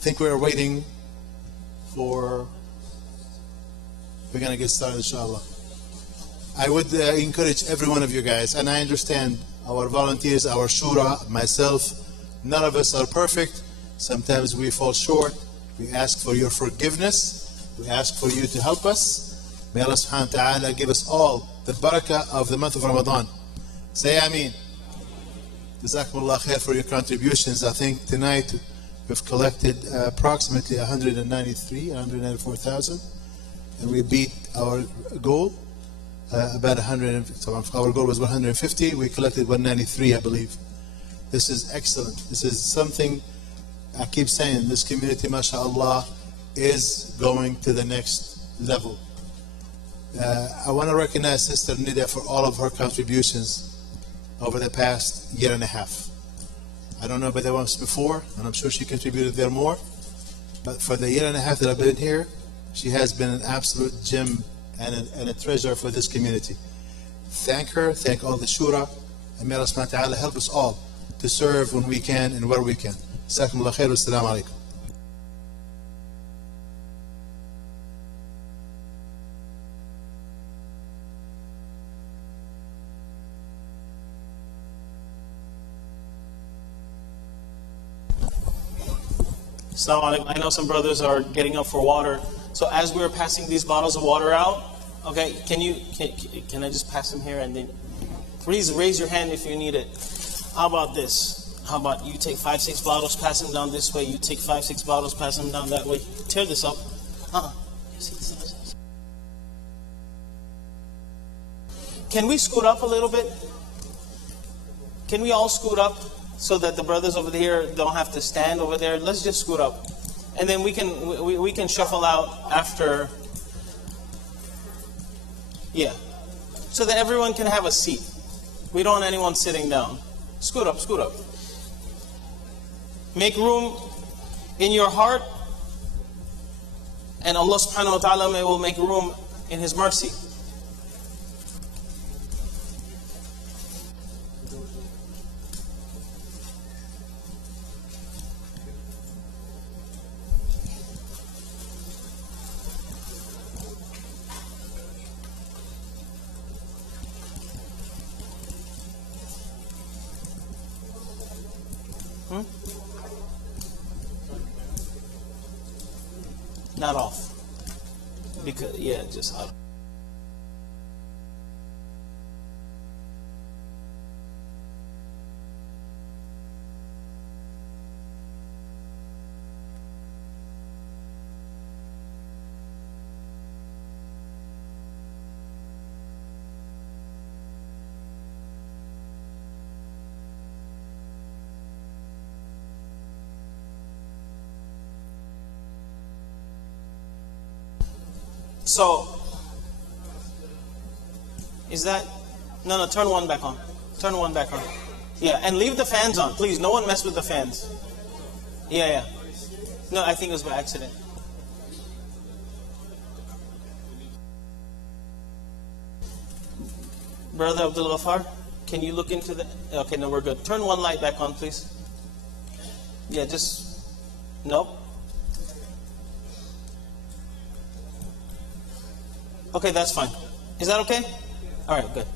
I think we're waiting for, we're going to get started inshallah. I would encourage every one of you guys, and I understand our volunteers, our shura, myself, none of us are perfect. Sometimes we fall short. We ask for your forgiveness. We ask for you to help us. May Allah subhanahu wa ta'ala give us all the barakah of the month of Ramadan. Say Ameen. Jazakumullah khair for your contributions. I think tonight we've collected approximately 194,000, and we beat our goal. About 100. So our goal was 150. We collected 193, I believe. This is excellent. This is something I keep saying. This community, mashallah, is going to the next level. I want to recognize Sister Nida for all of her contributions over the past year and a half. I don't know about the ones before, and I'm sure she contributed there more. But for the year and a half that I've been here, she has been an absolute gem and a treasure for this community. Thank her, thank all the shura, and may Allah subhanahu wa ta'ala help us all to serve when we can and where we can. Jazakumullah khair wa assalamu alaikum. Assalamu alaikum. I know some brothers are getting up for water. So as we're passing these bottles of water out, okay, can I just pass them here and then please raise your hand if you need it. How about this? How about you take 5-6 bottles, pass them down this way, you take 5-6 bottles, pass them down that way. Tear this up. Can we scoot up a little bit? Can we all scoot up so that the brothers over here don't have to stand over there? Let's just scoot up. And then we can shuffle out after. Yeah. So that everyone can have a seat. We don't want anyone sitting down. Scoot up, scoot up. Make room in your heart, and Allah subhanahu wa ta'ala will make room in His mercy. Not off. Because, yeah, just out. So, is that, no, turn one back on. Turn one back on. Yeah, and leave the fans on. Please, no one mess with the fans. Yeah. No, I think it was by accident. Brother Abdul Ghaffar, can you look into the, okay, no, we're good. Turn one light back on, please. Yeah, just, nope. Okay, that's fine. Is that okay? All right, good.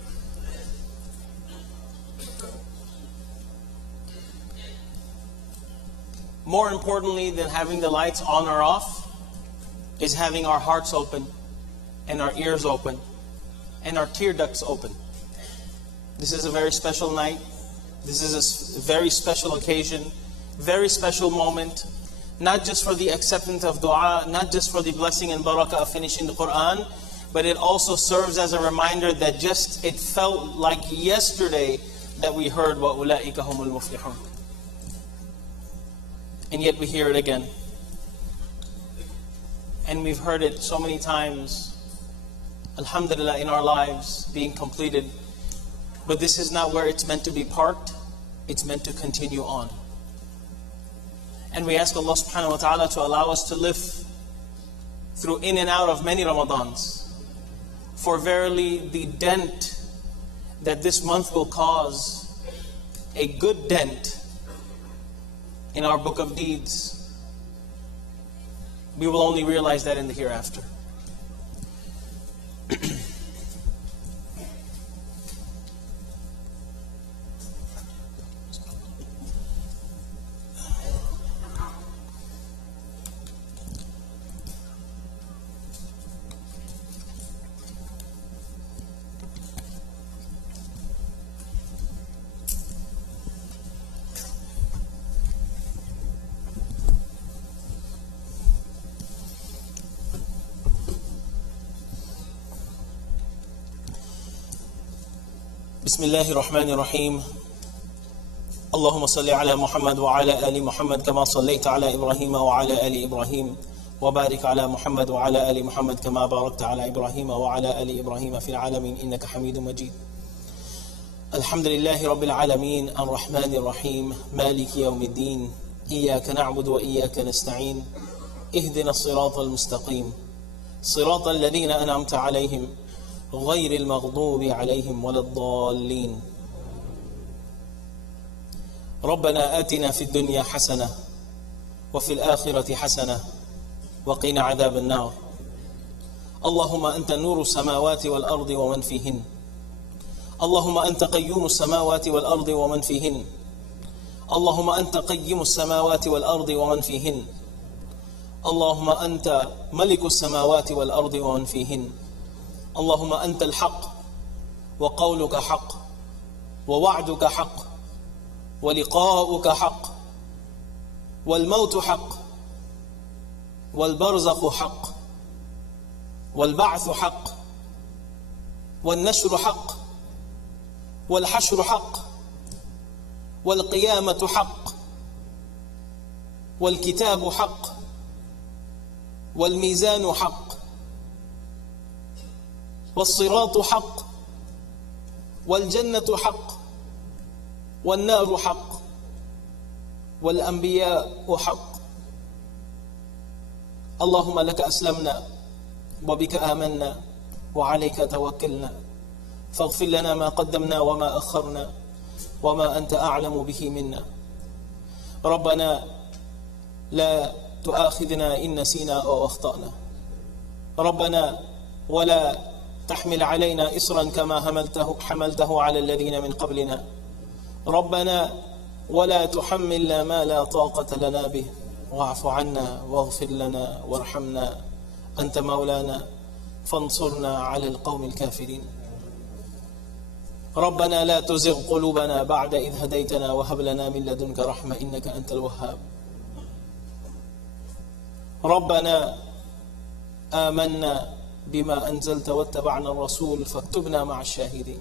More importantly than having the lights on or off is having our hearts open and our ears open and our tear ducts open. This is a very special night. This is a very special occasion, very special moment, not just for the acceptance of dua, not just for the blessing and barakah of finishing the Quran, but it also serves as a reminder that just it felt like yesterday that we heard وَأُولَٰئِكَ هُمُ الْمُفْلِحُونَ. And yet we hear it again. And we've heard it so many times, alhamdulillah, in our lives being completed. But this is not where it's meant to be parked. It's meant to continue on. And we ask Allah subhanahu wa ta'ala to allow us to live through in and out of many Ramadans. For verily the dent that this month will cause, a good dent in our book of deeds, We will only realize that in the hereafter. بسم الله الرحمن الرحيم. اللهم صل على محمد وعلى آل محمد كما صليت على إبراهيم وعلى آل إبراهيم، وبارك على محمد وعلى آل محمد كما باركت على إبراهيم وعلى آل إبراهيم في العالمين إنك حميد مجيد. الحمد لله رب العالمين الرحمن الرحيم مالك يوم الدين، إياك نعبد وإياك نستعين، اهدنا الصراط المستقيم صراط الذين أنعمت عليهم غير المغضوب عليهم ولا الضالين. ربنا آتنا في الدنيا حسنة وفي الآخرة حسنة وقنا عذاب النار. اللهم أنت نور السماوات والأرض ومن فيهن، اللهم أنت قيوم السماوات والأرض ومن فيهن، اللهم أنت قيم السماوات والأرض ومن فيهن، اللهم أنت ملك السماوات والأرض ومن فيهن، اللهم أنت الحق وقولك حق ووعدك حق ولقاؤك حق والموت حق والبرزخ حق والبعث حق والنشر حق والحشر حق والقيامة حق والكتاب حق والميزان حق والصراط حق والجنة حق والنار حق والأنبياء حق. اللهم لك أسلمنا وبك آمنا وعليك توكلنا، فاغفر لنا ما قدمنا وما أخرنا وما أنت أعلم به منا. ربنا لا تؤاخذنا إن نسينا أو أخطأنا، ربنا ولا تحمل علينا إصرا كما حملته على الذين من قبلنا، ربنا ولا تحملنا ما لا طاقة لنا به، واعف عنا واغفر لنا وارحمنا، أنت مولانا فانصرنا على القوم الكافرين. ربنا لا تزغ قلوبنا بعد إذ هديتنا وهب لنا من لدنك رحمة إنك أنت الوهاب. ربنا آمنا بما أنزلت واتبعنا الرسول فاكتبنا مع الشاهدين.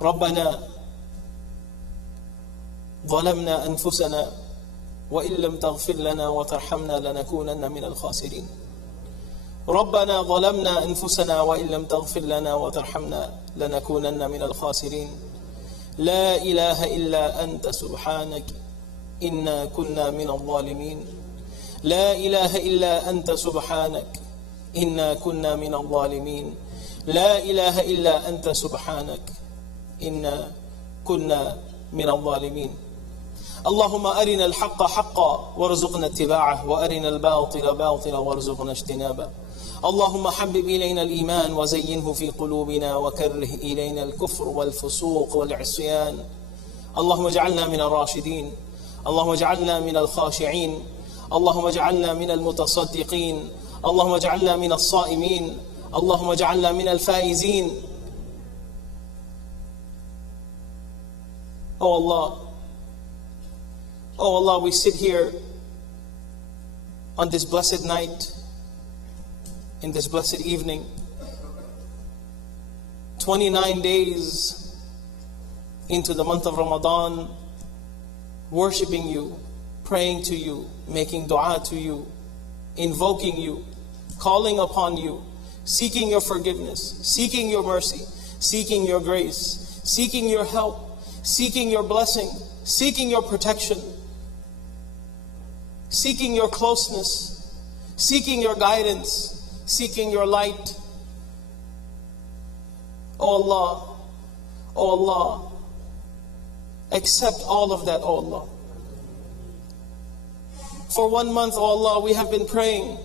ربنا ظلمنا أنفسنا وإن لم تغفر لنا وترحمنا لنكونن من الخاسرين. ربنا ظلمنا أنفسنا وإن لم تغفر لنا وترحمنا لنكونن من الخاسرين. لا إله إلا أنت سبحانك إنا كنا من الظالمين. لا إله إلا أنت سبحانك إنا كنا من الظالمين. لا إله إلا أنت سبحانك إنا كنا من الظالمين. اللهم أرنا الحق حقا وارزقنا اتباعه، وأرنا الباطل باطلا وارزقنا اجتنابه. اللهم حبب إلينا الإيمان وزينه في قلوبنا وكره إلينا الكفر والفسوق والعصيان. اللهم اجعلنا من الراشدين، اللهم اجعلنا من الخاشعين، اللهم اجعلنا من المتصدقين، اللهم اجعلنا من الصائمين، اللهم اجعلنا من الفائزين. Oh Allah, we sit here on this blessed night, in this blessed evening, 29 days into the month of Ramadan, worshiping you, praying to you, making dua to you, invoking you, calling upon you, seeking your forgiveness, seeking your mercy, seeking your grace, seeking your help, seeking your blessing, seeking your protection, seeking your closeness, seeking your guidance, seeking your light. Oh Allah, accept all of that, oh Allah. For 1 month, O Allah, we have been praying,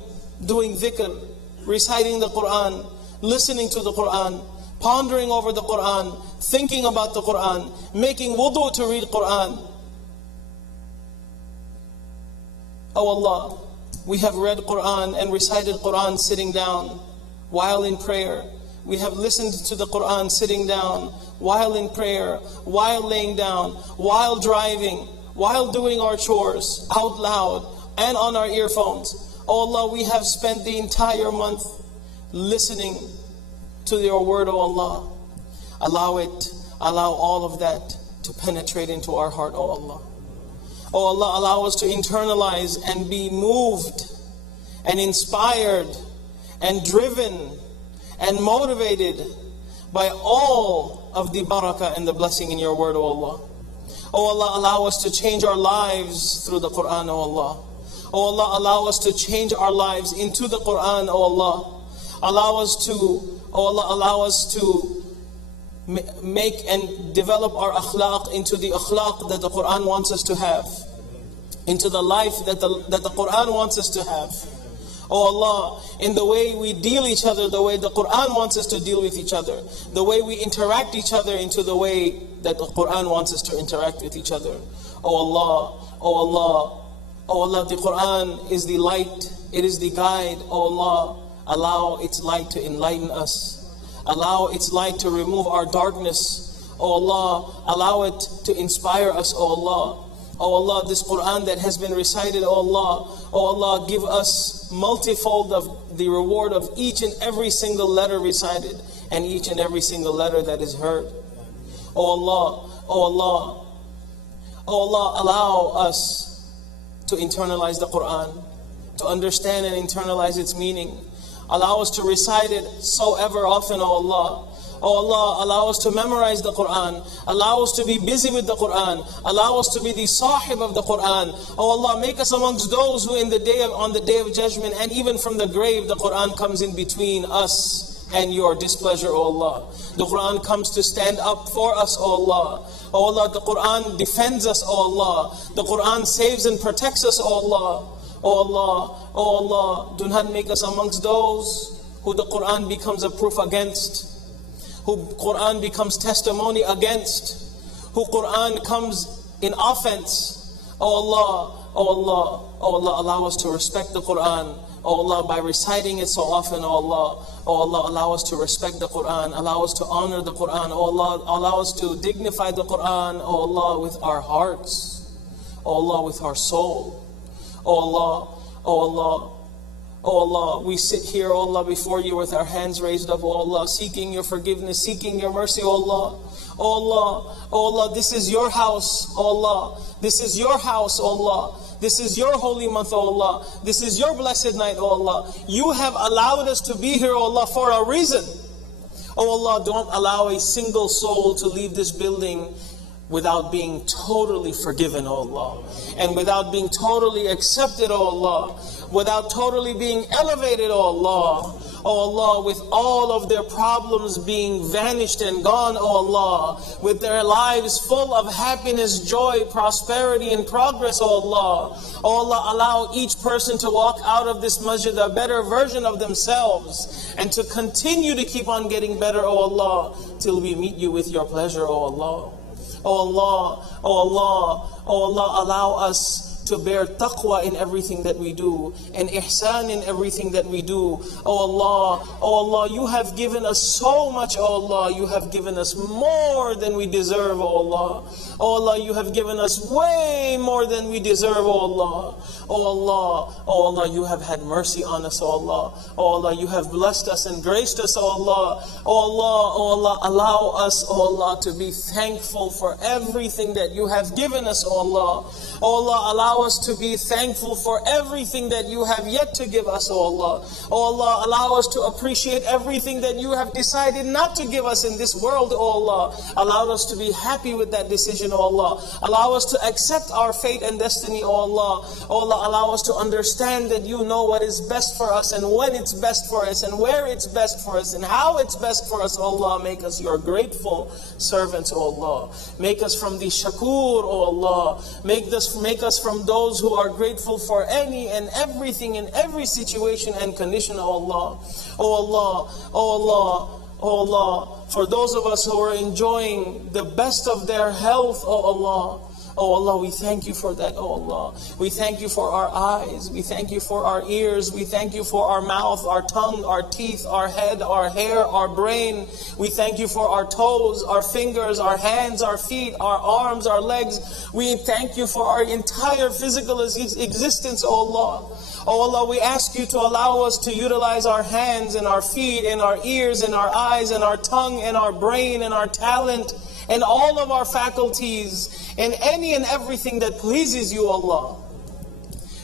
doing dhikr, reciting the Quran, listening to the Quran, pondering over the Quran, thinking about the Quran, making wudu to read Quran. O Allah, we have read Quran and recited Quran sitting down while in prayer. We have listened to the Quran sitting down while in prayer, while laying down, while driving, while doing our chores out loud and on our earphones. O Allah, we have spent the entire month listening to your word, O Allah. Allow all of that to penetrate into our heart, O Allah. O Allah, allow us to internalize and be moved and inspired and driven and motivated by all of the barakah and the blessing in your word, O Allah. O Allah, allow us to change our lives through the Quran, O Allah. O Allah, allow us to change our lives into the Quran, O Allah. Allow us to make and develop our akhlaq into the akhlaq that the Quran wants us to have, into the life that the Quran wants us to have. Oh Allah, in the way we deal each other, the way the Quran wants us to deal with each other, the way we interact each other into the way that the Quran wants us to interact with each other. Oh Allah, oh Allah, oh Allah, the Quran is the light, it is the guide. Oh Allah, allow its light to enlighten us. Allow its light to remove our darkness. Oh Allah, allow it to inspire us, oh Allah. Oh Allah, this Quran that has been recited, oh Allah, give us multifold of the reward of each and every single letter recited and each and every single letter that is heard. Oh Allah, oh Allah, oh Allah, allow us to internalize the Quran, to understand and internalize its meaning. Allow us to recite it so ever often, oh Allah. Oh Allah, allow us to memorize the Quran. Allow us to be busy with the Quran. Allow us to be the sahib of the Quran. Oh Allah, make us amongst those who on the day of judgment and even from the grave, the Quran comes in between us and your displeasure, oh Allah. The Quran comes to stand up for us, oh Allah. Oh Allah, the Quran defends us, oh Allah. The Quran saves and protects us, oh Allah. Oh Allah, oh Allah, do not make us amongst those who the Quran becomes a proof against, who Quran becomes testimony against, who Quran comes in offense. Oh Allah, oh Allah, oh Allah, allow us to respect the Quran. Oh Allah, by reciting it so often, oh Allah, allow us to respect the Quran, allow us to honor the Quran, oh Allah, allow us to dignify the Quran, oh Allah, with our hearts, oh Allah, with our soul. Oh Allah, oh Allah, oh Allah, we sit here, oh Allah, before you with our hands raised up, oh Allah, seeking your forgiveness, seeking your mercy, oh Allah. Oh Allah, oh Allah, this is your house, oh Allah. This is your house, oh Allah. This is your holy month, oh Allah. This is your blessed night, oh Allah. You have allowed us to be here, oh Allah, for a reason. Oh Allah, don't allow a single soul to leave this building without being totally forgiven, oh Allah, and without being totally accepted, oh Allah, without totally being elevated, oh Allah. Oh Allah, with all of their problems being vanished and gone, oh Allah, with their lives full of happiness, joy, prosperity, and progress, oh Allah. Oh Allah, allow each person to walk out of this masjid a better version of themselves and to continue to keep on getting better, oh Allah, till we meet you with your pleasure, oh Allah. Oh Allah, oh Allah, oh Allah, allow us to bear taqwa in everything that we do and ihsan in everything that we do. Oh Allah, you have given us so much, oh Allah. You have given us more than we deserve, oh Allah. Oh Allah, you have given us way more than we deserve, oh Allah. Oh Allah, oh Allah, you have had mercy on us, oh Allah. Oh Allah, you have blessed us and graced us, oh Allah. Oh Allah, oh Allah, allow us, oh Allah, to be thankful for everything that you have given us, oh Allah. Oh Allah, allow us to be thankful for everything that you have yet to give us, oh Allah. Oh Allah, allow us to appreciate everything that you have decided not to give us in this world, oh Allah. Allow us to be happy with that decision, oh Allah. Allow us to accept our fate and destiny, oh Allah. Oh Allah, allow us to understand that you know what is best for us and when it's best for us and where it's best for us and how it's best for us, oh Allah. Make us your grateful servants, oh Allah. Make us from the shakur, oh Allah. Make us from those who are grateful for any and everything in every situation and condition, O Allah. O Allah, O Allah, O Allah, for those of us who are enjoying the best of their health, O Allah. Oh Allah, we thank you for that, oh Allah. We thank you for our eyes. We thank you for our ears. We thank you for our mouth, our tongue, our teeth, our head, our hair, our brain. We thank you for our toes, our fingers, our hands, our feet, our arms, our legs. We thank you for our entire physical existence, oh Allah. Oh Allah, we ask you to allow us to utilize our hands and our feet and our ears and our eyes and our tongue and our brain and our talent and all of our faculties and any and everything that pleases you, Allah.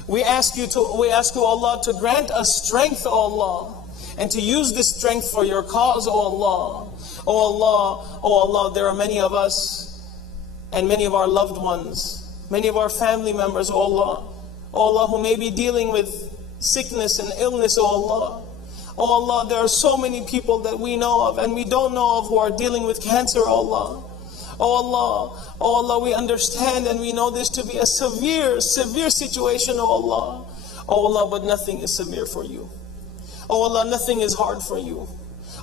We ask you, Allah, to grant us strength, O Allah, and to use this strength for your cause, O Allah. O Allah, O Allah, there are many of us and many of our loved ones, many of our family members, O Allah. O Allah, who may be dealing with sickness and illness, O Allah. O Allah, there are so many people that we know of and we don't know of who are dealing with cancer, O Allah. Oh Allah, we understand and we know this to be a severe situation, oh Allah. Oh Allah, but nothing is severe for you. Oh Allah, nothing is hard for you.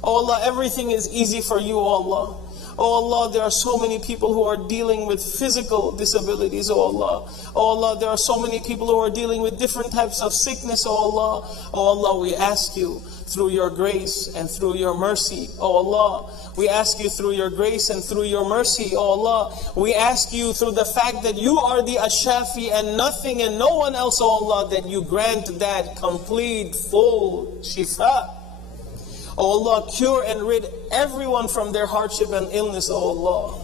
Oh Allah, everything is easy for you, oh Allah. Oh Allah, there are so many people who are dealing with physical disabilities, oh Allah. Oh Allah, there are so many people who are dealing with different types of sickness, oh Allah. Oh Allah, we ask you through your grace and through your mercy, oh Allah. We ask you through your grace and through your mercy, oh Allah. We ask you through the fact that you are the Ash-Shafi and nothing and no one else, oh Allah, that you grant that complete, full shifa. Oh Allah, cure and rid everyone from their hardship and illness, oh Allah.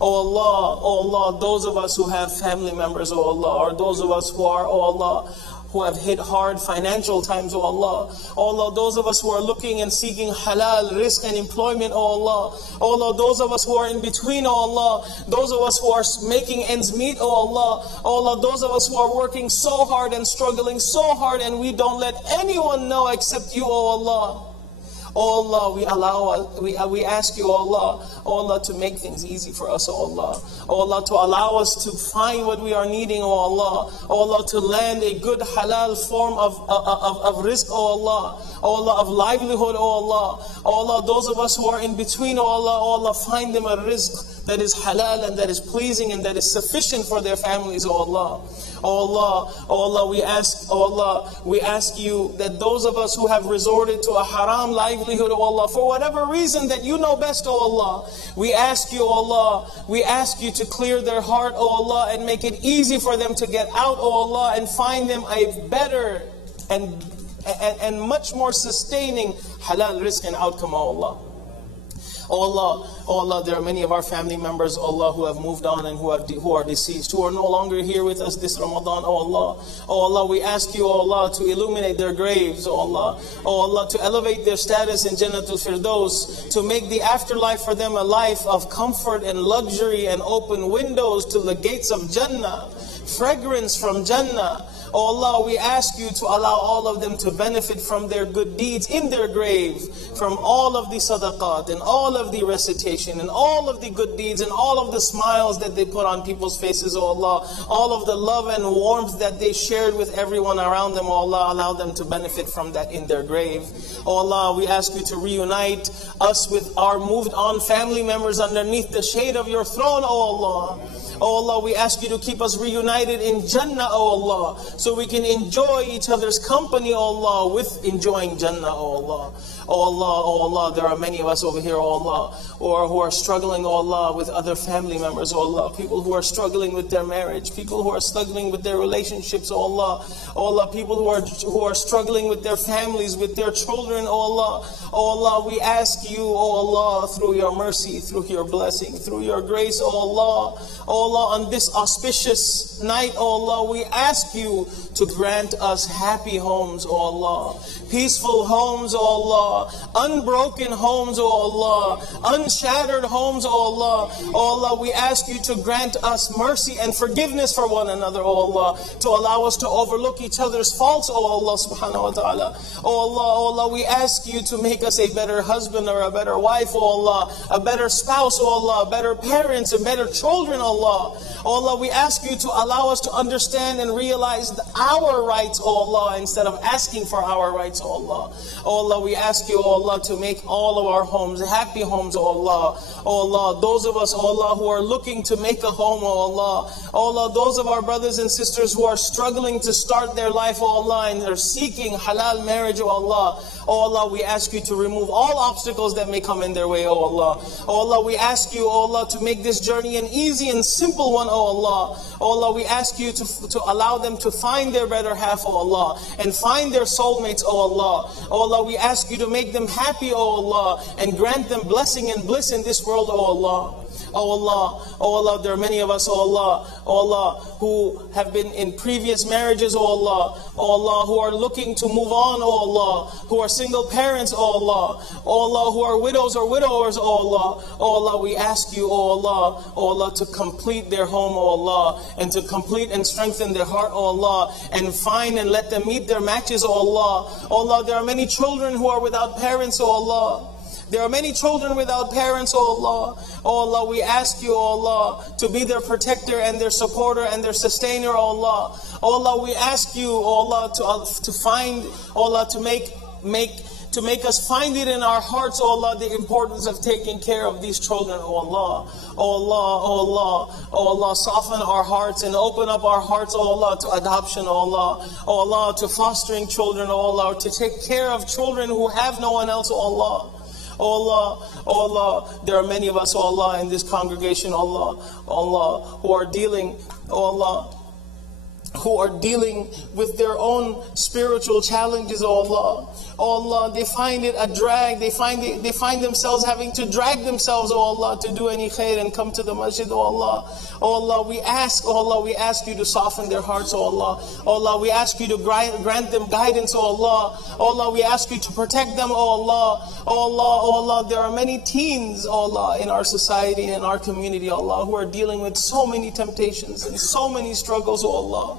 Oh Allah, oh Allah, those of us who have family members, oh Allah, or those of us who are, oh Allah, who have hit hard financial times, oh Allah. Oh Allah, those of us who are looking and seeking halal, risk and employment, oh Allah. Oh Allah, those of us who are in between, oh Allah. Those of us who are making ends meet, oh Allah. Oh Allah, those of us who are working so hard and struggling so hard and we don't let anyone know except you, oh Allah. Oh Allah, we ask you, oh Allah, to make things easy for us, oh Allah. Oh Allah, to allow us to find what we are needing, oh Allah. Oh Allah, to land a good halal form of risk, oh Allah. Oh Allah, of livelihood, oh Allah. Oh Allah, those of us who are in between, oh Allah, find them a risk that is halal and that is pleasing and that is sufficient for their families, oh Allah. Oh Allah, we ask you that those of us who have resorted to a haram livelihood, oh Allah, for whatever reason that you know best, oh Allah, we ask you, oh Allah, we ask you to clear their heart, oh Allah, and make it easy for them to get out, oh Allah, and find them a better and much more sustaining halal risk and outcome, oh Allah. Oh Allah, there are many of our family members, oh Allah, who have moved on and who are deceased, who are no longer here with us this Ramadan, oh Allah, we ask you, oh Allah, to illuminate their graves, oh Allah, to elevate their status in Jannatul Firdaus, to make the afterlife for them a life of comfort and luxury and open windows to the gates of Jannah, fragrance from Jannah. Oh Allah, we ask you to allow all of them to benefit from their good deeds in their grave, from all of the sadaqat and all of the recitation and all of the good deeds and all of the smiles that they put on people's faces, oh Allah, all of the love and warmth that they shared with everyone around them, oh Allah, allow them to benefit from that in their grave. Oh Allah, we ask you to reunite us with our moved on family members underneath the shade of your throne, oh Allah. Oh Allah, we ask you to keep us reunited in Jannah, oh Allah, so we can enjoy each other's company, oh Allah, with enjoying Jannah, oh Allah. Oh Allah, there are many of us over here, oh Allah, who are struggling, oh Allah, with other family members, oh Allah, people who are struggling with their marriage, people who are struggling with their relationships, oh Allah, people who are struggling with their families, with their children, oh Allah, we ask you, oh Allah, through your mercy, through your blessing, through your grace, oh Allah, on this auspicious night, oh Allah, we ask you to grant us happy homes, oh Allah, peaceful homes, O Allah, unbroken homes, O Allah, unshattered homes, O Allah. O Allah, we ask you to grant us mercy and forgiveness for one another, O Allah, to allow us to overlook each other's faults, O Allah subhanahu wa ta'ala. O Allah, we ask you to make us a better husband or a better wife, O Allah, a better spouse, O Allah, better parents and better children, O Allah. O Allah, we ask you to allow us to understand and realize our rights, O Allah, instead of asking for our rights, O Allah. O Allah, we ask you, O Allah, to make all of our homes happy homes, O Allah. O Allah, those of us, O Allah, who are looking to make a home, O Allah. O Allah, those of our brothers and sisters who are struggling to start their life, O Allah, and they're seeking halal marriage, O Allah. O Allah, we ask you to remove all obstacles that may come in their way, O Allah. O Allah, we ask you, O Allah, to make this journey an easy and simple one, O Allah. O Allah, we ask you to allow them to find their better half, O Allah, and find their soulmates, O Allah. O Allah, we ask you to make them happy, O Allah, and grant them blessing and bliss in this world, O Allah. Oh Allah, oh Allah, there are many of us, oh Allah, who have been in previous marriages, oh Allah, who are looking to move on, oh Allah, who are single parents, oh Allah, who are widows or widowers, oh Allah, we ask you, oh Allah, to complete their home, oh Allah, and to complete and strengthen their heart, oh Allah, and find and let them meet their matches, oh Allah, there are many children who are without parents, oh Allah. There are many children without parents, oh Allah. Oh Allah, we ask you, oh Allah, to be their protector and their supporter and their sustainer, oh Allah. Oh Allah, we ask you, oh Allah, to find, oh Allah, to make us find it in our hearts, oh Allah, the importance of taking care of these children, oh Allah. Oh Allah, oh Allah, oh Allah, soften our hearts and open up our hearts, oh Allah, to adoption, oh Allah. Oh Allah, to fostering children, oh Allah, to take care of children who have no one else, oh Allah. Oh Allah, oh Allah, there are many of us, oh Allah, in this congregation, oh Allah, who are dealing, oh Allah, who are dealing with their own spiritual challenges, oh Allah. Oh Allah, they find it a drag. They find themselves having to drag themselves, oh Allah, to do any khair and come to the masjid, oh Allah. Oh Allah, we ask you to soften their hearts, oh Allah. Oh Allah, we ask you to grant them guidance, oh Allah. Oh Allah, we ask you to protect them, oh Allah. Oh Allah, oh Allah, there are many teens, oh Allah, in our society and in our community, oh Allah, who are dealing with so many temptations and so many struggles, oh Allah.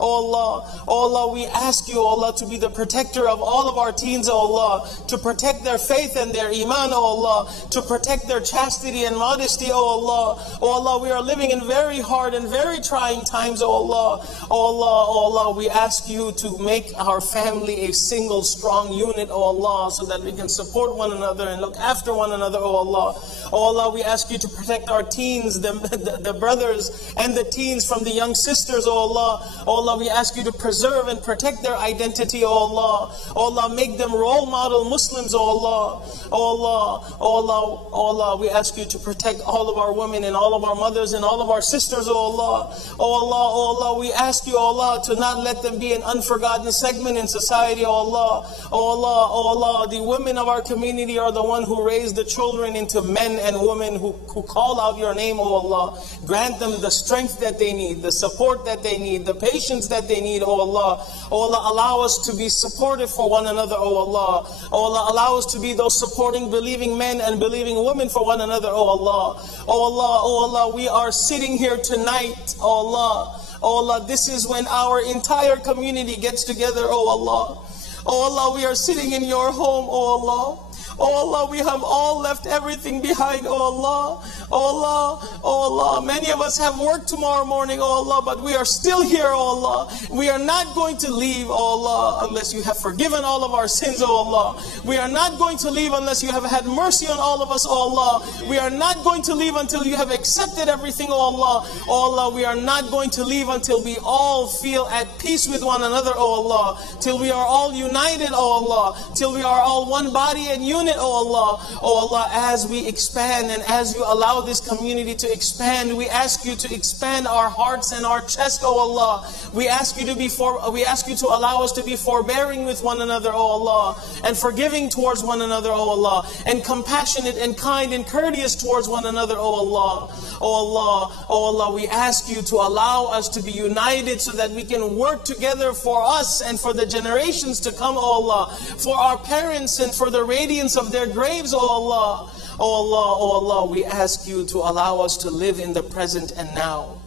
Oh Allah, we ask you, oh Allah, to be the protector of all of our teens, oh Allah, to protect their faith and their iman, oh Allah, to protect their chastity and modesty, oh Allah. Oh Allah, we are living in very hard and very trying times, oh Allah. Oh Allah, we ask you to make our family a single strong unit, oh Allah, so that we can support one another and look after one another, oh Allah. Oh Allah, we ask you to protect our teens, the brothers and the teens from the young sisters, oh Allah. Oh Allah, we ask you to preserve and protect their identity, oh Allah. Oh Allah, make them role model Muslims, oh Allah. Oh Allah, oh Allah, oh Allah, we ask you to protect all of our women and all of our mothers and all of our sisters, oh Allah. Oh Allah, oh Allah, we ask you, oh Allah, to not let them be an unforgotten segment in society, oh Allah. Oh Allah, oh Allah, the women of our community are the one who raise the children into men and women who call out your name, oh Allah. Grant them the strength that they need, the support that they need, the patience that they need, oh Allah. Oh Allah, allow us to be supportive for one another, oh Allah. Oh Allah, allow us to be those supporting believing men and believing women for one another, oh Allah. Oh Allah, oh Allah, we are sitting here tonight, oh Allah. Oh Allah, this is when our entire community gets together, oh Allah. Oh Allah, we are sitting in your home, oh Allah. Oh Allah, we have all left everything behind, oh Allah. Oh Allah, oh Allah. Many of us have work tomorrow morning, oh Allah, but we are still here, oh Allah. We are not going to leave, oh Allah, unless you have forgiven all of our sins, oh Allah. We are not going to leave unless you have had mercy on all of us, oh Allah. We are not going to leave until you have accepted everything, oh Allah. Oh Allah, we are not going to leave until we all feel at peace with one another, oh Allah. Till we are all united, oh Allah. Till we are all one body and unity, unit, oh Allah. Oh Allah, as we expand and as you allow this community to expand, we ask you to expand our hearts and our chest, oh Allah. We ask you to allow us to be forbearing with one another, oh Allah, and forgiving towards one another, oh Allah, and compassionate and kind and courteous towards one another, oh Allah. Oh Allah, oh Allah, we ask you to allow us to be united so that we can work together for us and for the generations to come, oh Allah, for our parents and for the radiance of their graves, oh Allah. Oh Allah, oh Allah, we ask you to allow us to live in the present and now.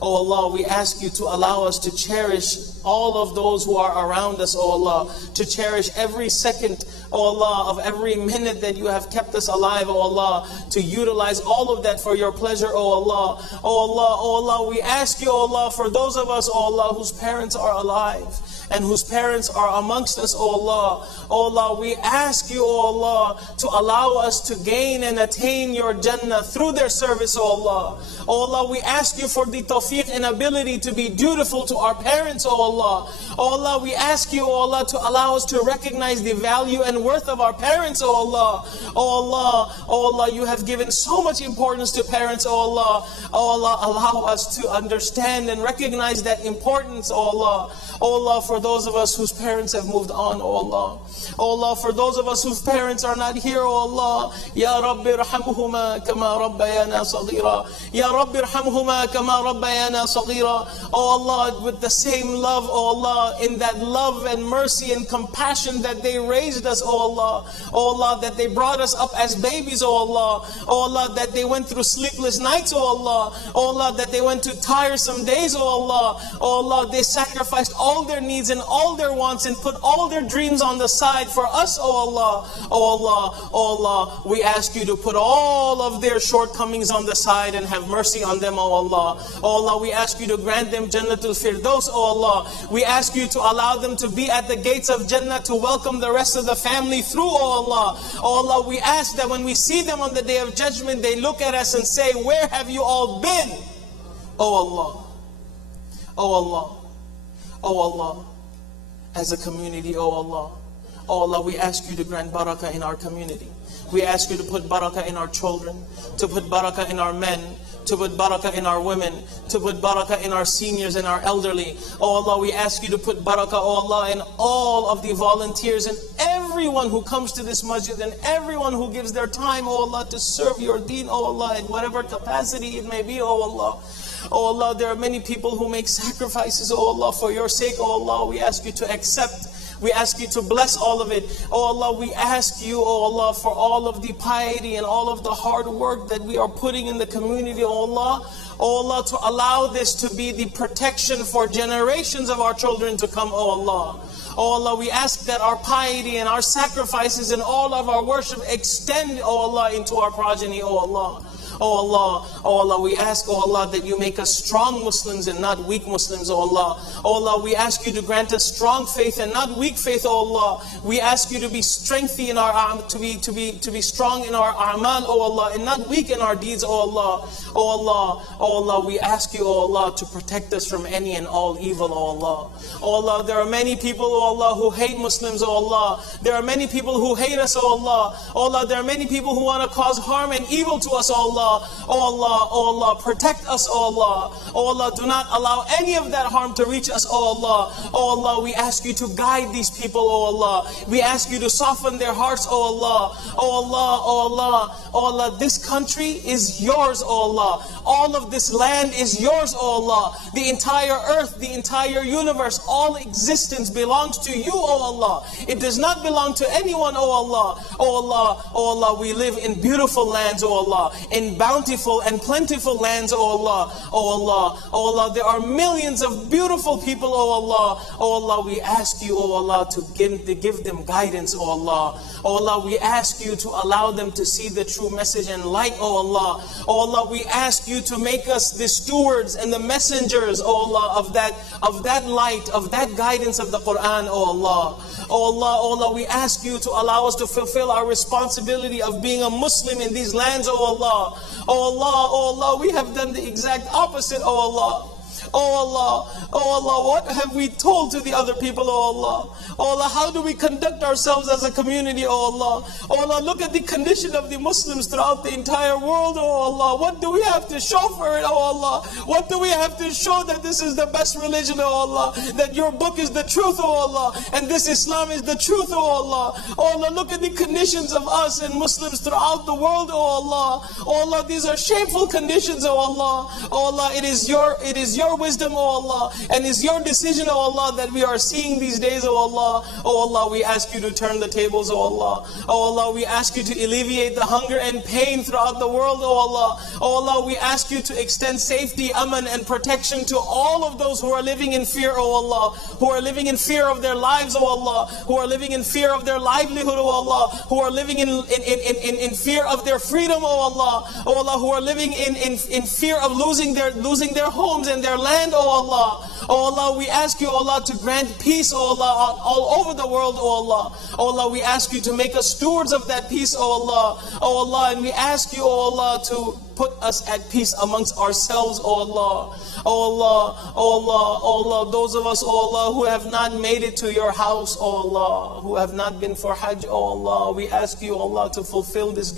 Oh Allah, we ask you to allow us to cherish all of those who are around us, oh Allah, to cherish every second, oh Allah, of every minute that you have kept us alive, oh Allah, to utilize all of that for your pleasure, oh Allah. Oh Allah, oh Allah, we ask you, oh Allah, for those of us, oh Allah, whose parents are alive and whose parents are amongst us, oh Allah. Oh Allah, we ask you, oh Allah, to allow us to gain and attain your Jannah through their service, oh Allah. Oh Allah, we ask you for the tawfiq and ability to be dutiful to our parents, oh Allah. Oh Allah, we ask you, oh Allah, to allow us to recognize the value and worth of our parents, oh Allah. Oh Allah, oh Allah, you have given so much importance to parents, oh Allah. Oh Allah, allow us to understand and recognize that importance, oh Allah. Oh Allah, for those of us whose parents have moved on, oh Allah. Oh Allah, for those of us whose parents are not here, oh Allah. Ya Rabbi irhamhuma kama rabbayana saghira. Ya Rabbi irhamhuma kama rabbayana saghira. Oh Allah, with the same love, oh Allah, in that love and mercy and compassion that they raised us, oh Allah. Oh Allah, that they brought us up as babies, oh Allah. Oh Allah, that they went through sleepless nights, oh Allah. Oh Allah, that they went to tiresome days, oh Allah. Oh Allah, they sacrificed all their needs and all their wants and put all their dreams on the side for us, oh Allah. Oh Allah, oh Allah, we ask you to put all of their shortcomings on the side and have mercy on them, oh Allah. Oh Allah, we ask you to grant them Jannatul Firdaus, oh Allah. We ask you to allow them to be at the gates of Jannah to welcome the rest of the family through, oh Allah. Oh Allah, we ask that when we see them on the Day of Judgment, they look at us and say, where have you all been? Oh Allah, oh Allah, oh Allah, as a community, oh Allah. Oh Allah, we ask you to grant barakah in our community. We ask you to put barakah in our children, to put barakah in our men, to put barakah in our women, to put barakah in our seniors and our elderly. Oh Allah, we ask you to put barakah, oh Allah, in all of the volunteers and everyone who comes to this masjid and everyone who gives their time, oh Allah, to serve your deen, oh Allah, in whatever capacity it may be, oh Allah. Oh Allah, there are many people who make sacrifices, oh Allah, for your sake, oh Allah. We ask you to accept. We ask you to bless all of it. Oh Allah, we ask you, oh Allah, for all of the piety and all of the hard work that we are putting in the community, oh Allah. Oh Allah, to allow this to be the protection for generations of our children to come, oh Allah. Oh Allah, we ask that our piety and our sacrifices and all of our worship extend, oh Allah, into our progeny, oh Allah. Oh Allah, we ask, oh Allah, that you make us strong Muslims and not weak Muslims, oh Allah. Oh Allah, we ask you to grant us strong faith and not weak faith, oh Allah. We ask you to be strengthy in our to be strong in our a'mal, oh Allah, and not weak in our deeds, oh Allah. Oh Allah, oh Allah, we ask you, oh Allah, to protect us from any and all evil, oh Allah. Oh Allah, there are many people, oh Allah, who hate Muslims, oh Allah. There are many people who hate us, oh Allah. Oh Allah, there are many people who want to cause harm and evil to us, oh Allah. Oh Allah, oh Allah, protect us, oh Allah. Oh Allah, do not allow any of that harm to reach us, oh Allah. Oh Allah, we ask you to guide these people, oh Allah. We ask you to soften their hearts, oh Allah. Oh Allah, oh Allah, oh Allah, this country is yours, oh Allah. All of this land is yours, oh Allah. The entire earth, the entire universe, all existence belongs to you, oh Allah. It does not belong to anyone, oh Allah. Oh Allah, oh Allah, we live in beautiful lands, oh Allah. In bountiful and plentiful lands, oh Allah. Oh Allah, oh Allah, there are millions of beautiful people, oh Allah. Oh Allah, we ask you, oh Allah, to give them guidance, oh Allah. Oh Allah, we ask you to allow them to see the true message and light, oh Allah. Oh Allah, we ask you to make us the stewards and the messengers, oh Allah, of that light, of that guidance of the Quran, oh Allah. Oh Allah, oh Allah, we ask you to allow us to fulfill our responsibility of being a Muslim in these lands, oh Allah. Oh Allah, oh Allah, we have done the exact opposite, oh Allah. Oh Allah, what have we told to the other people, oh Allah? Oh Allah, how do we conduct ourselves as a community, oh Allah? Oh Allah, look at the condition of the Muslims throughout the entire world, oh Allah. What do we have to show for it, oh Allah? What do we have to show that this is the best religion, oh Allah? That your book is the truth, oh Allah, and this Islam is the truth, oh Allah. Oh Allah, look at the conditions of us and Muslims throughout the world, oh Allah. Oh Allah, these are shameful conditions, oh Allah. Oh Allah, it is your wisdom, oh Allah, and it's your decision, oh Allah, that we are seeing these days, oh Allah. Oh Allah, we ask you to turn the tables, oh Allah. Oh Allah, we ask you to alleviate the hunger and pain throughout the world, oh Allah. Oh Allah, we ask you to extend safety, aman, and protection to all of those who are living in fear, oh Allah, who are living in fear of their lives, oh Allah, who are living in fear of their livelihood, oh Allah, who are living in fear of their freedom, oh Allah, oh Allah, who are living in fear of losing their homes and their land, oh Allah. Oh Allah, we ask you, oh Allah, to grant peace, oh Allah, all over the world, oh Allah. Oh Allah, we ask you to make us stewards of that peace, oh Allah. Oh Allah, and we ask you, oh Allah, to put us at peace amongst ourselves, oh Allah. Oh Allah, oh Allah, oh Allah, those of us, oh Allah, who have not made it to your house, oh Allah, who have not been for Hajj, oh Allah, we ask you, oh Allah, to fulfill this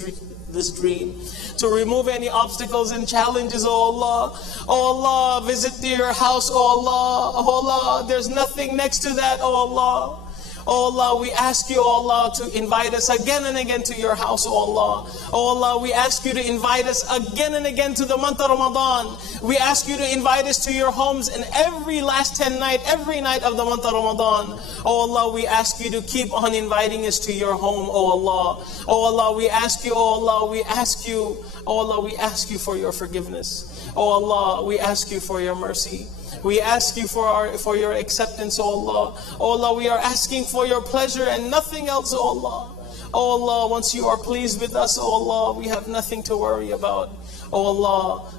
dream, to remove any obstacles and challenges, oh Allah. Oh Allah, visit to your house, oh Allah. Oh Allah, there's nothing next to that, oh Allah. Oh Allah, we ask you, oh Allah, to invite us again and again to your house, oh Allah. Oh Allah, we ask you to invite us again and again to the month of Ramadan. We ask you to invite us to your homes in every last every night of the month of Ramadan. Oh Allah, we ask you to keep on inviting us to your home, oh Allah. Oh Allah, we ask you, oh Allah, we ask you, oh Allah, we ask you for your forgiveness. Oh Allah, we ask you for your mercy. We ask you for your acceptance, oh Allah. Oh Allah, we are asking for your pleasure and nothing else, oh Allah. Oh Allah, once you are pleased with us, oh Allah, we have nothing to worry about. Oh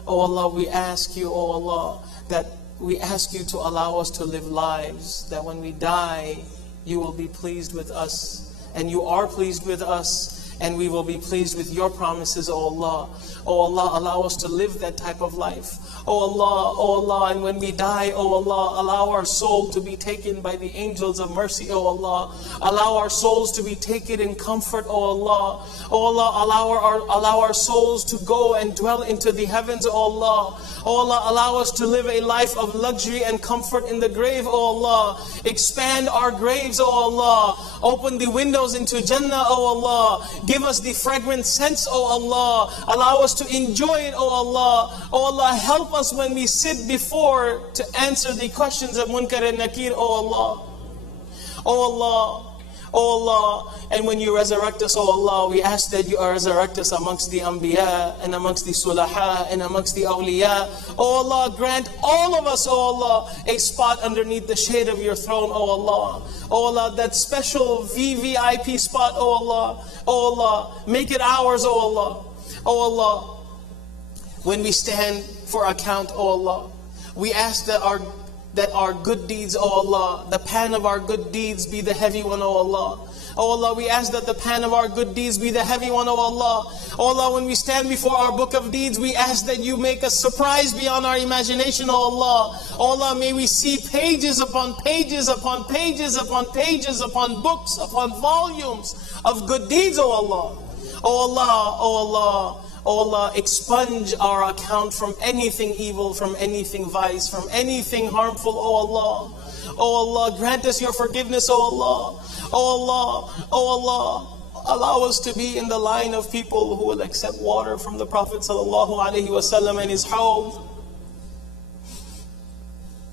Allah, we ask you, oh Allah, that we ask you to allow us to live lives that when we die, you will be pleased with us, and you are pleased with us, and we will be pleased with your promises, oh Allah. Oh Allah, allow us to live that type of life. Oh Allah, and when we die, oh Allah, allow our soul to be taken by the angels of mercy, oh Allah. Allow our souls to be taken in comfort, oh Allah. Oh Allah, allow our souls to go and dwell into the heavens, oh Allah. Oh Allah, allow us to live a life of luxury and comfort in the grave, oh Allah. Expand our graves, oh Allah. Open the windows into Jannah, oh Allah. Give us the fragrant scents, oh Allah. Allow us to enjoy it, oh Allah. Oh Allah, help us when we sit before to answer the questions of Munkar and Nakir, oh Allah. Oh Allah. Oh Allah, and when you resurrect us, oh Allah, we ask that you resurrect us amongst the Anbiya and amongst the Sulaha and amongst the Awliya. Oh Allah, grant all of us, oh Allah, a spot underneath the shade of your throne, oh Allah. Oh Allah, that special VVIP spot, oh Allah. Oh Allah, make it ours, oh Allah. Oh Allah, when we stand for account, oh Allah, we ask that our good deeds, oh Allah, the pan of our good deeds be the heavy one, oh Allah. Oh Allah, we ask that the pan of our good deeds be the heavy one, oh Allah. Oh Allah, when we stand before our book of deeds, we ask that you make us surprised beyond our imagination, oh Allah. Oh Allah, may we see pages upon pages upon pages upon pages upon books upon volumes of good deeds, oh Allah. Oh Allah, oh Allah. Oh Allah, expunge our account from anything evil, from anything vice, from anything harmful, oh Allah. Oh Allah, grant us your forgiveness, oh Allah. Oh Allah, oh Allah, allow us to be in the line of people who will accept water from the Prophet ﷺ and his hawd.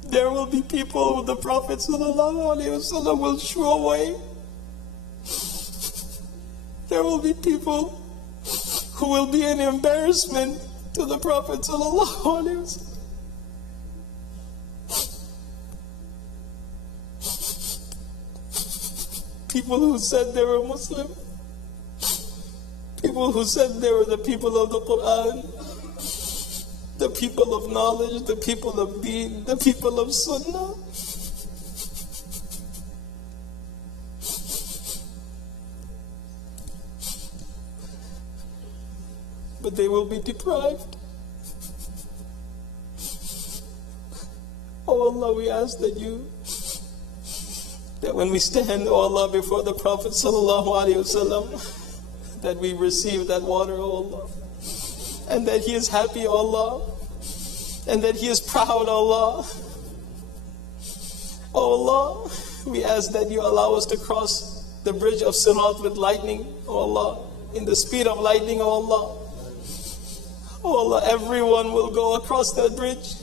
There will be people who the Prophet ﷺ will shoo away. There will be people who will be an embarrassment to the Prophet ﷺ. People who said they were Muslim, people who said they were the people of the Quran, the people of knowledge, the people of deen, the people of Sunnah. But they will be deprived. Oh Allah, we ask that that when we stand, oh Allah, before the Prophet sallallahu alaihi wasallam, that we receive that water, oh Allah, and that he is happy, oh Allah, and that he is proud, oh Allah. Oh Allah, we ask that you allow us to cross the bridge of Sirat with lightning, oh Allah, in the speed of lightning, oh Allah. Oh Allah, everyone will go across that bridge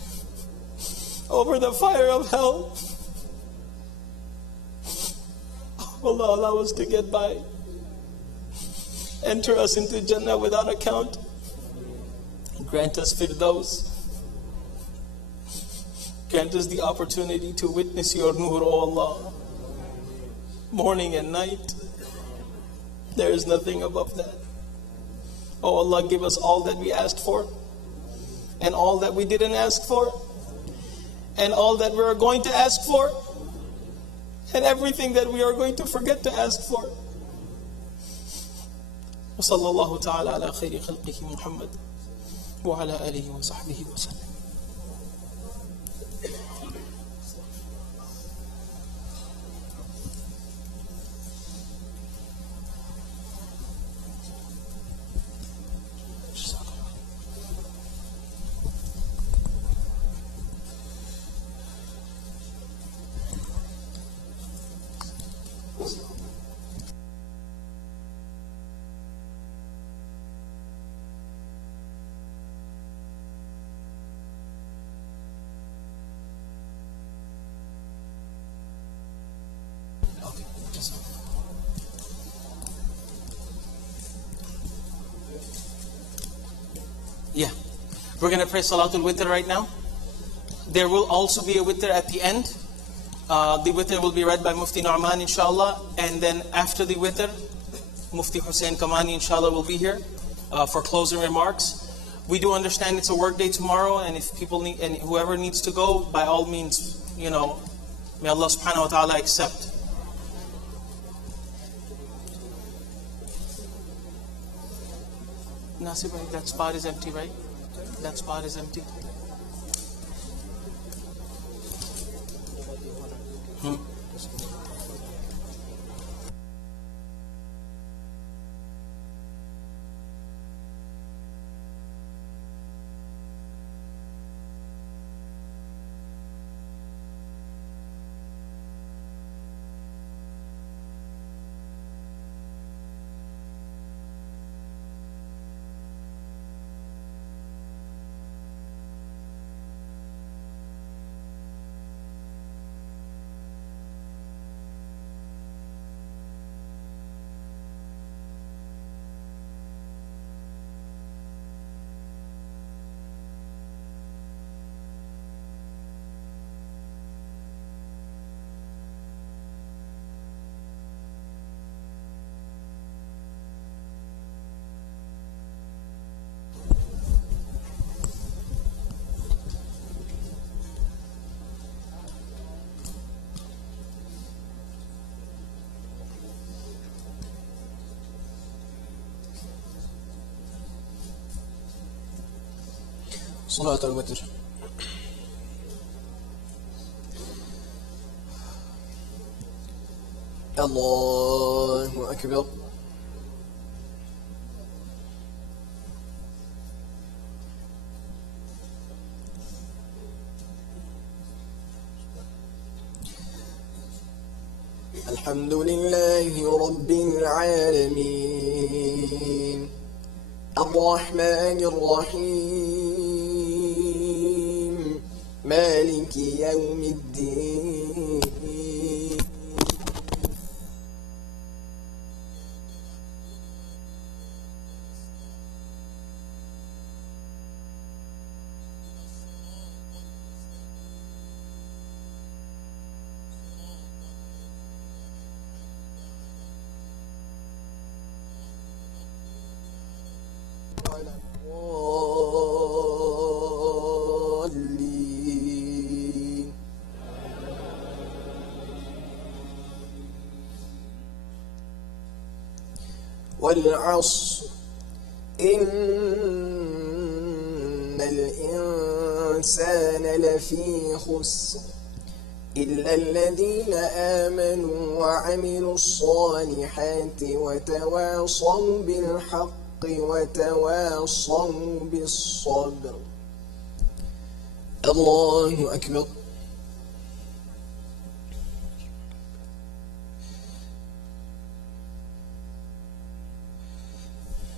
over the fire of hell. Oh Allah, allow us to get by. Enter us into Jannah without account. Grant us Firdaus. Grant us the opportunity to witness your Nur, O Allah, morning and night. There is nothing above that. Oh Allah, give us all that we asked for, and all that we didn't ask for, and all that we are going to ask for, and everything that we are going to forget to ask for. وصلى الله تعالى على خير خلقه محمد وعلى آله وصحبه وسلم. Yeah, we're going to pray Salatul Witr right now. There will also be a Witr at the end. The Witr will be read by Mufti Nu'man, inshallah. And then after the Witr, Mufti Hussein Kamani, inshallah, will be here for closing remarks. We do understand it's a work day tomorrow, and if people need, and whoever needs to go, by all means, may Allah subhanahu wa ta'ala accept. Nasib, that spot is empty, right? That spot is empty. صلاة الوتر. الله أكبر. الحمد لله رب العالمين الرحمن الرحيم مالك يوم الدين والعصر إن الإنسان الإنسان لفي خسر إلا الذين آمنوا وعملوا الصالحات وتواصوا بالحق وتواصوا بالصبر. الله أكبر.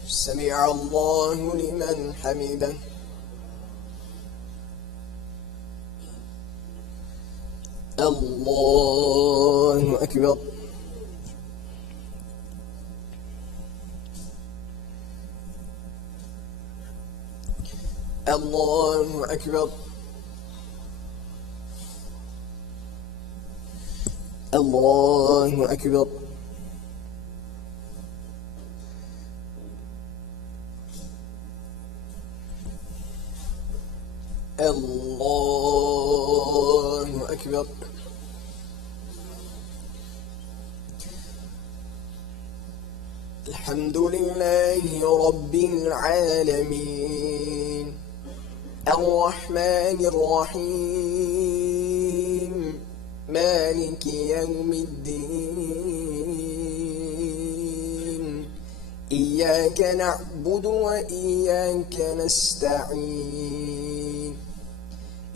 سمع الله لمن حمده. الله أكبر. الله أكبر. الله أكبر. الله أكبر. الحمد لله رب العالمين الرحمن الرحيم مالك يوم الدين إياك نعبد وإياك نستعين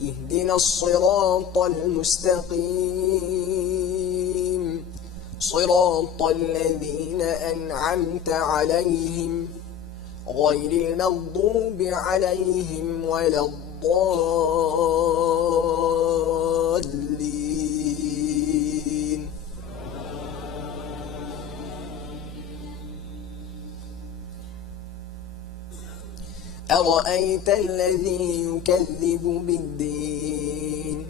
اهدنا الصراط المستقيم صراط الذين أنعمت عليهم غير المغضوب عليهم ولا الضالين. أرأيت الذي يكذب بالدين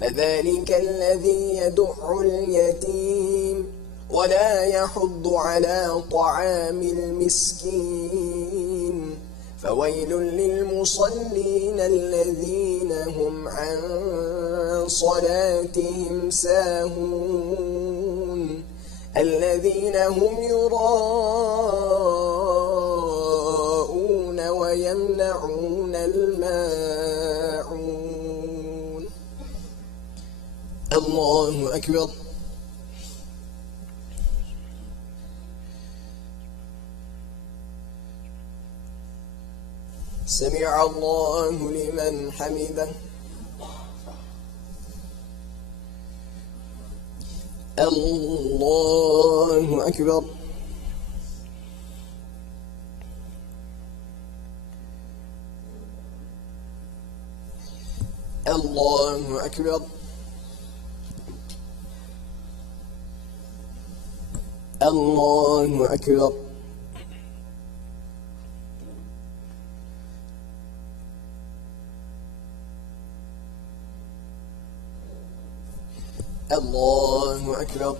فذلك الذي يدع اليتيم ولا يحض على طعام المسكين فويل للمصلين الذين هم عن صلاتهم ساهون الذين هم يراءون ويمنعون الماعون. الله أكبر. سمع الله لمن حمده. الله أكبر. الله أكبر. الله أكبر. الله أكبر.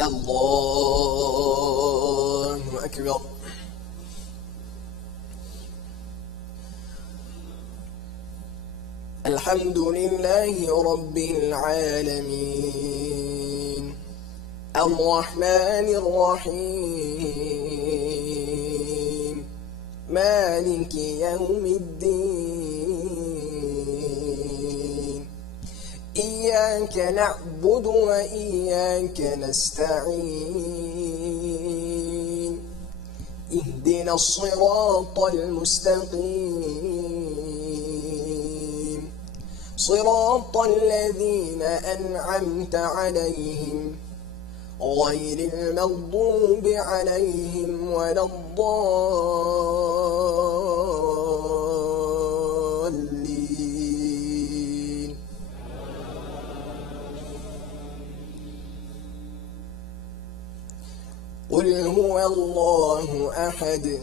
الله أكبر. الحمد لله رب العالمين الرحمن الرحيم مالك يوم الدين إياك نعبد وإياك نستعين اهدنا الصراط المستقيم صراط الذين أنعمت عليهم غير المغضوب عليهم ولا الضالين. قل هو الله أحد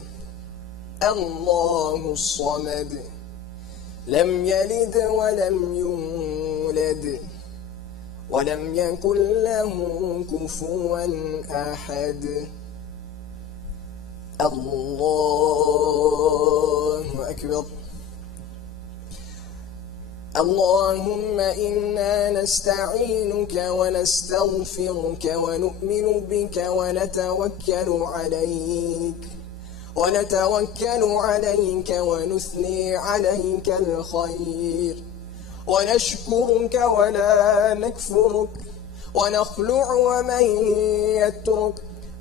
الله الصمد لم يلد ولم يولد ولم يكن له كفوا أحد. الله أكبر. اللهم إنا نستعينك ونستغفرك ونؤمن بك ونتوكل عليك ونثني عليك الخير ونشكرك ولا نكفرك ونخلع ومن يترك.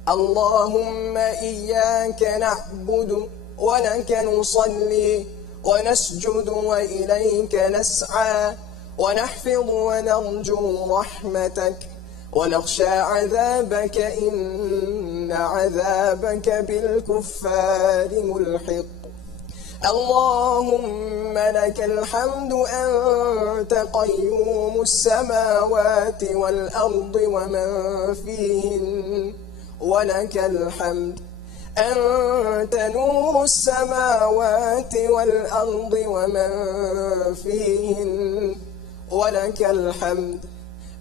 اللهم إياك نعبد ولك نصلي ونسجد وإليك نسعى ونحفظ ونرجو رحمتك ونخشى عذابك إن عذابك بالكفار ملحق. اللهم لك الحمد أنت قيوم السماوات والأرض ومن فيهن، ولك الحمد أنت نور السماوات والأرض ومن فيهن، ولك الحمد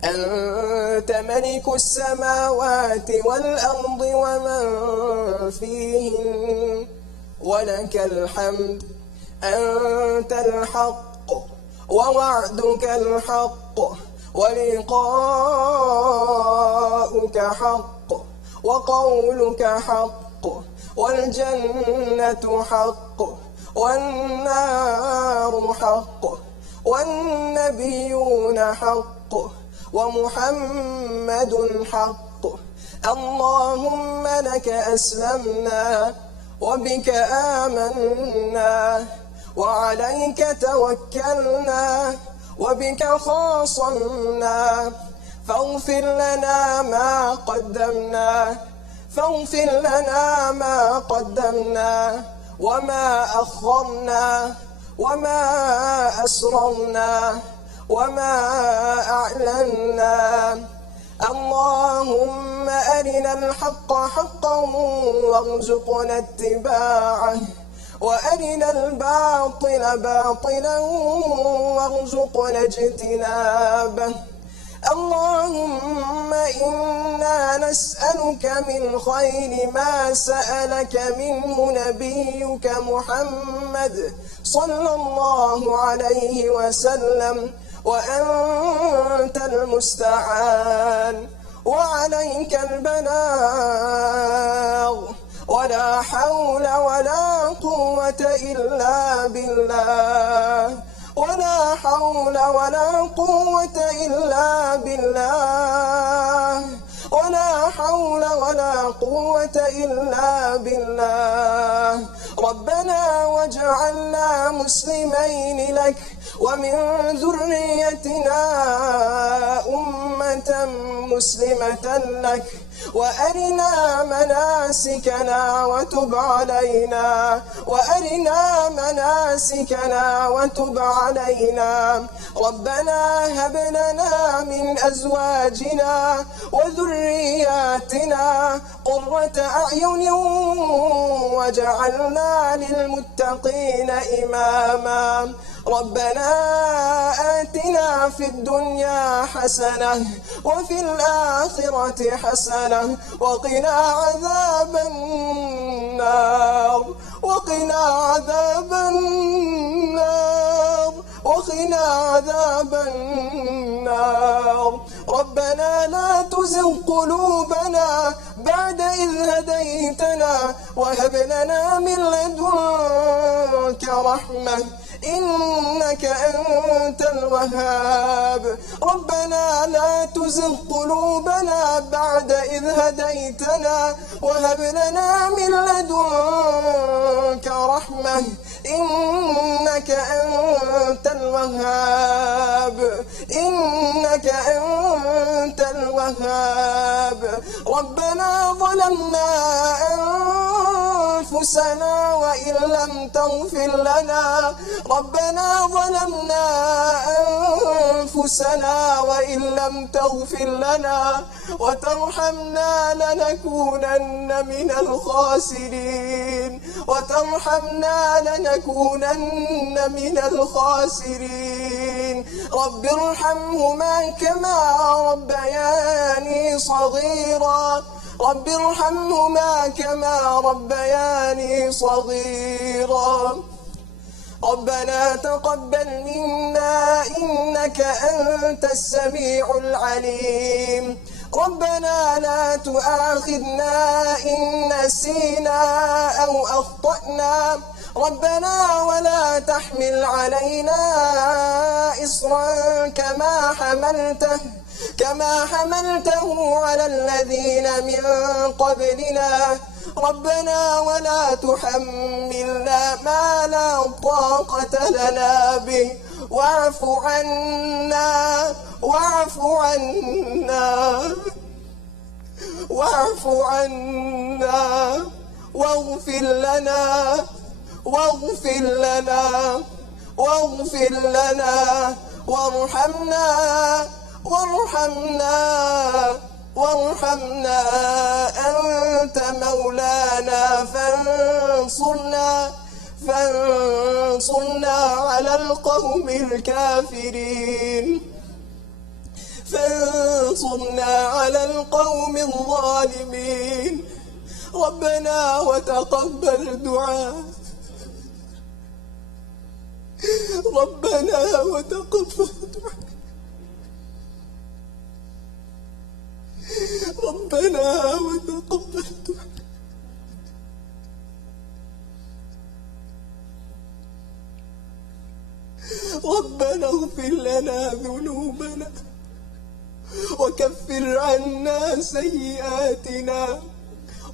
أنت ملك السماوات والأرض ومن فيهن، ولك الحمد أنت الحق ووعدك الحق ولقاؤك حق وقولك حق والجنة حق والنار حق والنبيون حق ومحمد حق. اللهم لك أسلمنا وبك آمنا وعليك توكلنا وبك خاصمنا، فاغفر لنا ما قدمنا وما أخرنا وما أسررنا وما أعلنا. اللهم أرنا الحق حقا وارزقنا اتباعه وأرنا الباطل باطلا وارزقنا اجتنابه. اللهم إنا نسألك من خير ما سألك منه نبيك محمد صلى الله عليه وسلم، وأنت المستعان وعليك البلاغ، ولا حول ولا قوة إلا بالله، ولا حول ولا قوة إلا بالله، ولا حول ولا قوة إلا بالله. ربنا واجعلنا مسلمين لك ومن ذريتنا أمة مسلمة لك، وأرنا مناسكنا وتب علينا، وأرنا مناسكنا وتب علينا. ربنا هب لنا من أزواجنا وذرياتنا قرة أعين واجعلنا للمتقين إماما. ربنا آتنا في الدنيا حسنة وفي الآخرة حسنة وقنا عذاب النار، وقنا عذاب النار، وقنا عذاب النار. ربنا لا تزغ قلوبنا بعد إذ هديتنا وهب لنا من لدنك رحمة إنك أنت الوهاب. ربنا لا تزغ قلوبنا بعد إذ هديتنا وهب لنا من لدنك رحمة إنك أنت الوهاب، إنك أنت الوهاب. ربنا ظلمنا أنفسنا وإن لم تغفر لنا، ربنا ظلمنا أنفسنا وإن لم تغفر لنا وترحمنا لنكونن من الخاسرين، وترحمنا لنكونن من الخاسرين. رب ارحمهما كما ربياني صغيرا، رب ارحمهما كما ربياني صغيرا ربنا تقبل منا إنك أنت السميع العليم ربنا لا تؤاخذنا إن نسينا أو أخطأنا ربنا ولا تحمل علينا إصرا كما حملته على الذين من قبلنا ربنا ولا تحملنا ما لا طاقة لنا به واعف عنا واغفر لنا وارحمنا أنت مولانا فانصرنا على القوم الظالمين ربنا وتقبل دعاء ربنا اغفر لنا ذنوبنا وكفر عنا سيئاتنا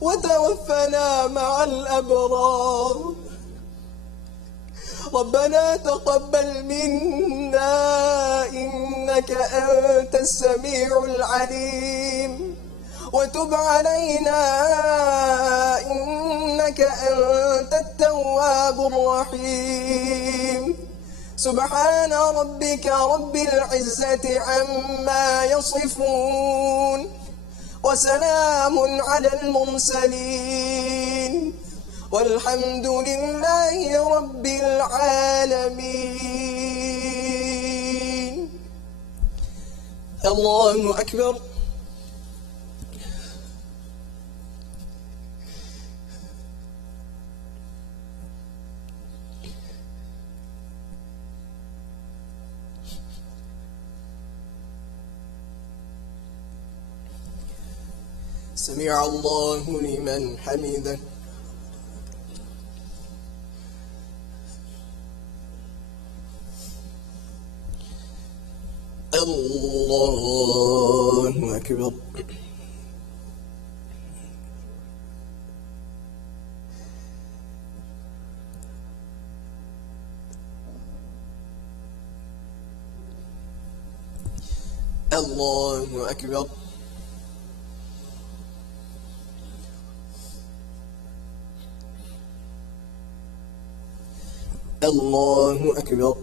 وتوفنا مع الأبرار ربنا تقبل منا إنك أنت السميع العليم وتب علينا إنك أنت التواب الرحيم سبحان ربك رب العزة عما يصفون وسلام على المرسلين والحمد لله رب العالمين. الله أكبر. سمع الله لمن حمده. الله أكبر. الله أكبر. الله أكبر.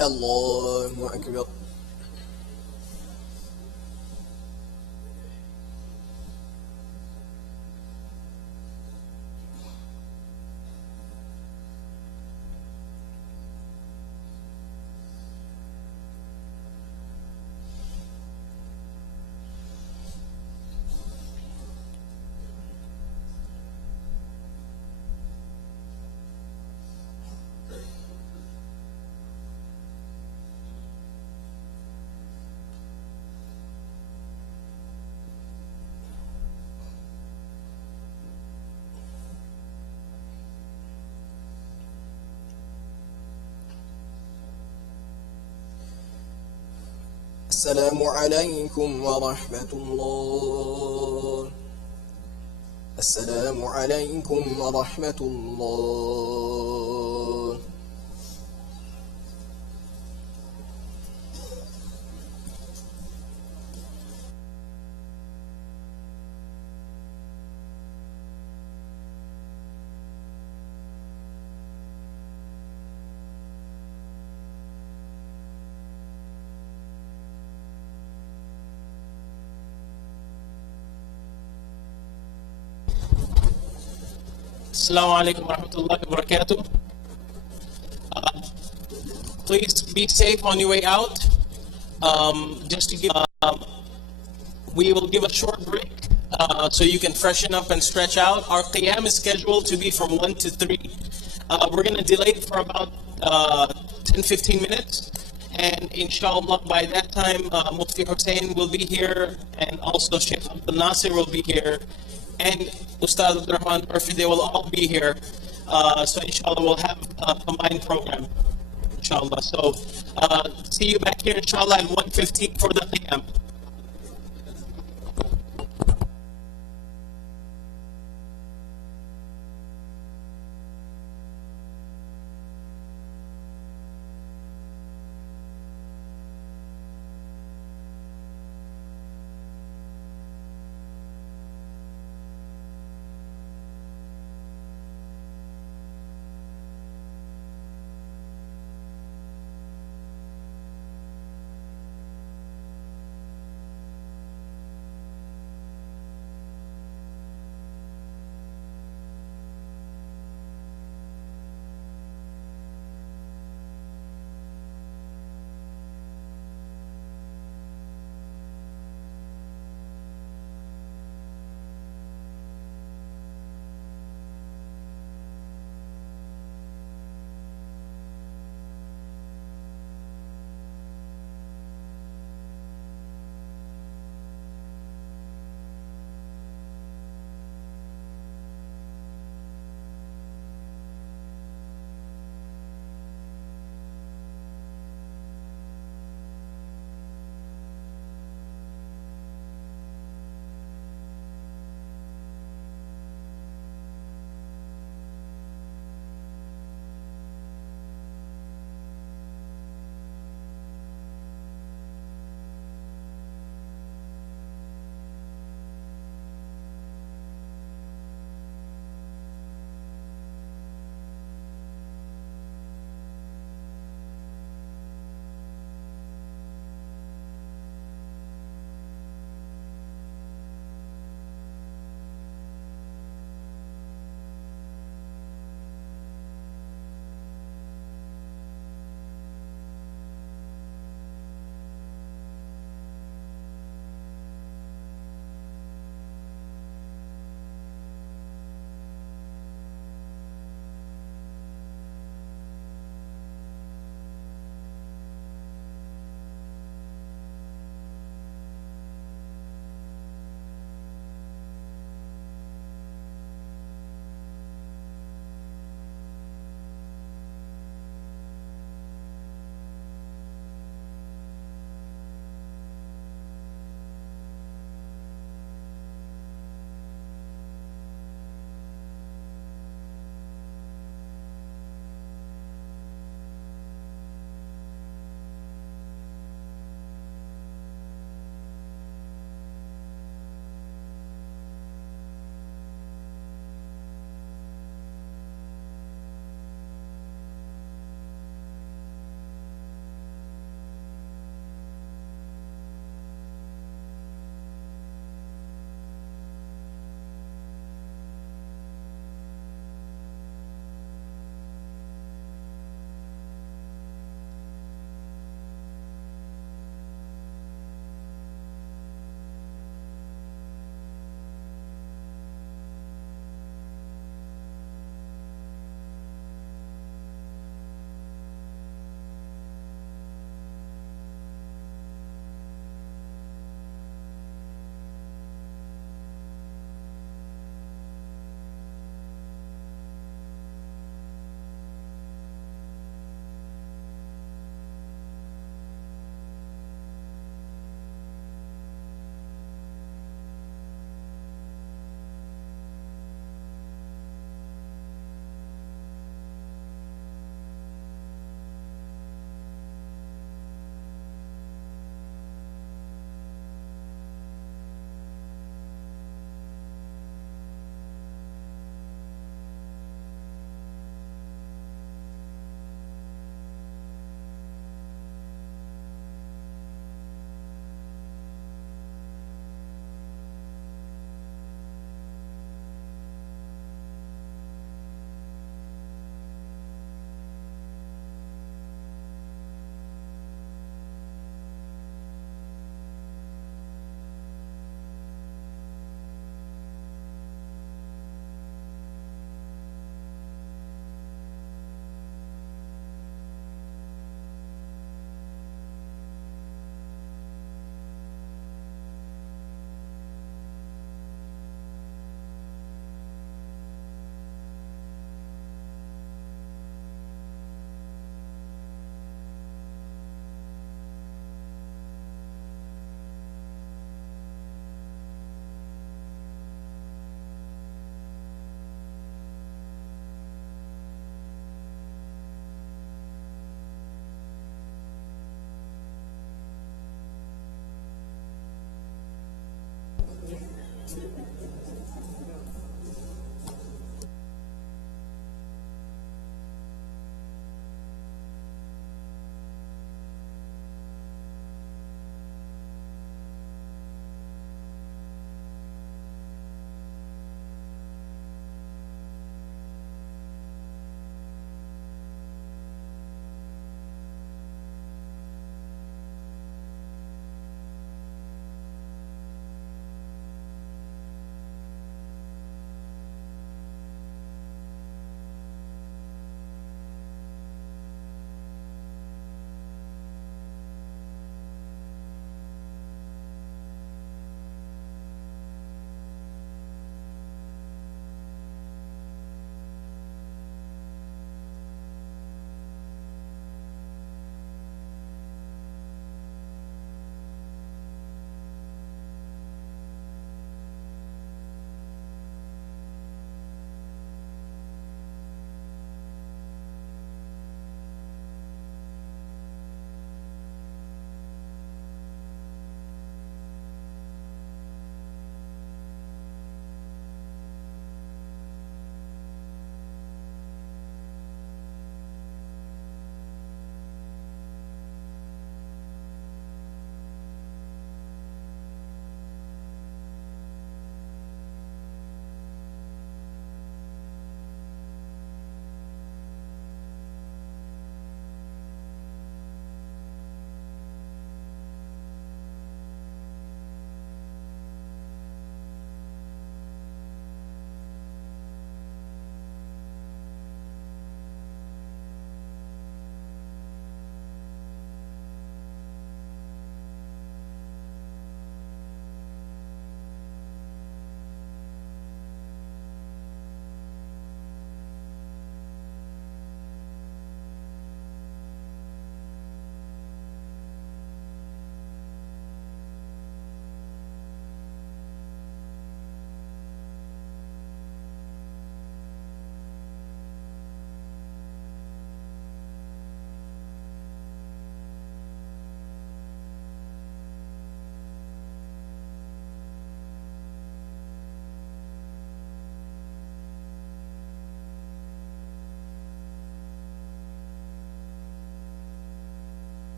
الله أكبر. السلام عليكم ورحمة الله. السلام عليكم ورحمة الله. Assalamu alaikum wa rahmatullahi wa barakatuh. Please be safe on your way out. Just to give, we will give a short break so you can freshen up and stretch out. Our qiyam is scheduled to be from 1 to 3. We're going to delay it for about 10-15 minutes. And inshallah, by that time, Mufti Hussein will be here, and also Sheikh Abdul Nasir will be here, and Ustad Abdul Rahman Murphy, they will all be here. So inshallah, we'll have a combined program. Inshallah. So see you back here, inshallah, at 1:15 for the qiyam.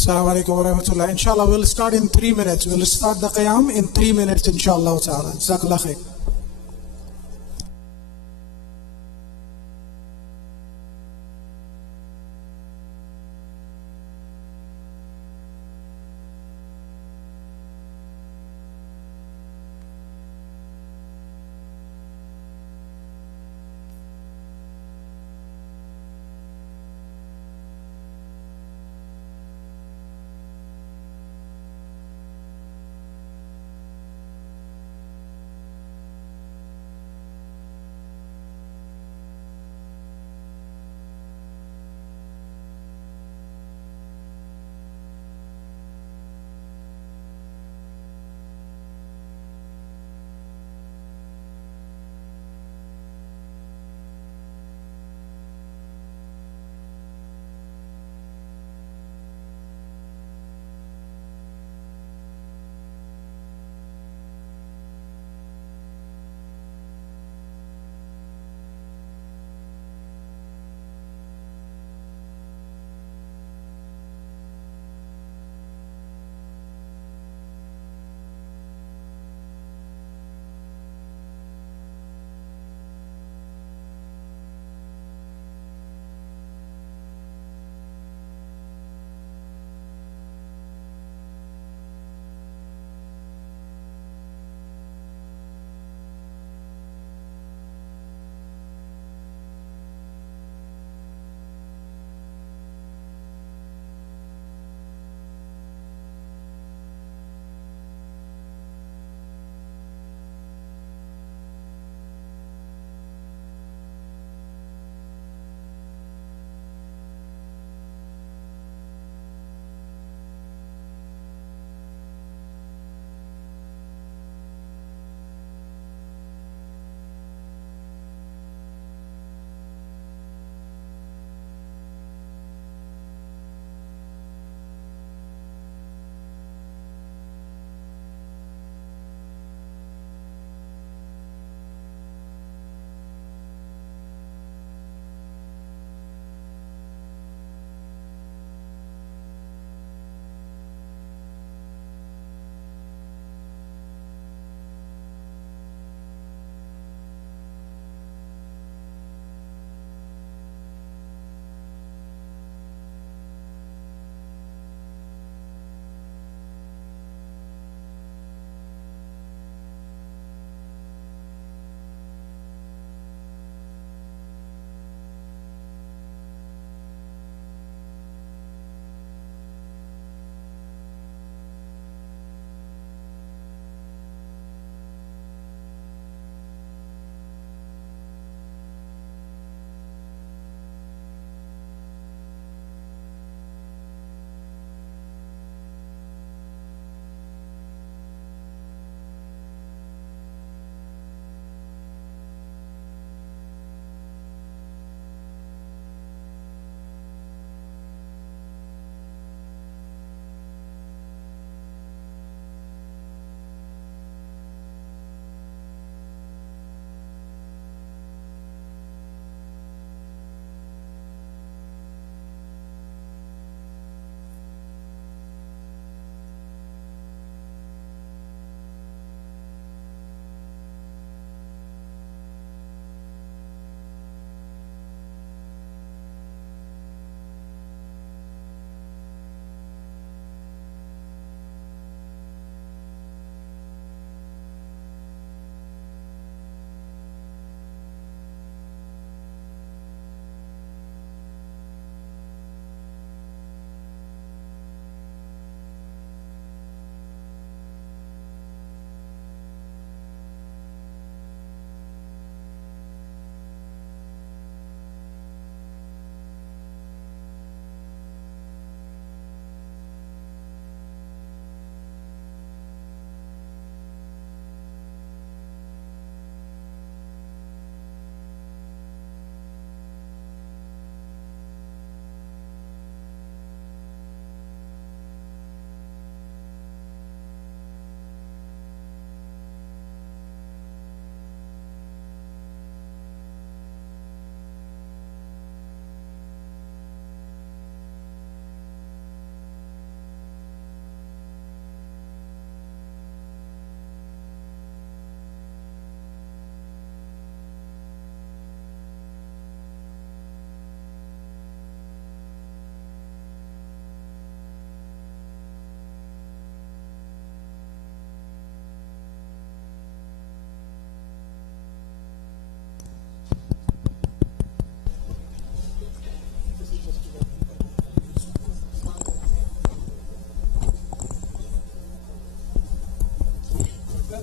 Assalamu alaikum wa rahmatullah. Inshallah, we'll start in 3 minutes. We'll start the qiyam in 3 minutes, inshallah ta'ala. Jazakallah khair.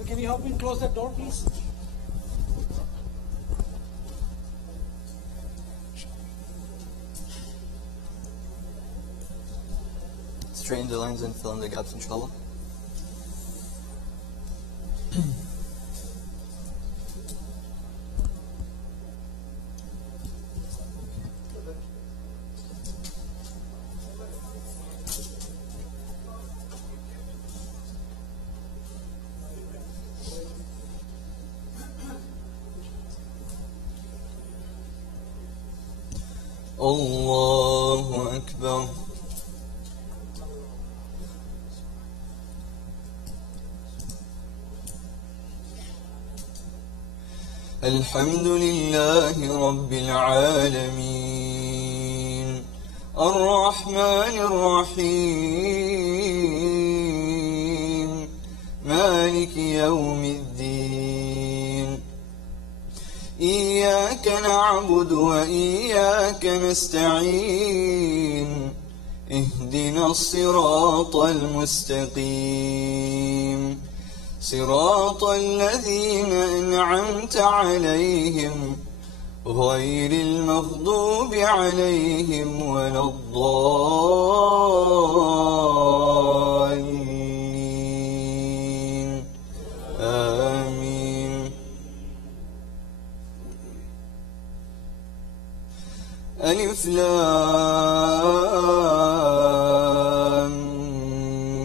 can you help me close that door, please? Straighten the lines and fill in the gaps, inshallah. الله أكبر. الحمد لله رب العالمين الرحمن الرحيم مالك يوم الدين إياك نعبد وإياك نستعين اهدنا الصراط المستقيم صراط الذين أنعمت عليهم غير المغضوب عليهم ولا الضالين آمين. ألف لام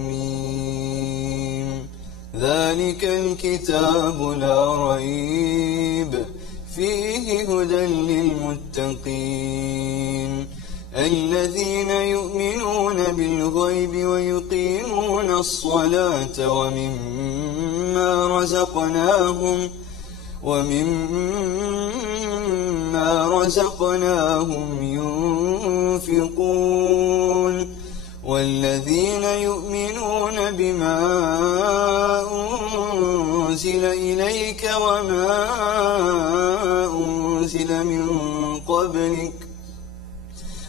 ميم ذلك الكتاب لا ريب فيه هدى للمتقين الذين يؤمنون بالغيب ويقيمون الصلاة ومما رزقناهم ينفقون والذين يؤمنون بما أنزل إليك وما أنزل من قبلك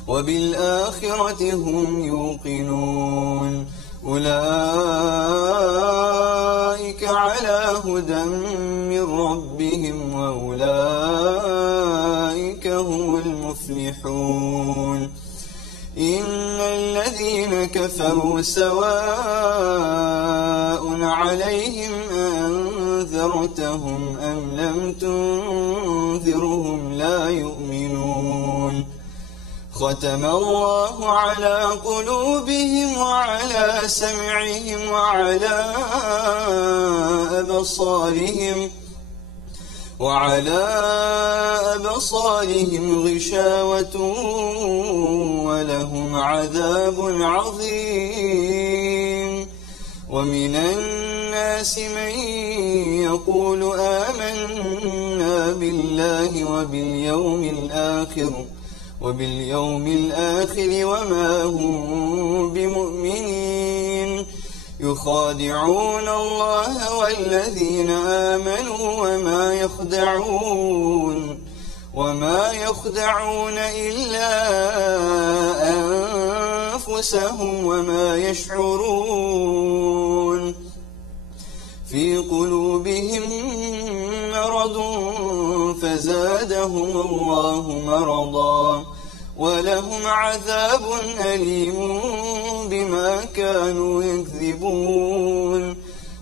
وبالآخرة هم يوقنون أولئك على هدى من ربهم وأولئك هم المفلحون. إن الذين كفروا سواء عليهم أنذرتهم أم لم تنذرهم لا يؤمنون. ختم الله على قلوبهم وعلى سمعهم وعلى أبصارهم غشاوة ولهم عذاب عظيم. ومن الناس من يقول آمنا بالله وباليوم الآخر وما هم بمؤمنين يخادعون الله والذين آمنوا وما يخدعون إلا أنفسهم وما يشعرون. في قلوبهم مرض فزادهم الله مرضا ولهم عذاب أليم بما كانوا يكذبون.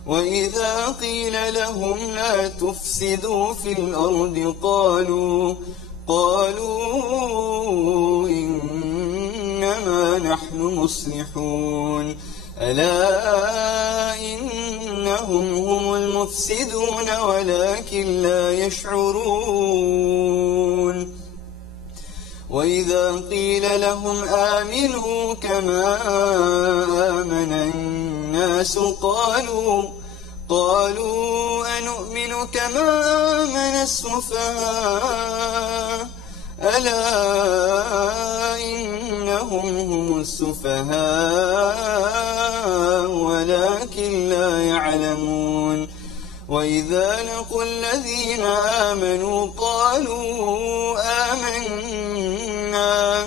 وإذا قيل لهم لا تفسدوا في الأرض قالوا إنما نحن مصلحون ألا إنهم هم المفسدون ولكن لا يشعرون. وإذا قيل لهم آمنوا كما آمن الناس قالوا أنؤمن كما آمن السفهاء ألا إنهم هم السفهاء ولكن لا يعلمون. وإذا لقوا الذين آمنوا قالوا آمنا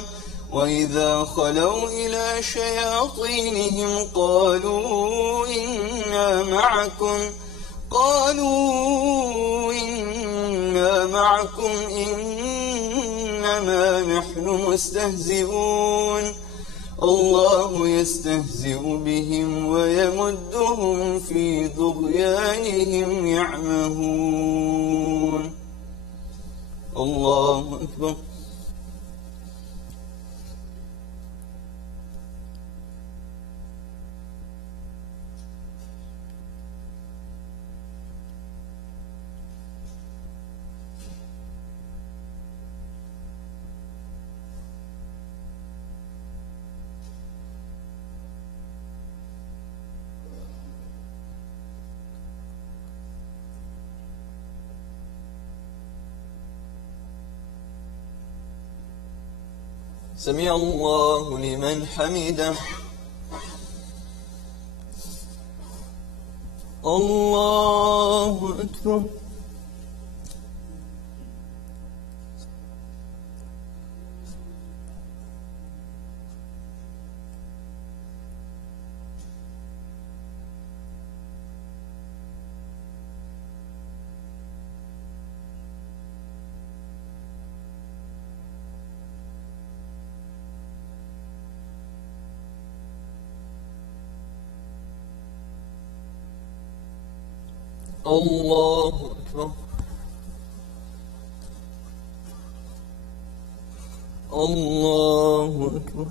وإذا خلوا إلى شياطينهم قالوا إنا معكم قالوا إنا معكم إنما نحن مستهزئون الله يستهزئ بهم ويمدهم في طغيانهم يعمهون. الله أكبر. سمع الله لمن حمده. الله أكبر. الله أكبر. الله أكبر.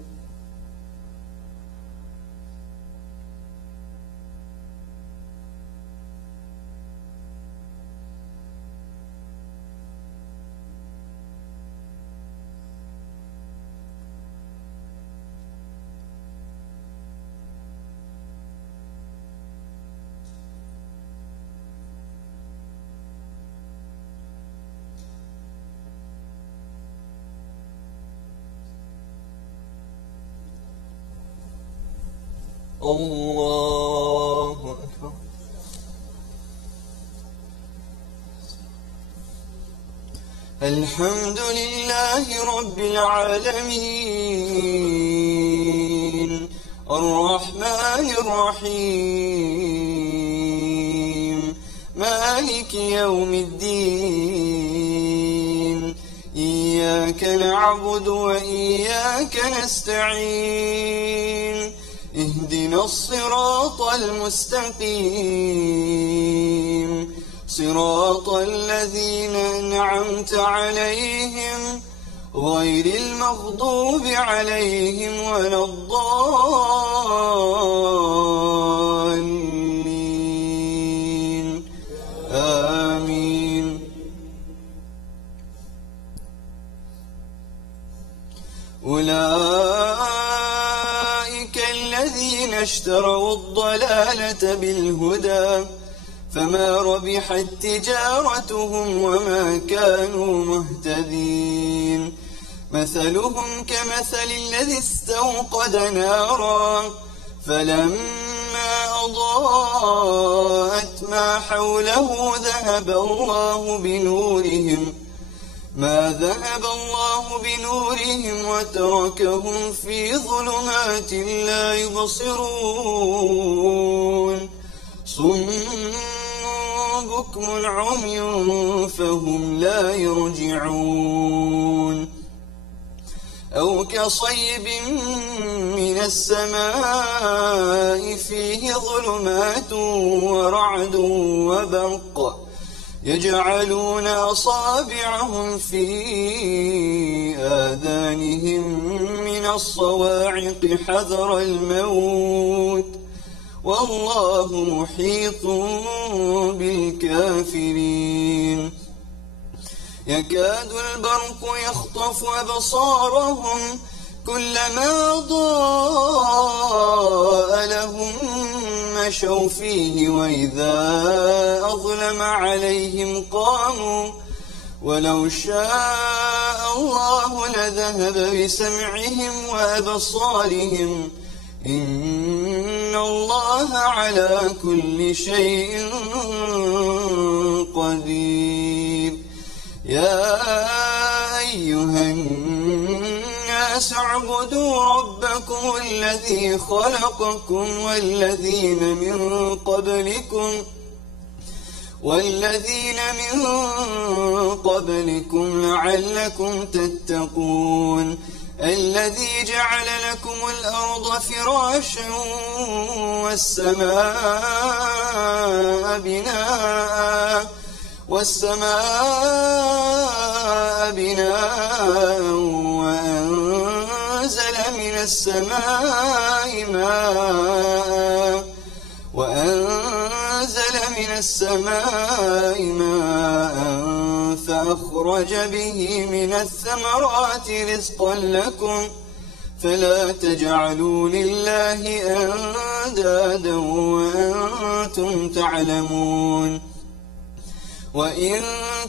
الله أكبر. الحمد لله رب العالمين الرحمن الرحيم مالك يوم الدين إياك نعبد وإياك نستعين اهدنا الصراط المستقيم صراط الذين أنعمت عليهم غير المغضوب عليهم ولا الضالين آمين. أولئك الذين اشتروا الضلالة بالهدى فما ربحت تجارتهم وما كانوا مهتدين. مثلهم كمثل الذي استوقد نارا فلما أضاءت ما حوله ذهب الله بنورهم وتركهم في ظلمات لا يبصرون صم بكم عمي فهم لا يرجعون. أو كصيب من السماء فيه ظلمات ورعد وبرق يجعلون أصابعهم في آذانهم من الصواعق حذر الموت والله محيط بالكافرين. يكاد البرق يخطف أبصارهم كلما ضاء لهم مشوا فيه وإذا أظلم عليهم قاموا ولو شاء الله لذهب بسمعهم وأبصارهم إن الله على كل شيء قدير. يا أيها الناس اعبدوا ربكم الذي خلقكم والذين من قبلكم والذين من قبلكم لعلكم تتقون الذي جعل لكم الأرض فراشا والسماء بناء وأنزل من السماء ماء فأخرج به من الثمرات رزقا لكم فلا تجعلوا لله أندادا وأنتم تعلمون وإن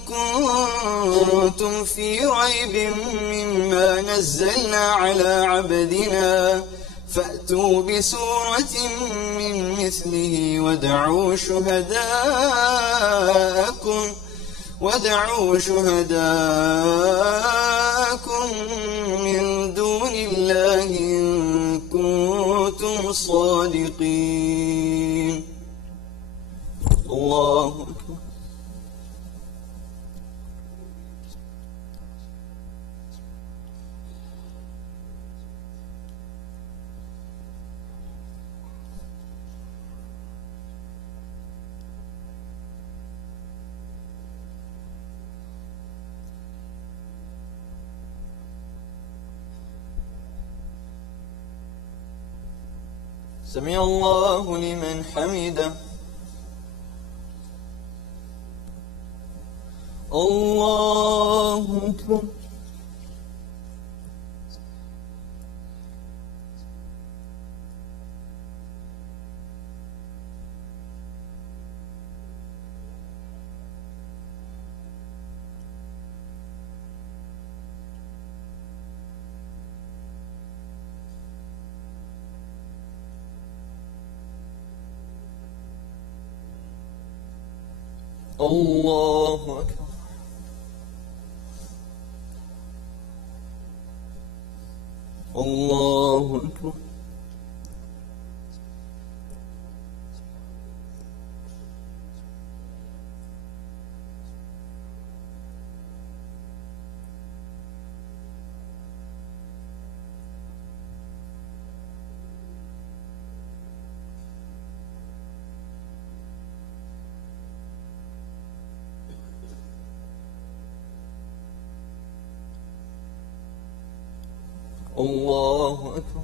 كنتم في ريب مما نزلنا على عبدنا فأتوا بسورة من مثله ودعوا شهداءكم من دون الله إن كنتم صادقين. الله أكبر. سمع الله لمن حمده. الله أكبر. الله أكبر. الله أكبر. الله أكبر.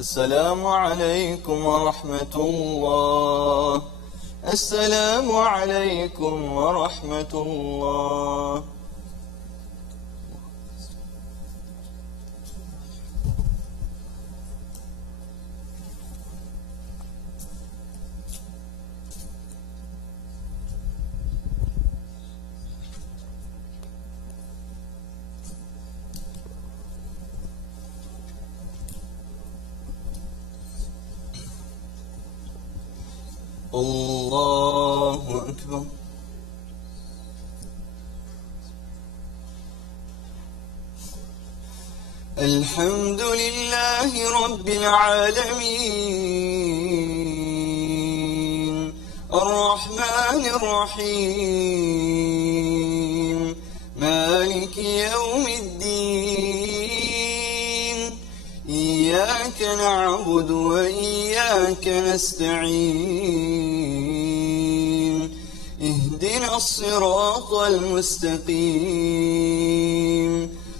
السلام عليكم ورحمة الله. السلام عليكم ورحمة الله. الله أكبر. الحمد لله رب العالمين الرحمن الرحيم مالك يوم الدين إياك نعبد وإياك نستعين اهدنا الصراط المستقيم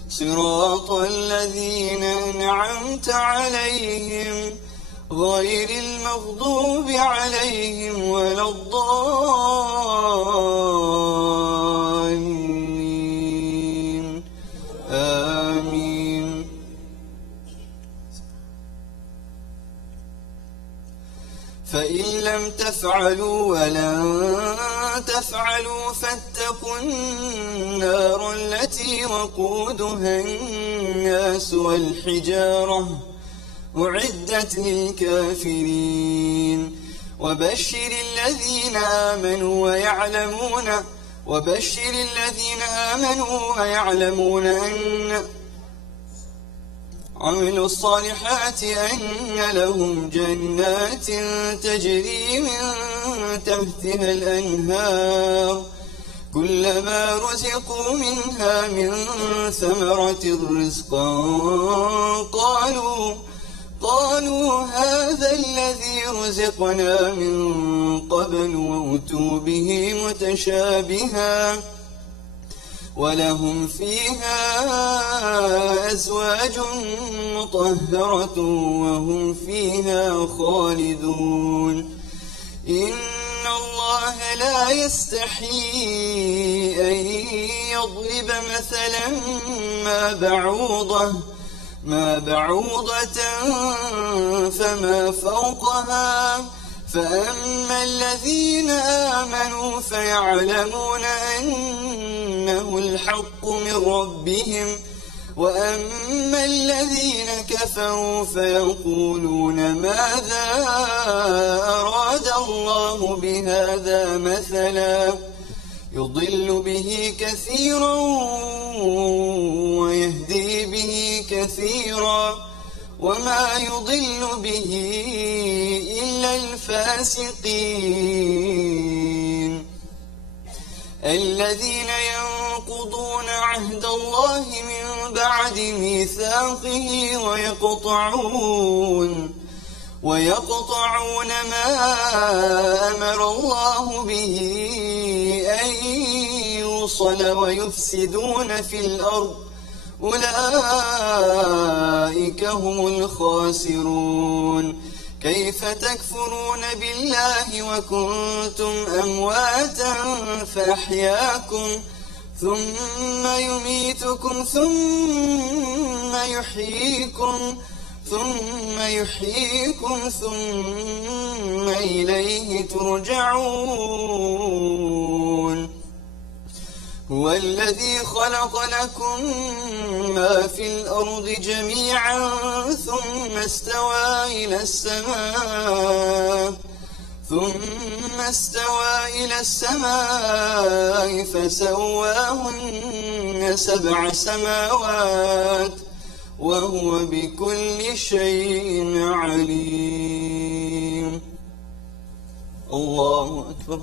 صراط الذين أنعمت عليهم غير المغضوب عليهم ولا الضالين. ولن تفعلوا فاتقوا النار التي وقودها الناس والحجارة أعدت للكافرين وبشر الذين آمنوا ويعلمون أن عملوا الصالحات أن لهم جنات تجري من تحتها الأنهار كلما رزقوا منها من ثمرة رزقا قالوا هذا الذي رزقنا من قبل وأتوا به متشابها ولهم فيها أزواج مطهرة وهم فيها خالدون إن الله لا يستحيي أن يضرب مثلا ما بعوضة فما فوقها فأما الذين آمنوا فيعلمون أنه الحق من ربهم وأما الذين كفروا فيقولون ماذا أراد الله بهذا مثلا يضل به كثيرا ويهدي به كثيرا وما يضل به إلا الفاسقين الذين ينقضون عهد الله من بعد ميثاقه ويقطعون ما أمر الله به أن يوصل ويفسدون في الأرض أولئك هم الخاسرون كيف تكفرون بالله وكنتم أمواتا فأحياكم ثم يميتكم ثم يحييكم ثم إليه ترجعون هو الذي خلق لكم ما في الأرض جميعا ثم استوى إلى السماء فسواهن 7 سماوات وهو بكل شيء عليم الله أكبر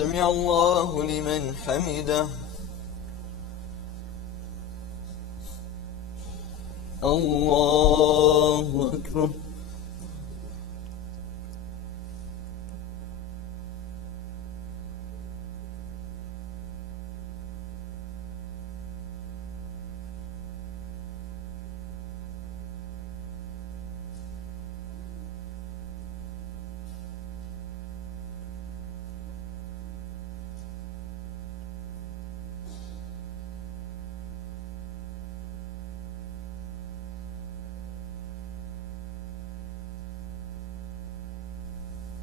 سمع الله لمن حمده الله أكبر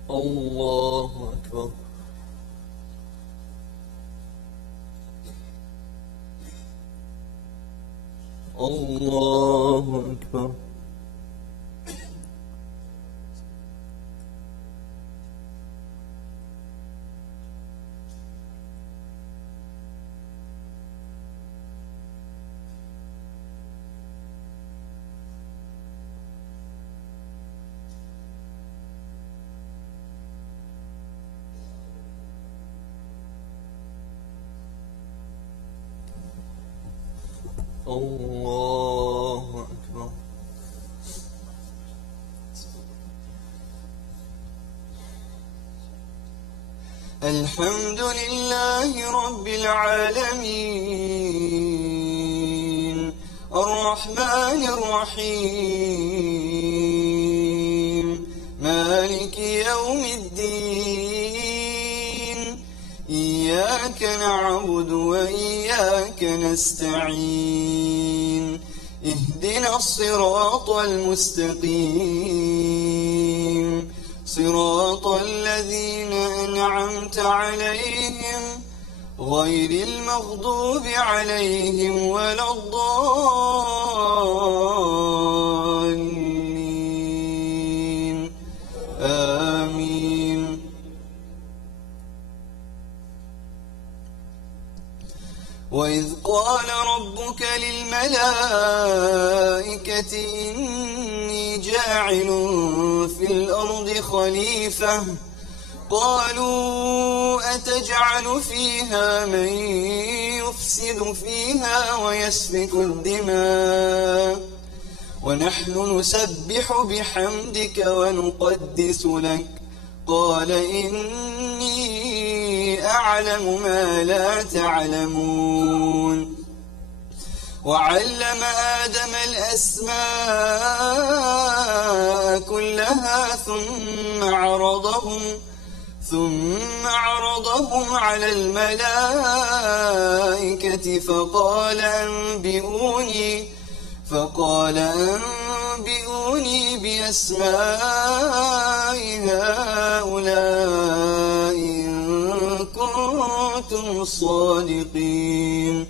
الله أكبر الله أكبر الله أكبر الحمد لله رب العالمين الرحمن الرحيم مالك يوم الدين إياك نعبد وإياك نستعين اهدنا الصراط المستقيم صراط الذين أنعمت عليهم غير المغضوب عليهم ولا الضالين آمين. وإذ قال ربك للملائكة إني جاعل في الأرض خليفة قالوا أتجعل فيها من يفسد فيها ويسفك الدماء ونحن نسبح بحمدك ونقدس لك قال إني أعلم ما لا تعلمون. وعلم آدم الأسماء كلها ثم عرضهم على الملائكة فقال أنبئوني بأسماء هؤلاء إن كنتم صادقين.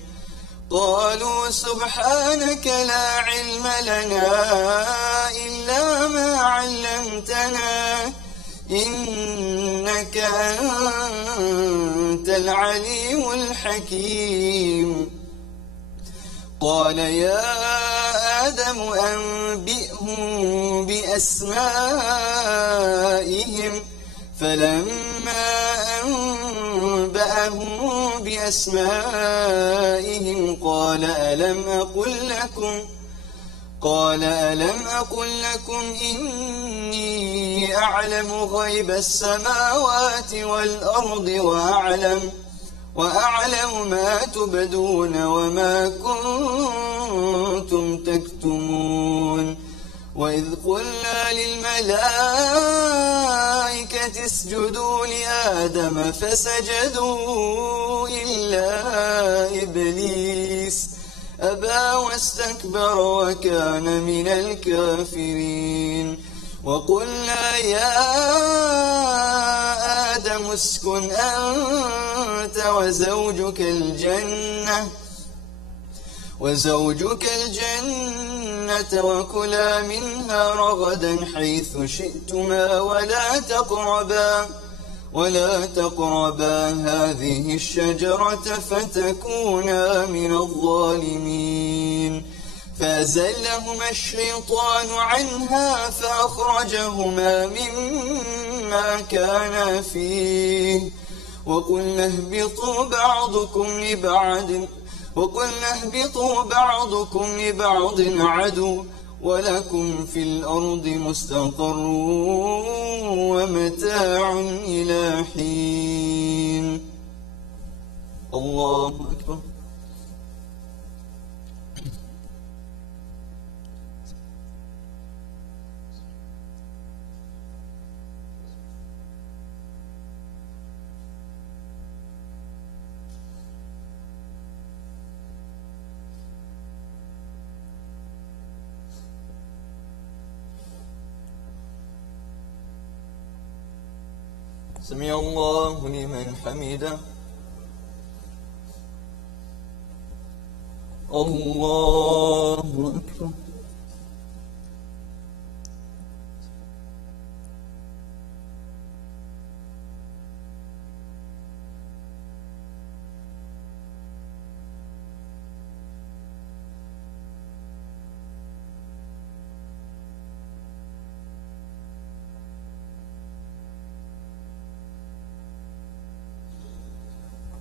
قالوا سبحانك لا علم لنا إلا ما علمتنا إنك أنت العليم الحكيم. قال يا آدم أنبئهم بأسمائهم فلما أنبأهم بأسمائهم قال ألم أقل لكم إني أعلم غيب السماوات والأرض وأعلم ما تبدون وما كنتم تكتمون. وإذ قلنا للملائكة اسجدوا لآدم فسجدوا إلا إبليس أبى واستكبر وكان من الكافرين. وقلنا يا آدم اسكن أنت وزوجك الجنة وكلا منها رغدا حيث شئتما ولا تقربا هذه الشجرة فتكونا من الظالمين. فأزلهما الشيطان عنها فأخرجهما مما كانا فيه وقلنا اهبطوا بعضكم لبعض عدو ولكم في الأرض مستقر ومتاع إلى حين. الله أكبر. سمع الله لمن حمده. الله أكبر.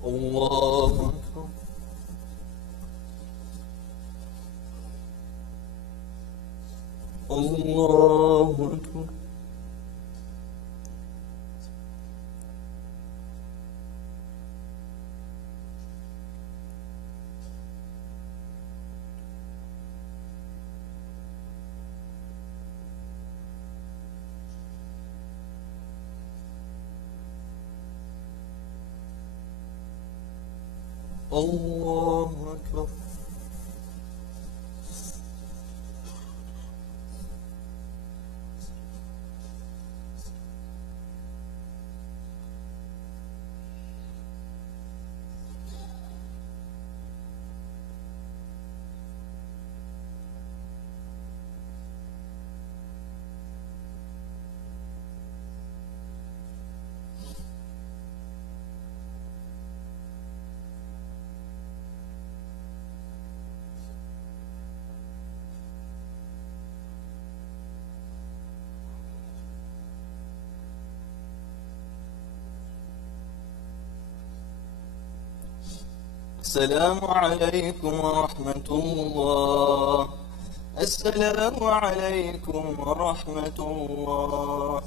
الله أكبر. الله أكبر. الله أكبر. السلام عليكم ورحمة الله. السلام عليكم ورحمة الله.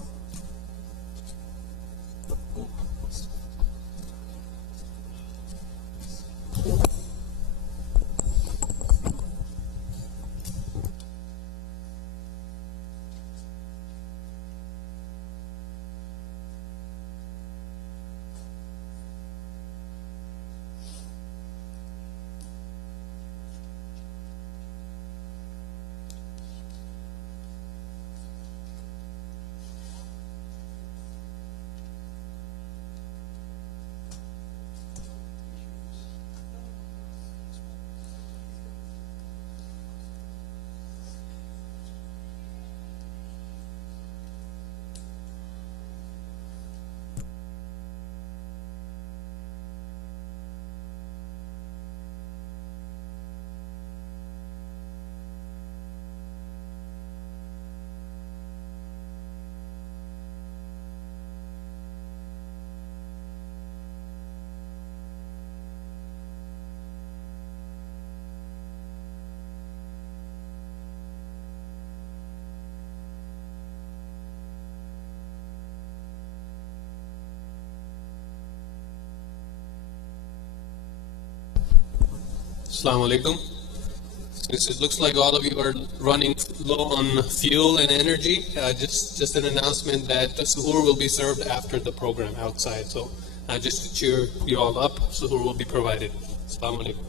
Assalamu alaikum. Since it looks like all of you are running low on fuel and energy, just an announcement that the suhoor will be served after the program outside. So just to cheer you all up, suhoor will be provided. Assalamu alaikum.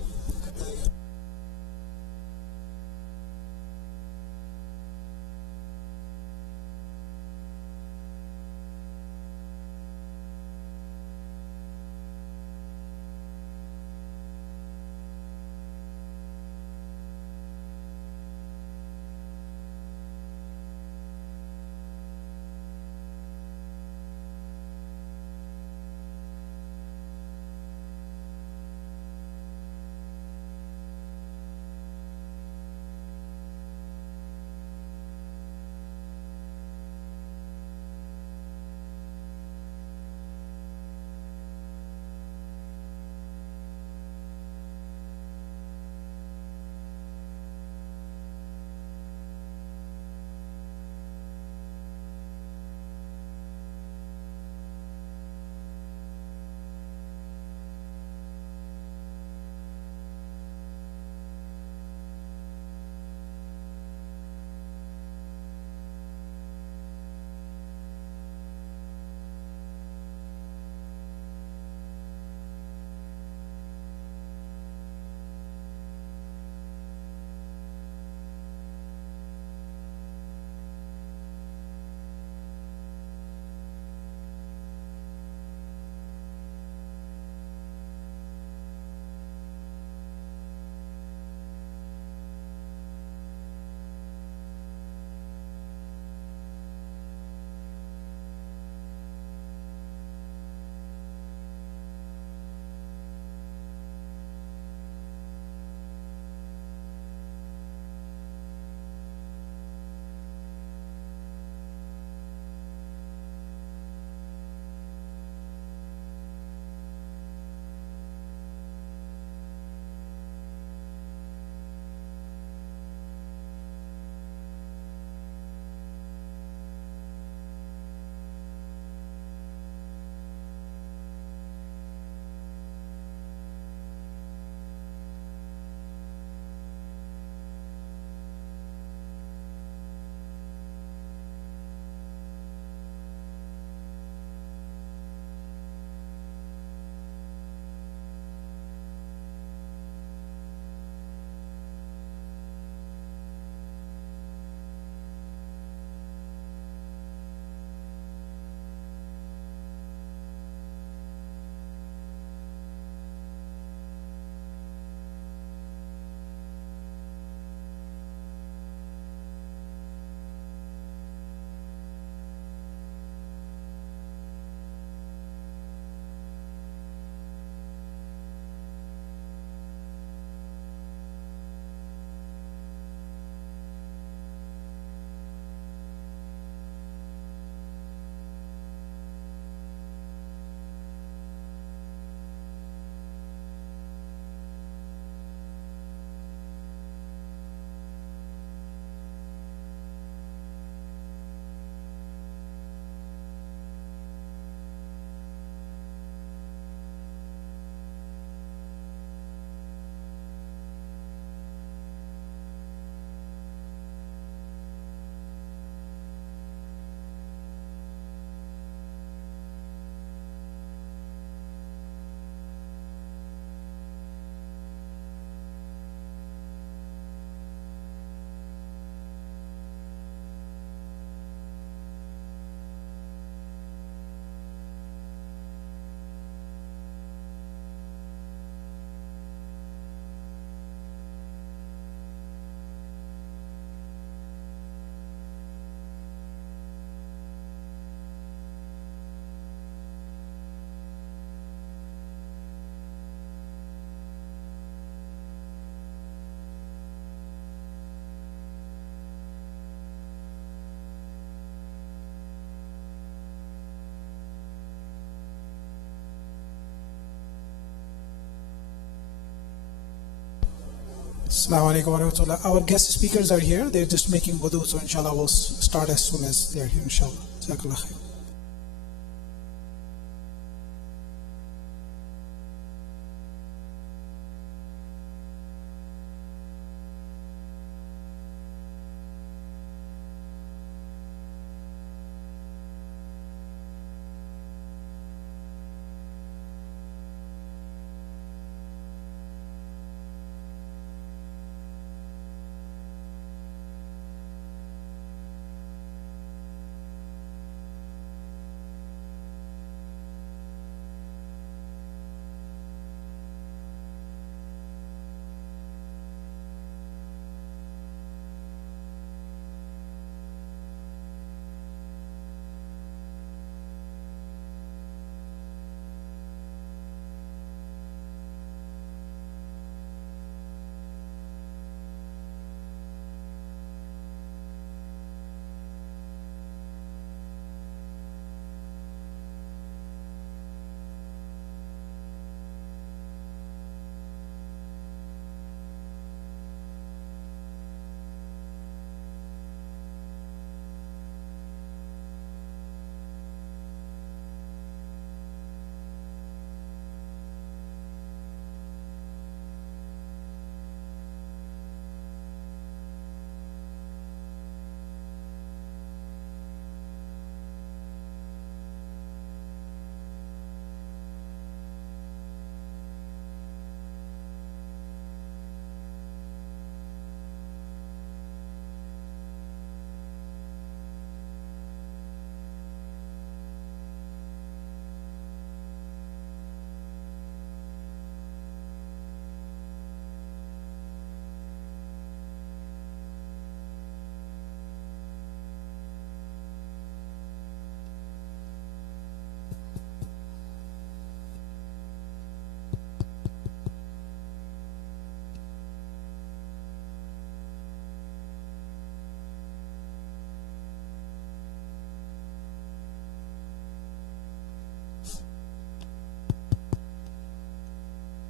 Assalamu alaikum wa rahmatullah. Our guest speakers are here. They're just making wudu, so inshallah we'll start as soon as they're here, inshallah. Jazakallah khair.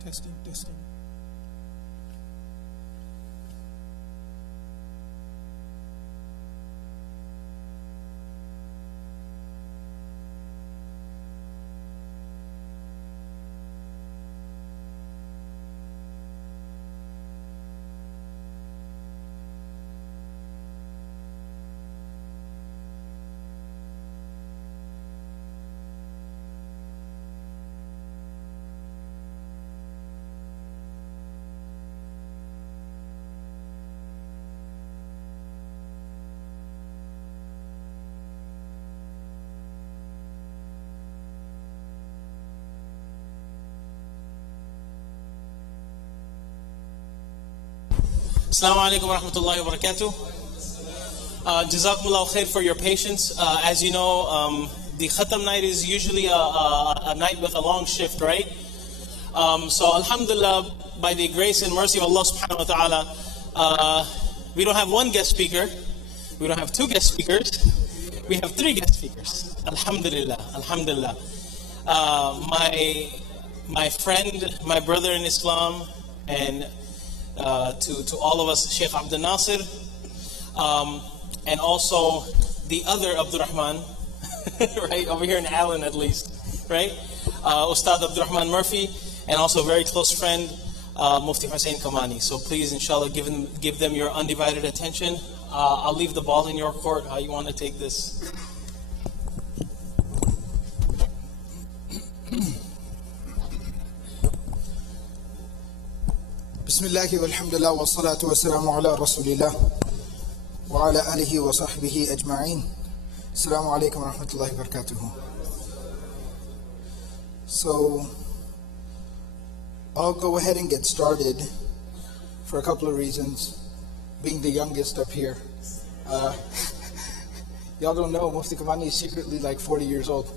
Testing. Assalamu alaikum wa rahmatullahi wa barakatuh. Jazakumullah khair for your patience. As you know, the Khatam night is usually a night with a long shift, right? So alhamdulillah, by the grace and mercy of Allah subhanahu wa ta'ala, we don't have one guest speaker, we don't have two guest speakers, we have three guest speakers. Alhamdulillah, alhamdulillah. My friend, my brother in Islam, and to all of us, Sheikh Abdul Nasir, and also the other Abdurrahman, right, over here in Allen at least, right? Ustad Abdurrahman Murphy, and also a very close friend, Mufti Hussein Kamani. So please, inshallah, give them your undivided attention. I'll leave the ball in your court, how you want to take this. Bismillahi walhamdulillah wa salatu wa salamu ala rasulillah wa ala alihi wa sahbihi ajma'in. Assalamu alaikum wa rahmatullahi wa barakatuhu. So, I'll go ahead and get started for a couple of reasons. Being the youngest up here. Y'all don't know, Mufti Kamani is secretly like 40 years old.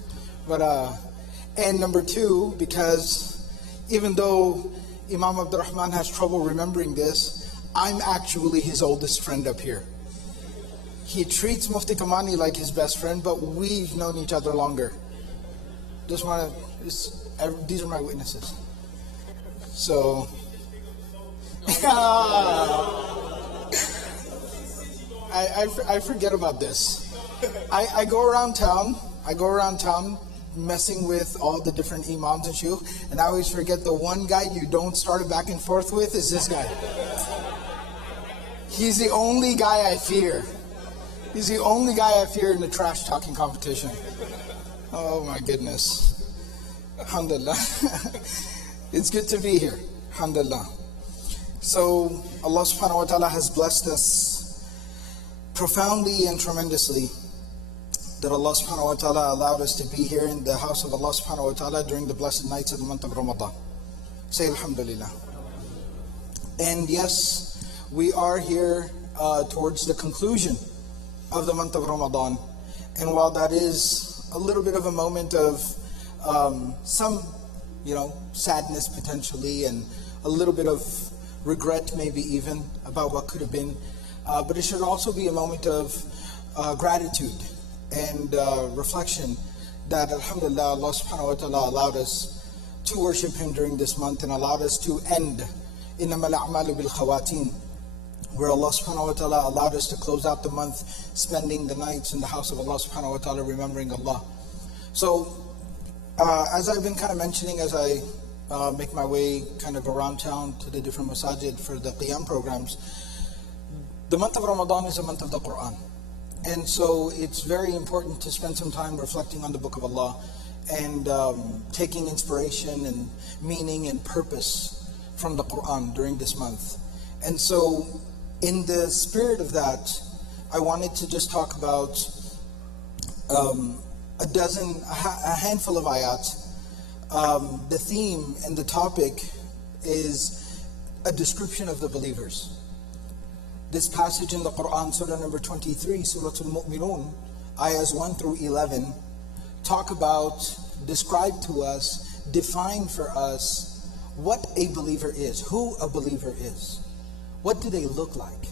And number two, because even though Imam Abdurrahman has trouble remembering this, I'm actually his oldest friend up here. He treats Mufti Kamani like his best friend, but we've known each other longer. These are my witnesses. So, I forget about this. I go around town. Messing with all the different imams and shuyukh, and I always forget the one guy you don't start back and forth with is this guy. He's the only guy I fear. He's the only guy I fear in the trash talking competition. Oh my goodness. Alhamdulillah. It's good to be here. Alhamdulillah. So Allah subhanahu wa ta'ala has blessed us profoundly and tremendously that Allah subhanahu wa ta'ala allowed us to be here in the house of Allah subhanahu wa ta'ala during the blessed nights of the month of Ramadan. Say Alhamdulillah. And yes, we are here towards the conclusion of the month of Ramadan. And while that is a little bit of a moment of some, sadness potentially, and a little bit of regret maybe even about what could have been, but it should also be a moment of gratitude and reflection that alhamdulillah Allah subhanahu wa ta'ala allowed us to worship Him during this month and allowed us to end إِنَّمَا الْأَعْمَالُ بِالْخَوَاتِيمِ, where Allah subhanahu wa ta'ala allowed us to close out the month spending the nights in the house of Allah subhanahu wa ta'ala remembering Allah. So as I've been kind of mentioning as I make my way kind of around town to the different masajid for the Qiyam programs, the month of Ramadan is a month of the Quran. And so it's very important to spend some time reflecting on the Book of Allah and taking inspiration and meaning and purpose from the Quran during this month. And so in the spirit of that, I wanted to just talk about a handful of ayat. The theme and the topic is a description of the believers. This passage in the Quran, Surah number 23, Surah Al-Mu'minun, ayahs 1 through 11, talk about, describe to us, define for us what a believer is, who a believer is. What do they look like?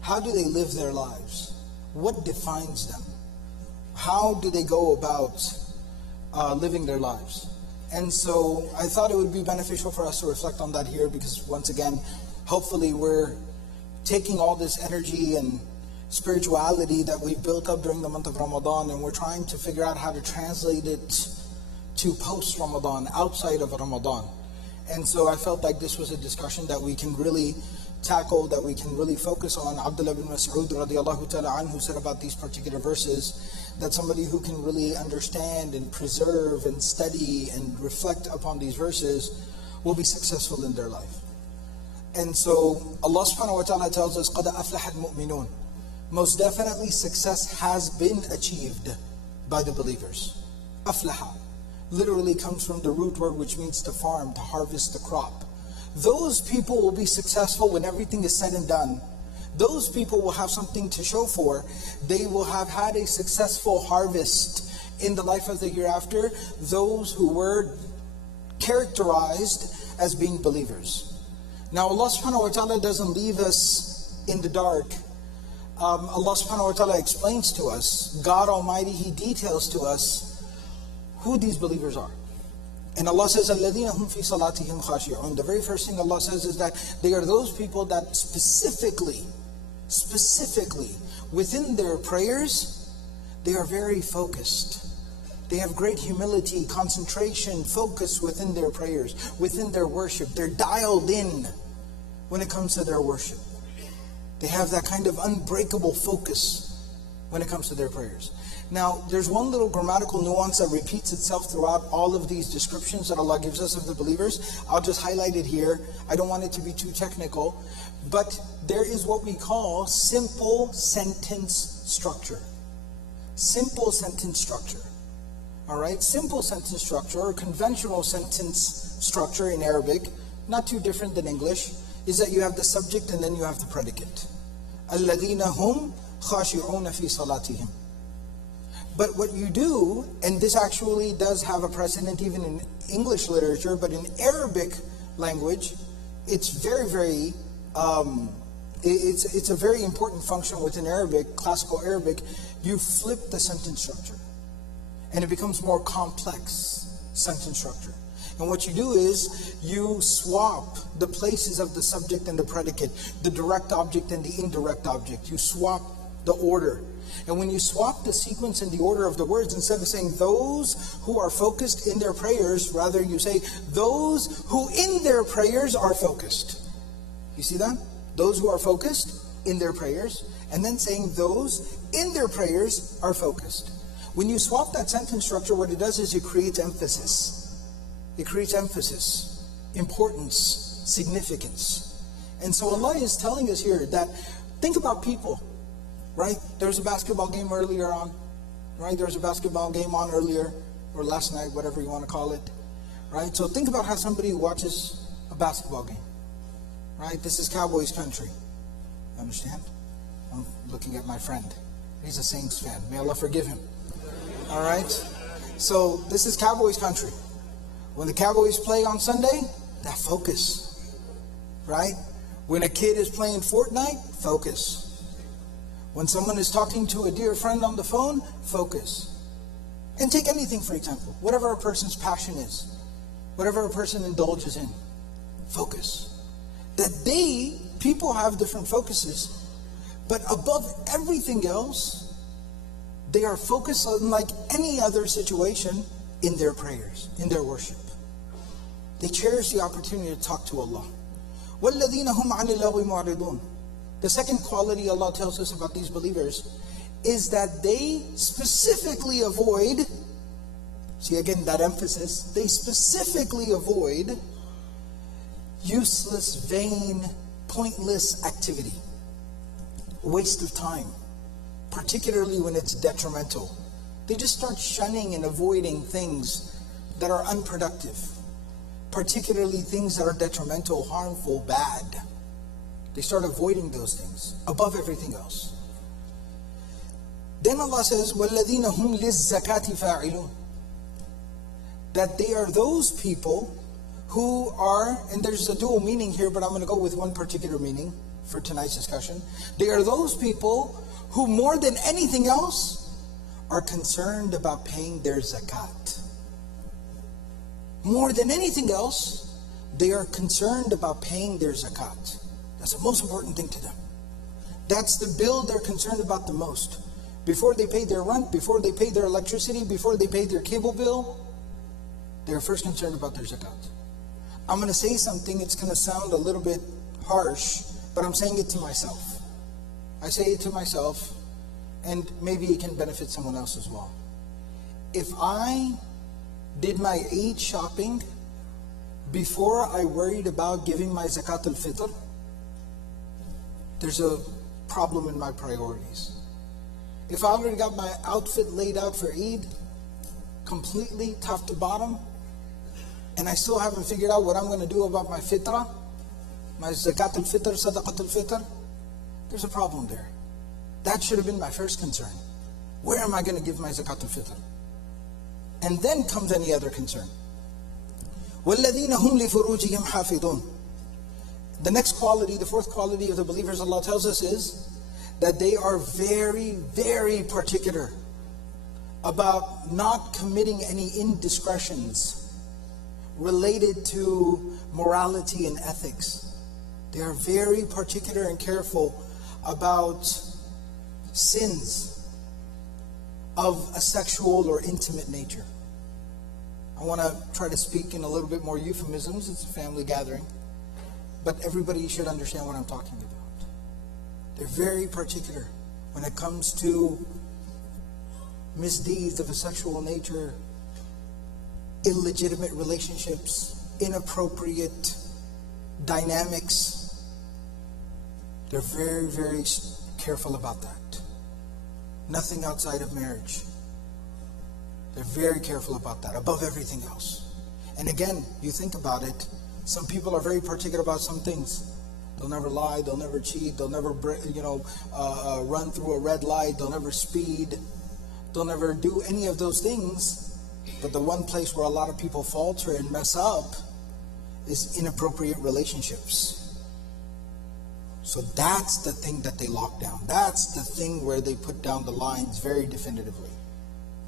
How do they live their lives? What defines them? How do they go about living their lives? And so I thought it would be beneficial for us to reflect on that here, because once again, hopefully we're taking all this energy and spirituality that we've built up during the month of Ramadan, and we're trying to figure out how to translate it to post-Ramadan, outside of Ramadan. And so I felt like this was a discussion that we can really tackle, that we can really focus on. Abdullah bin Mas'ud radiallahu ta'ala anhu said about these particular verses that somebody who can really understand and preserve and study and reflect upon these verses will be successful in their life. And so Allah subhanahu wa ta'ala tells us, قَدْ أَفْلَحَ الْمُؤْمِنُونَ. Most definitely success has been achieved by the believers. أَفْلَحَ literally comes from the root word which means to farm, to harvest the crop. Those people will be successful when everything is said and done. Those people will have something to show for. They will have had a successful harvest in the life of the hereafter. Those who were characterized as being believers. Now Allah subhanahu wa ta'ala doesn't leave us in the dark. Allah subhanahu wa ta'ala explains to us, God Almighty, He details to us who these believers are. And Allah says, الَّذِينَ هُمْ فِي صَلَاتِهِمْ خَاشِعُونَ. The very first thing Allah says is that they are those people that specifically, within their prayers, they are very focused. They have great humility, concentration, focus within their prayers, within their worship. They're dialed in when it comes to their worship. They have that kind of unbreakable focus when it comes to their prayers. Now, there's one little grammatical nuance that repeats itself throughout all of these descriptions that Allah gives us of the believers. I'll just highlight it here. I don't want it to be too technical. But there is what we call simple sentence structure. Simple sentence structure. Alright, simple sentence structure or conventional sentence structure in Arabic, not too different than English, is that you have the subject and then you have the predicate. الَّذِينَ هُمْ خَاشِعُونَ فِي صَلَاتِهِمْ. But what you do, and this actually does have a precedent even in English literature, but in Arabic language, it's very, it's a very important function within Arabic, classical Arabic. You flip the sentence structure. And it becomes more complex sentence structure. And what you do is you swap the places of the subject and the predicate, the direct object and the indirect object. You swap the order. And when you swap the sequence and the order of the words, instead of saying those who are focused in their prayers, rather you say those who in their prayers are focused. You see that? Those who are focused in their prayers, and then saying those in their prayers are focused. When you swap that sentence structure, what it does is it creates emphasis. It creates emphasis, importance, significance. And so Allah is telling us here that, think about people, right? There was a basketball game earlier on, right? There was a basketball game on earlier, or last night, whatever you want to call it, right? So think about how somebody watches a basketball game, right? This is Cowboys country. Understand? I'm looking at my friend. He's a Saints fan. May Allah forgive him. All right? So this is Cowboys country. When the Cowboys play on Sunday, that focus, right? When a kid is playing Fortnite, focus. When someone is talking to a dear friend on the phone, focus. And take anything, for example, whatever a person's passion is, whatever a person indulges in, focus. That people have different focuses, but above everything else, they are focused on, like any other situation, in their prayers, in their worship. They cherish the opportunity to talk to Allah. وَالَّذِينَ هُمْ عَنِ اللَّغْوِ مُعْرِضُونَ. The second quality Allah tells us about these believers is that they specifically avoid, see again that emphasis, they specifically avoid useless, vain, pointless activity, waste of time, particularly when it's detrimental. They just start shunning and avoiding things that are unproductive, particularly things that are detrimental, harmful, bad. They start avoiding those things above everything else. Then Allah says, وَالَّذِينَ هُمْ لِلزَّكَاةِ فَاعِلُونَ. That they are those people who are, and there's a dual meaning here, but I'm going to go with one particular meaning for tonight's discussion. They are those people who more than anything else are concerned about paying their zakat. More than anything else, they are concerned about paying their zakat. That's the most important thing to them. That's the bill they're concerned about the most. Before they pay their rent, before they pay their electricity, before they pay their cable bill, they're first concerned about their zakat. I'm going to say something, it's going to sound a little bit harsh, but I'm saying it to myself. I say it to myself, and maybe it can benefit someone else as well. If I did my Eid shopping before I worried about giving my zakat al-fitr, there's a problem in my priorities. If I already got my outfit laid out for Eid, completely top to bottom, and I still haven't figured out what I'm going to do about my fitrah, my zakat al-fitr, sadaqat al-fitr, there's a problem there. That should have been my first concern. Where am I going to give my zakat al-fitr? And then comes any other concern. وَالَّذِينَ هُمْ لِفُرُوجِهِمْ حَافِظُونَ. The next quality, the fourth quality of the believers, Allah tells us, is that they are very, very particular about not committing any indiscretions related to morality and ethics. They are very particular and careful about sins of a sexual or intimate nature. I want to try to speak in a little bit more euphemisms. It's a family gathering. But everybody should understand what I'm talking about. They're very particular when it comes to misdeeds of a sexual nature, illegitimate relationships, inappropriate dynamics. They're very, very careful about that. Nothing outside of marriage. They're very careful about that, above everything else. And again, you think about it, some people are very particular about some things. They'll never lie, they'll never cheat, they'll never run through a red light, they'll never speed, they'll never do any of those things. But the one place where a lot of people falter and mess up is inappropriate relationships. So that's the thing that they lock down. That's the thing where they put down the lines very definitively.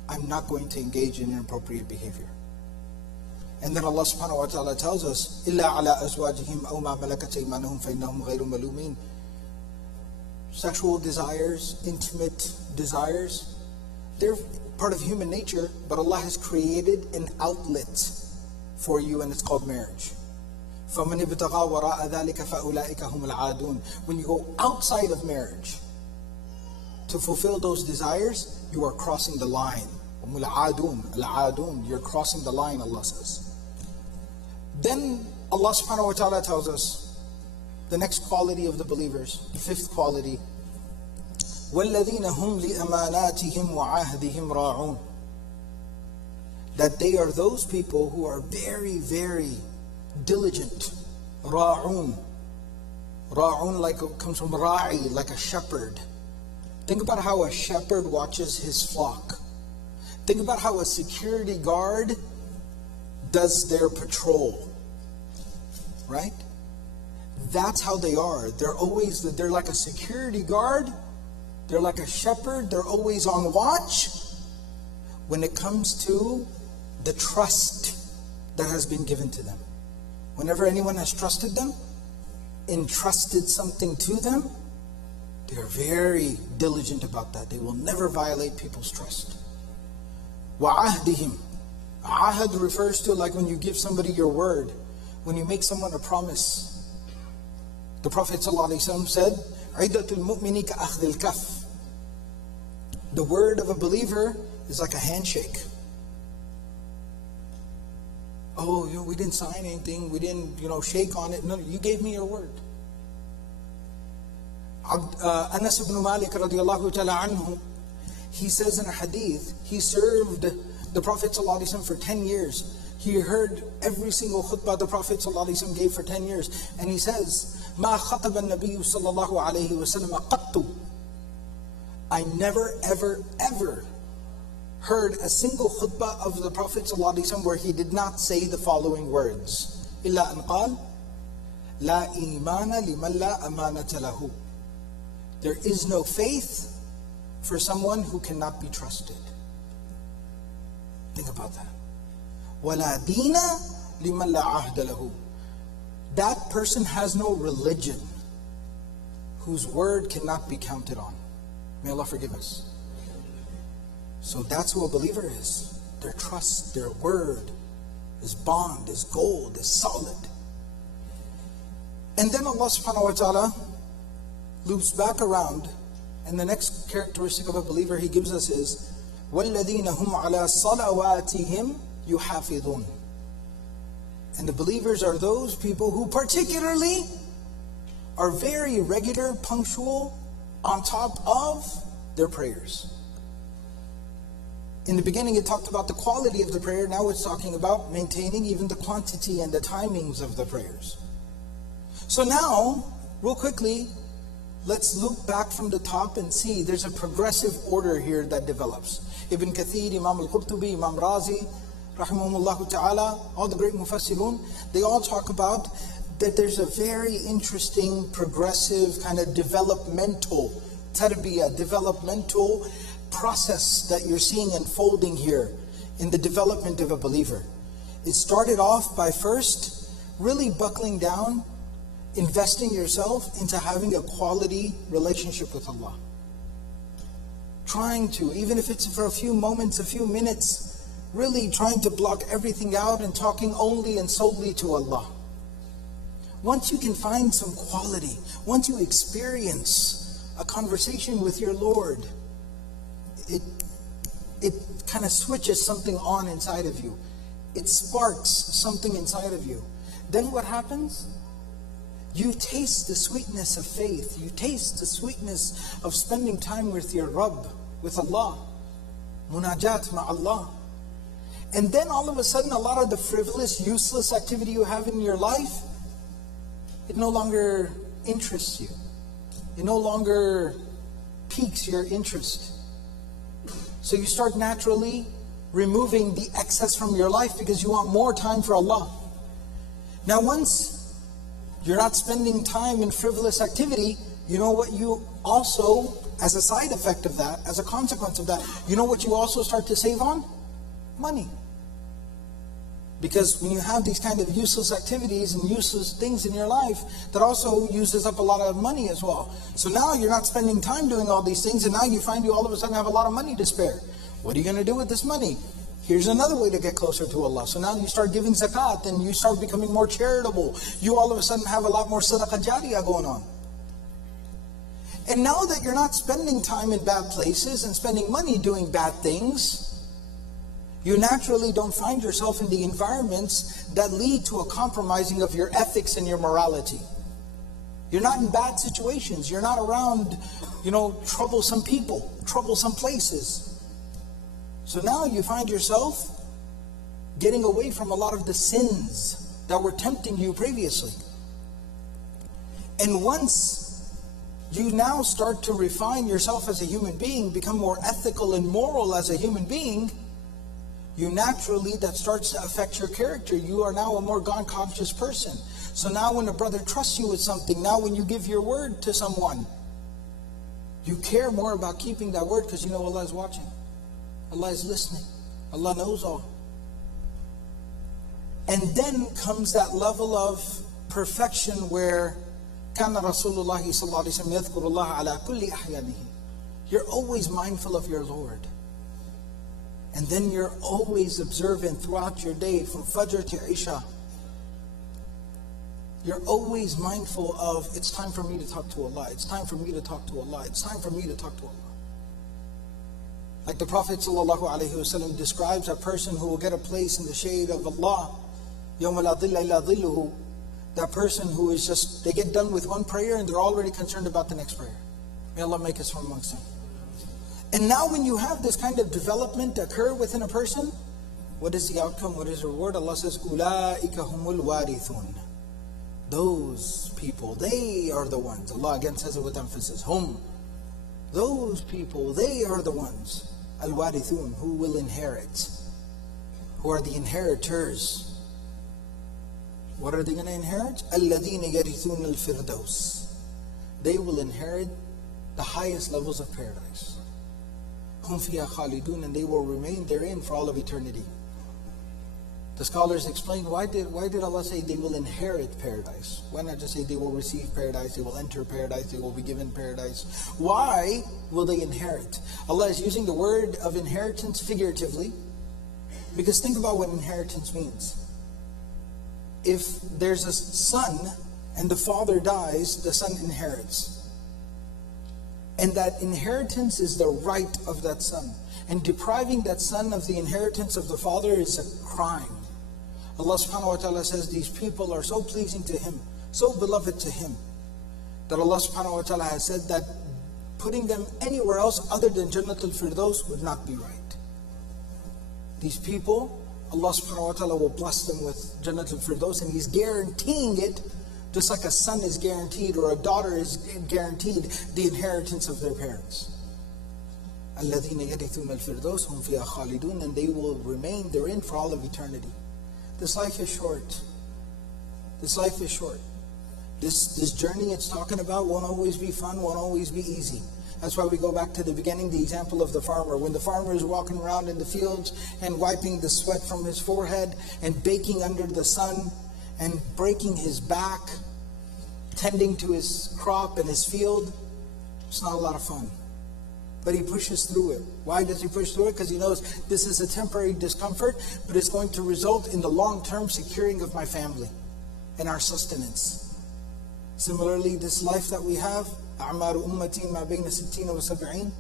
I'm not going to engage in inappropriate behavior. And then Allah subhanahu wa ta'ala tells us, إِلَّا عَلَىٰ أَزْوَاجِهِمْ أَوْ مَا مَلَكَتْ أَيْمَانُهُمْ فَإِنَّهُمْ غَيْرُ مَلُومِينَ. Sexual desires, intimate desires, they're part of human nature, but Allah has created an outlet for you, and it's called marriage. فَمَنِ ابْتَغَى وَرَاءَ ذَلِكَ فَأُولَٰئِكَ هُمُ الْعَادُونَ. When you go outside of marriage to fulfill those desires, you are crossing the line. هُمُ الْعَادُونَ. You're crossing the line, Allah says. Then Allah subhanahu wa ta'ala tells us the next quality of the believers, the fifth quality. وَالَّذِينَ هُمْ لِأَمَانَاتِهِمْ وَعَهْدِهِمْ رَاعُونَ. That they are those people who are very, very diligent. Ra'un. Ra'un comes from ra'i, like a shepherd. Think about how a shepherd watches his flock. Think about how a security guard does their patrol. Right? That's how they are. They're like a security guard. They're like a shepherd. They're always on watch when it comes to the trust that has been given to them. Whenever anyone has trusted them, entrusted something to them, they are very diligent about that. They will never violate people's trust. وَعَهْدِهِمْ. Ahad refers to like when you give somebody your word, when you make someone a promise. The Prophet ﷺ said, عِدَّةُ الْمُؤْمِنِ كَأَخْذِ الْكَفِّ. The word of a believer is like a handshake. Oh, we didn't sign anything. We didn't, shake on it. No, you gave me your word. Anas ibn Malik radiallahu ta'ala anhu, he says in a hadith, he served the Prophet ﷺ for 10 years. He heard every single khutbah the Prophet ﷺ gave for 10 years. And he says, مَا خَطَبَ النَّبِيُّ صَلَّى اللَّهُ عَلَيْهِ وَسَلَّمَ قَطُّ. I never, ever, ever heard a single khutbah of the Prophet ﷺ where he did not say the following words. إِلَّا أَنْ قَالَ لَا إِيمَانَ لِمَنْ لَا أَمَانَةَ لَهُ. There is no faith for someone who cannot be trusted. Think about that. وَلَا دِينَ لِمَنْ لَا عَهْدَ لَهُ. That person has no religion whose word cannot be counted on. May Allah forgive us. So that's who a believer is. Their trust, their word is bond, is gold, is solid. And then Allah subhanahu wa ta'ala loops back around, and the next characteristic of a believer He gives us is وَالَّذِينَ هُمْ عَلَى صَلَوَاتِهِمْ يُحَافِظُونَ. And the believers are those people who particularly are very regular, punctual, on top of their prayers. In the beginning it talked about the quality of the prayer. Now it's talking about maintaining even the quantity and the timings of the prayers. So now, real quickly, let's look back from the top and see there's a progressive order here that develops. Ibn Kathir, Imam al-Qurtubi, Imam Razi, rahimahumullah ta'ala, all the great mufassirun, they all talk about that there's a very interesting, progressive, kind of developmental tarbiyah, developmental process that you're seeing unfolding here in the development of a believer. It started off by first really buckling down, investing yourself into having a quality relationship with Allah. Trying to, even if it's for a few moments, a few minutes, really trying to block everything out and talking only and solely to Allah. Once you can find some quality, once you experience a conversation with your Lord, it kind of switches something on inside of you. It sparks something inside of you. Then what happens? You taste the sweetness of faith. You taste the sweetness of spending time with your Rabb, with Allah. Munajat ma'Allah. And then all of a sudden, a lot of the frivolous, useless activity you have in your life, it no longer interests you. It no longer piques your interest. So you start naturally removing the excess from your life because you want more time for Allah. Now once you're not spending time in frivolous activity, you know what you also, as a side effect of that, as a consequence of that, you know what you also start to save on? Money. Because when you have these kind of useless activities and useless things in your life, that also uses up a lot of money as well. So now you're not spending time doing all these things, and now you find you all of a sudden have a lot of money to spare. What are you going to do with this money? Here's another way to get closer to Allah. So now you start giving zakat, and you start becoming more charitable. You all of a sudden have a lot more sadaqah jariyah going on. And now that you're not spending time in bad places and spending money doing bad things, you naturally don't find yourself in the environments that lead to a compromising of your ethics and your morality. You're not in bad situations. You're not around, troublesome people, troublesome places. So now you find yourself getting away from a lot of the sins that were tempting you previously. And once you now start to refine yourself as a human being, become more ethical and moral as a human being, you naturally, that starts to affect your character. You are now a more God-conscious person. So now when a brother trusts you with something, now when you give your word to someone, you care more about keeping that word because you know Allah is watching. Allah is listening. Allah knows all. And then comes that level of perfection where كان رسول الله صلى الله عليه وسلم يذكر الله على كل أحيانه. You're always mindful of your Lord. And then you're always observant throughout your day from Fajr to Isha. You're always mindful of, it's time for me to talk to Allah. It's time for me to talk to Allah. It's time for me to talk to Allah. Like the Prophet ﷺ describes a person who will get a place in the shade of Allah. يَوْمَ لَا ظِلَّ إِلَّا ظِلُّهُ. That person who is just, they get done with one prayer and they're already concerned about the next prayer. May Allah make us from amongst them. And now when you have this kind of development occur within a person, what is the outcome? What is the reward? Allah says, أُولَٰئِكَ هُمُ الْوَارِثُونَ. Those people, they are the ones. Allah again says it with emphasis. Hum. Those people, they are the ones. Al-warithun, who will inherit. Who are the inheritors. What are they going to inherit? الَّذِينَ يَرِثُونَ الْفِرْدَوْسِ. They will inherit the highest levels of paradise. هُمْ فِيهَا خَالِدُونَ. And they will remain therein for all of eternity. The scholars explain, why did Allah say they will inherit paradise? Why not just say they will receive paradise, they will enter paradise, they will be given paradise? Why will they inherit? Allah is using the word of inheritance figuratively, because think about what inheritance means. If there's a son and the father dies, the son inherits. And that inheritance is the right of that son. And depriving that son of the inheritance of the father is a crime. Allah subhanahu wa ta'ala says these people are so pleasing to Him, so beloved to Him, that Allah subhanahu wa ta'ala has said that putting them anywhere else other than Jannatul Firdaus would not be right. These people, Allah subhanahu wa ta'ala will bless them with Jannatul Firdaus, and He's guaranteeing it, just like a son is guaranteed or a daughter is guaranteed the inheritance of their parents. الَّذِينَ يَرِثُونَ الْفِرْدَوْسَ هُمْ فِيهَا خَالِدُونَ. And they will remain therein for all of eternity. This life is short. This life is short. This journey it's talking about won't always be fun, won't always be easy. That's why we go back to the beginning, the example of the farmer. When the farmer is walking around in the fields and wiping the sweat from his forehead and baking under the sun and breaking his back, tending to his crop and his field, it's not a lot of fun. But he pushes through it. Why does he push through it? Because he knows this is a temporary discomfort, but it's going to result in the long-term securing of my family and our sustenance. Similarly, this life that we have, أَعْمَارُ أُمَّتِي مَا بَيْنَ سِتِّينَ وَسَبْعِينَ.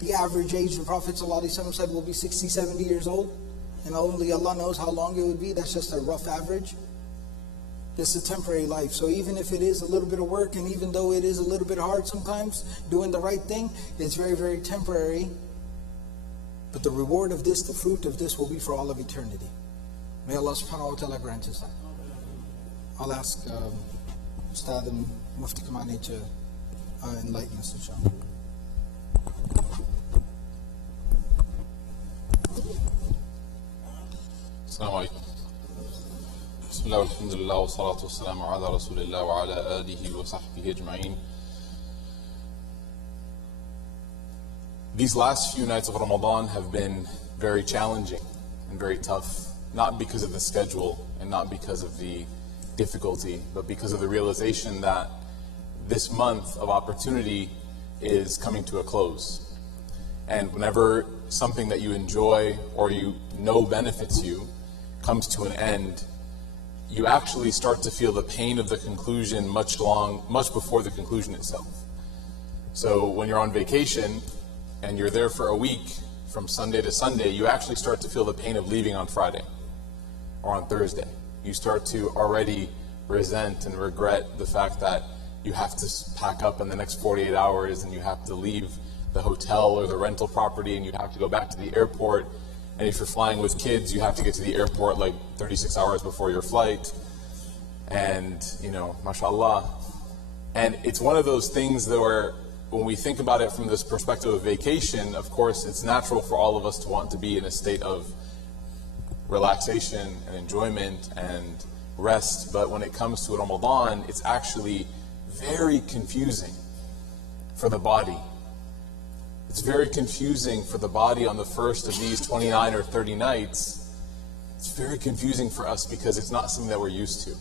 The average age, the Prophet ﷺ said, will be 60, 70 years old. And only Allah knows how long it would be. That's just a rough average. This is a temporary life. So even if it is a little bit of work, and even though it is a little bit hard sometimes, doing the right thing, it's very, very temporary. But the reward of this, the fruit of this, will be for all of eternity. May Allah subhanahu wa ta'ala grant us that. I'll ask Ustad and Mufti Kamani to enlighten us, inshallah. Assalamu alaikum. Bismillah, alhamdulillah, wa salatu wa salamu ala rasulillah wa ala alihi wa sahbihi ajma'in. These last few nights of Ramadan have been very challenging and very tough not because of the schedule and not because of the difficulty, but because of the realization that this month of opportunity is coming to a close. And whenever something that you enjoy or you know benefits you comes to an end, you actually start to feel the pain of the conclusion much before the conclusion itself. So when you're on vacation and you're there for a week, from Sunday to Sunday, you actually start to feel the pain of leaving on Friday or on Thursday. You start to already resent and regret the fact that you have to pack up in the next 48 hours and you have to leave the hotel or the rental property and you have to go back to the airport. And if you're flying with kids, you have to get to the airport like 36 hours before your flight. And, mashallah. And it's one of those things that where when we think about it from this perspective of vacation, of course, it's natural for all of us to want to be in a state of relaxation and enjoyment and rest. But when it comes to Ramadan, it's actually very confusing for the body. It's very confusing for the body on the first of these 29 or 30 nights. It's very confusing for us because it's not something that we're used to.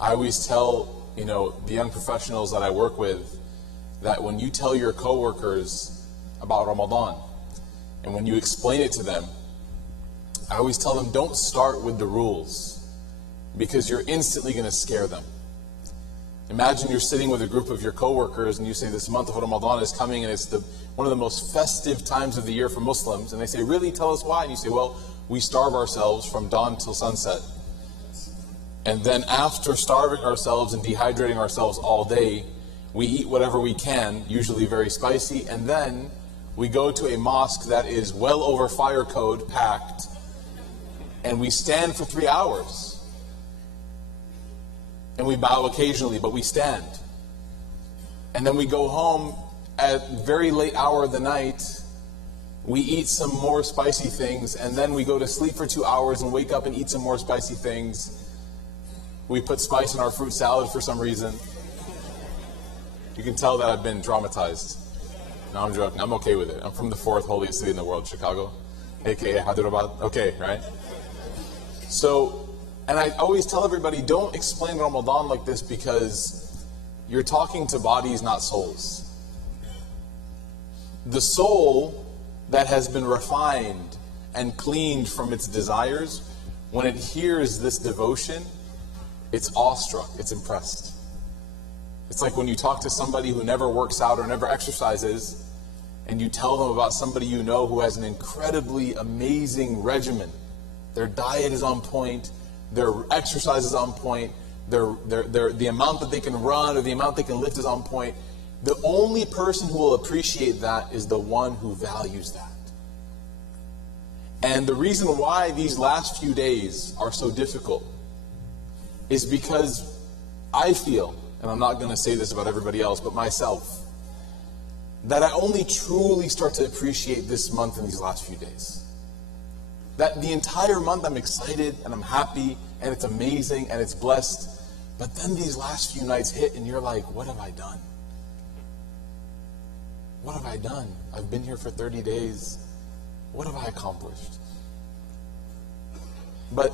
I always tell, the young professionals that I work with that when you tell your coworkers about Ramadan and when you explain it to them, I always tell them don't start with the rules because you're instantly going to scare them. Imagine you're sitting with a group of your coworkers and you say this month of Ramadan is coming and it's one of the most festive times of the year for Muslims, and they say, really, tell us why? And you say, well, we starve ourselves from dawn till sunset. And then after starving ourselves and dehydrating ourselves all day, we eat whatever we can, usually very spicy, and then we go to a mosque that is well over fire code, packed, and we stand for 3 hours. And we bow occasionally, but we stand. And then we go home at very late hour of the night, we eat some more spicy things, and then we go to sleep for 2 hours and wake up and eat some more spicy things. We put spice in our fruit salad for some reason. You can tell that I've been traumatized. No, I'm joking. I'm okay with it. I'm from the 4th holiest city in the world, Chicago, aka Hyderabad. Okay, right? So, and I always tell everybody, don't explain Ramadan like this because you're talking to bodies, not souls. The soul that has been refined and cleaned from its desires, when it hears this devotion, it's awestruck, it's impressed. It's like when you talk to somebody who never works out or never exercises, and you tell them about somebody you know who has an incredibly amazing regimen. Their diet is on point, their exercise is on point, the amount that they can run or the amount they can lift is on point. The only person who will appreciate that is the one who values that. And the reason why these last few days are so difficult is because I feel, and I'm not going to say this about everybody else, but myself, that I only truly start to appreciate this month in these last few days. That the entire month I'm excited and I'm happy and it's amazing and it's blessed, but then these last few nights hit and you're like, what have I done? What have I done? I've been here for 30 days. What have I accomplished? But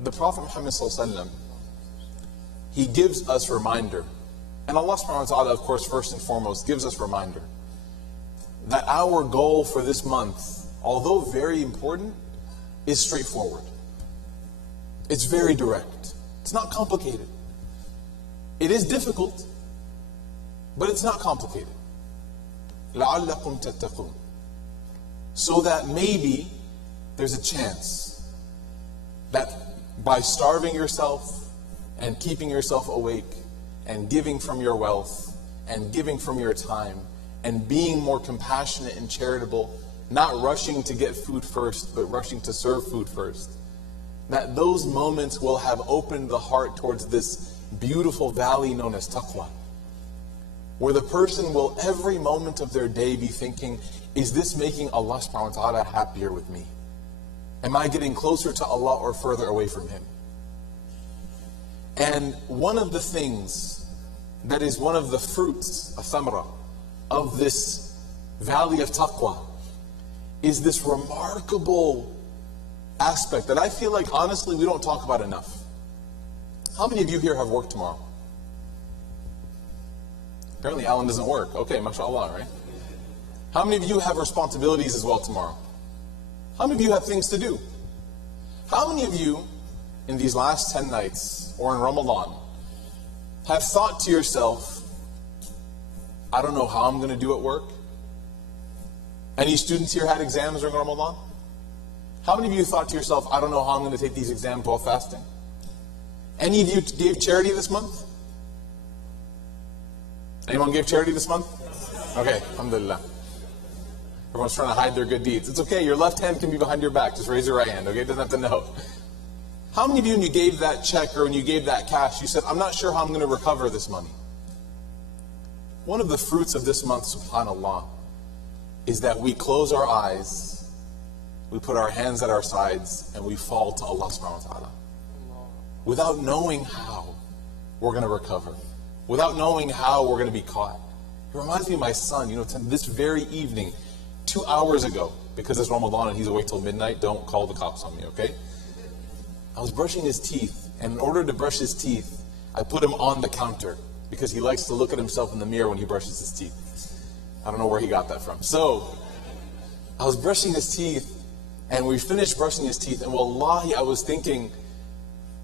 the Prophet Muhammad ﷺ, he gives us reminder. And Allah subhanahu wa ta'ala, of course, first and foremost, gives us reminder that our goal for this month, although very important, is straightforward. It's very direct. It's not complicated. It is difficult, but it's not complicated. لَعَلَّكُمْ تَتَّقُونَ. So that maybe there's a chance that by starving yourself and keeping yourself awake and giving from your wealth and giving from your time and being more compassionate and charitable, not rushing to get food first, but rushing to serve food first, that those moments will have opened the heart towards this beautiful valley known as taqwa, where the person will every moment of their day be thinking, is this making Allah subhanahu wa ta'ala happier with me? Am I getting closer to Allah or further away from Him? And one of the things that is one of the fruits, a thamra, of this valley of taqwa is this remarkable aspect that I feel like honestly we don't talk about enough. How many of you here have work tomorrow? Apparently Alan doesn't work. Okay, mashallah, right? How many of you have responsibilities as well tomorrow? How many of you have things to do? How many of you in these last 10 nights or in Ramadan have thought to yourself, I don't know how I'm going to do at work? Any students here had exams during Ramadan? How many of you thought to yourself, I don't know how I'm going to take these exams while fasting? Any of you gave charity this month? Anyone gave charity this month? Okay, alhamdulillah. Everyone's trying to hide their good deeds. It's okay, your left hand can be behind your back. Just raise your right hand, okay? It doesn't have to know. How many of you, when you gave that check or when you gave that cash, you said, I'm not sure how I'm going to recover this money? One of the fruits of this month, subhanAllah, is that we close our eyes, we put our hands at our sides, and we fall to Allah subhanahu wa ta'ala. Without knowing how we're going to recover. Without knowing how we're going to be caught. It reminds me of my son, this very evening, 2 hours ago, because it's Ramadan and he's awake till midnight, don't call the cops on me, okay? I was brushing his teeth, and in order to brush his teeth, I put him on the counter, because he likes to look at himself in the mirror when he brushes his teeth. I don't know where he got that from. So, I was brushing his teeth, and we finished brushing his teeth, and wallahi, I was thinking,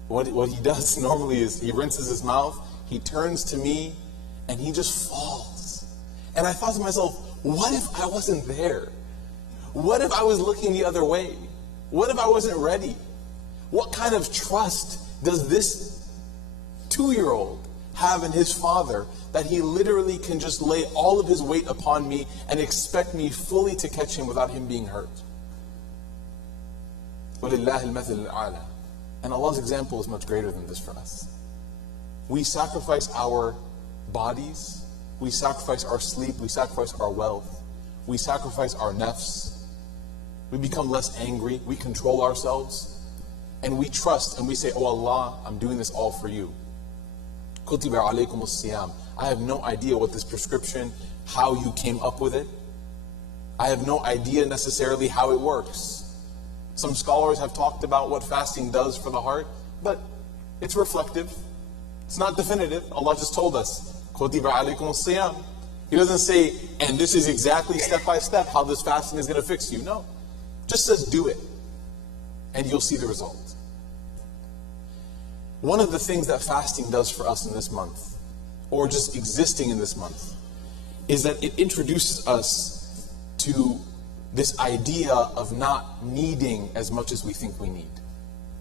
what he does normally is he rinses his mouth, he turns to me, and he just falls. And I thought to myself, what if I wasn't there? What if I was looking the other way? What if I wasn't ready? What kind of trust does this 2-year-old have in his father that he literally can just lay all of his weight upon me and expect me fully to catch him without him being hurt? وَلِلَّهِ الْمَثِلُ الْأَعْلَى. And Allah's example is much greater than this for us. We sacrifice our bodies, we sacrifice our sleep, we sacrifice our wealth, we sacrifice our nafs, we become less angry, we control ourselves, and we trust and we say, oh Allah, I'm doing this all for you. كُتِبَ عَلَيْكُمُ الصِّيَامِ. I have no idea what this prescription, how you came up with it. I have no idea necessarily how it works. Some scholars have talked about what fasting does for the heart, but it's reflective. It's not definitive. Allah just told us, كُتِبَ عَلَيْكُمُ الصِّيَامِ. He doesn't say, and this is exactly step by step how this fasting is going to fix you. No. Just says do it, and you'll see the result. One of the things that fasting does for us in this month, or just existing in this month, is that it introduces us to this idea of not needing as much as we think we need,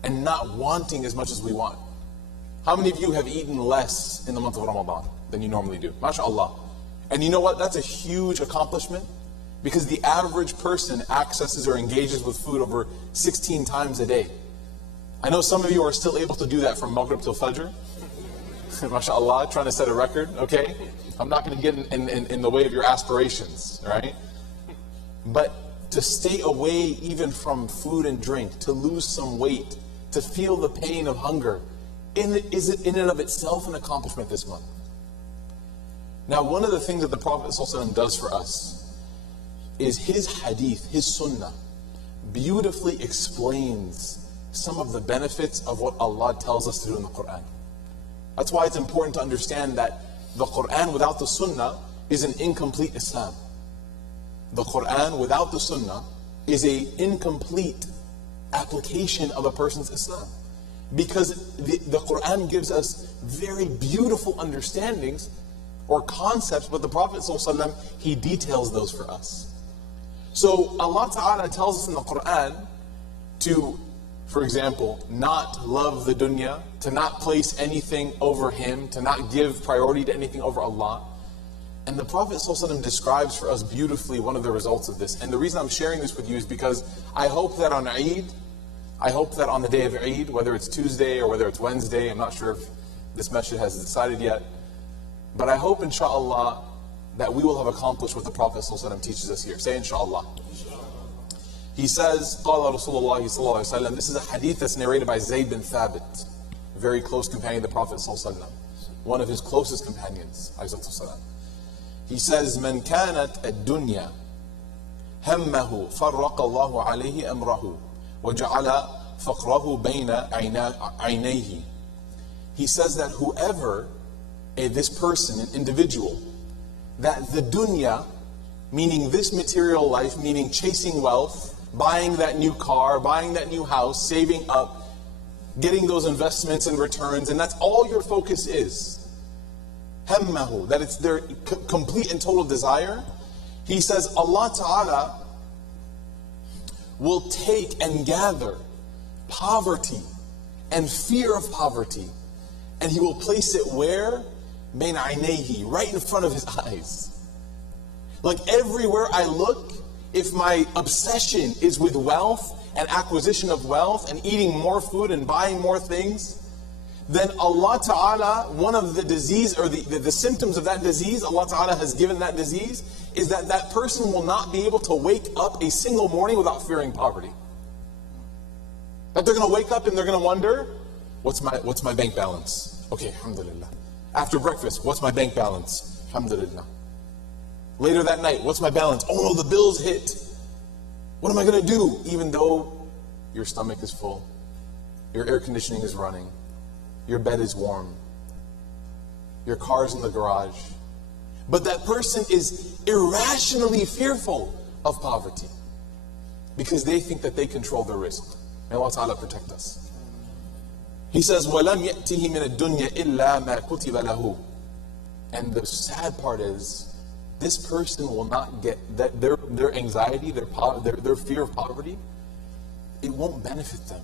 and not wanting as much as we want. How many of you have eaten less in the month of Ramadan than you normally do? MashaAllah. And you know what? That's a huge accomplishment, because the average person accesses or engages with food over 16 times a day. I know some of you are still able to do that from Maghrib till Fajr. MashaAllah, trying to set a record, okay? I'm not going to get in the way of your aspirations, right? But to stay away even from food and drink, to lose some weight, to feel the pain of hunger, is it in and of itself an accomplishment this month? Now, one of the things that the Prophet ﷺ does for us is his hadith, his sunnah, beautifully explains some of the benefits of what Allah tells us to do in the Quran. That's why it's important to understand that the Quran without the Sunnah is an incomplete Islam. The Quran without the Sunnah is an incomplete application of a person's Islam. Because the Quran gives us very beautiful understandings or concepts, but the Prophet ﷺ, he details those for us. So Allah Ta'ala tells us in the Quran to, for example, not love the dunya, to not place anything over Him, to not give priority to anything over Allah. And the Prophet ﷺ describes for us beautifully one of the results of this. And the reason I'm sharing this with you is because I hope that on Eid, I hope that on the day of Eid, whether it's Tuesday or whether it's Wednesday, I'm not sure if this masjid has decided yet, but I hope, inshallah, that we will have accomplished what the Prophet ﷺ teaches us here. Say inshallah. He says, قال رسول الله صلى الله عليه وسلم, this is a hadith that's narrated by Zayd bin Thabit, a very close companion of the Prophet ﷺ, one of his closest companions. He says, من كانت الدنيا همه فرق الله عليه أمره وَجَعَلَ فَقْرَهُ بَيْنَ عَيْنَيْهِ. He says that whoever, this person, an individual, that the dunya, meaning this material life, meaning chasing wealth, buying that new car, buying that new house, saving up, getting those investments and returns, and that's all your focus is. Hammahu, that it's their complete and total desire. He says Allah Ta'ala will take and gather poverty and fear of poverty, and He will place it where? Bain aynayhi, right in front of his eyes. Like everywhere I look, if my obsession is with wealth and acquisition of wealth and eating more food and buying more things, then Allah Ta'ala, one of the disease or the symptoms of that disease, Allah Ta'ala has given that disease, is that that person will not be able to wake up a single morning without fearing poverty. That they're going to wake up and they're going to wonder, what's my bank balance? Okay, alhamdulillah. After breakfast, what's my bank balance? Alhamdulillah. Later that night, what's my balance? Oh no, the bills hit. What am I going to do? Even though your stomach is full, your air conditioning is running, your bed is warm, your car's in the garage. But that person is irrationally fearful of poverty because they think that they control their risk. May Allah Ta'ala protect us. He says, وَلَمْ يَأْتِهِ مِنَ الدُّنْيَا إِلَّا مَا كُتِبَ لَهُ. And the sad part is, this person will not get that their anxiety, their fear of poverty, it won't benefit them.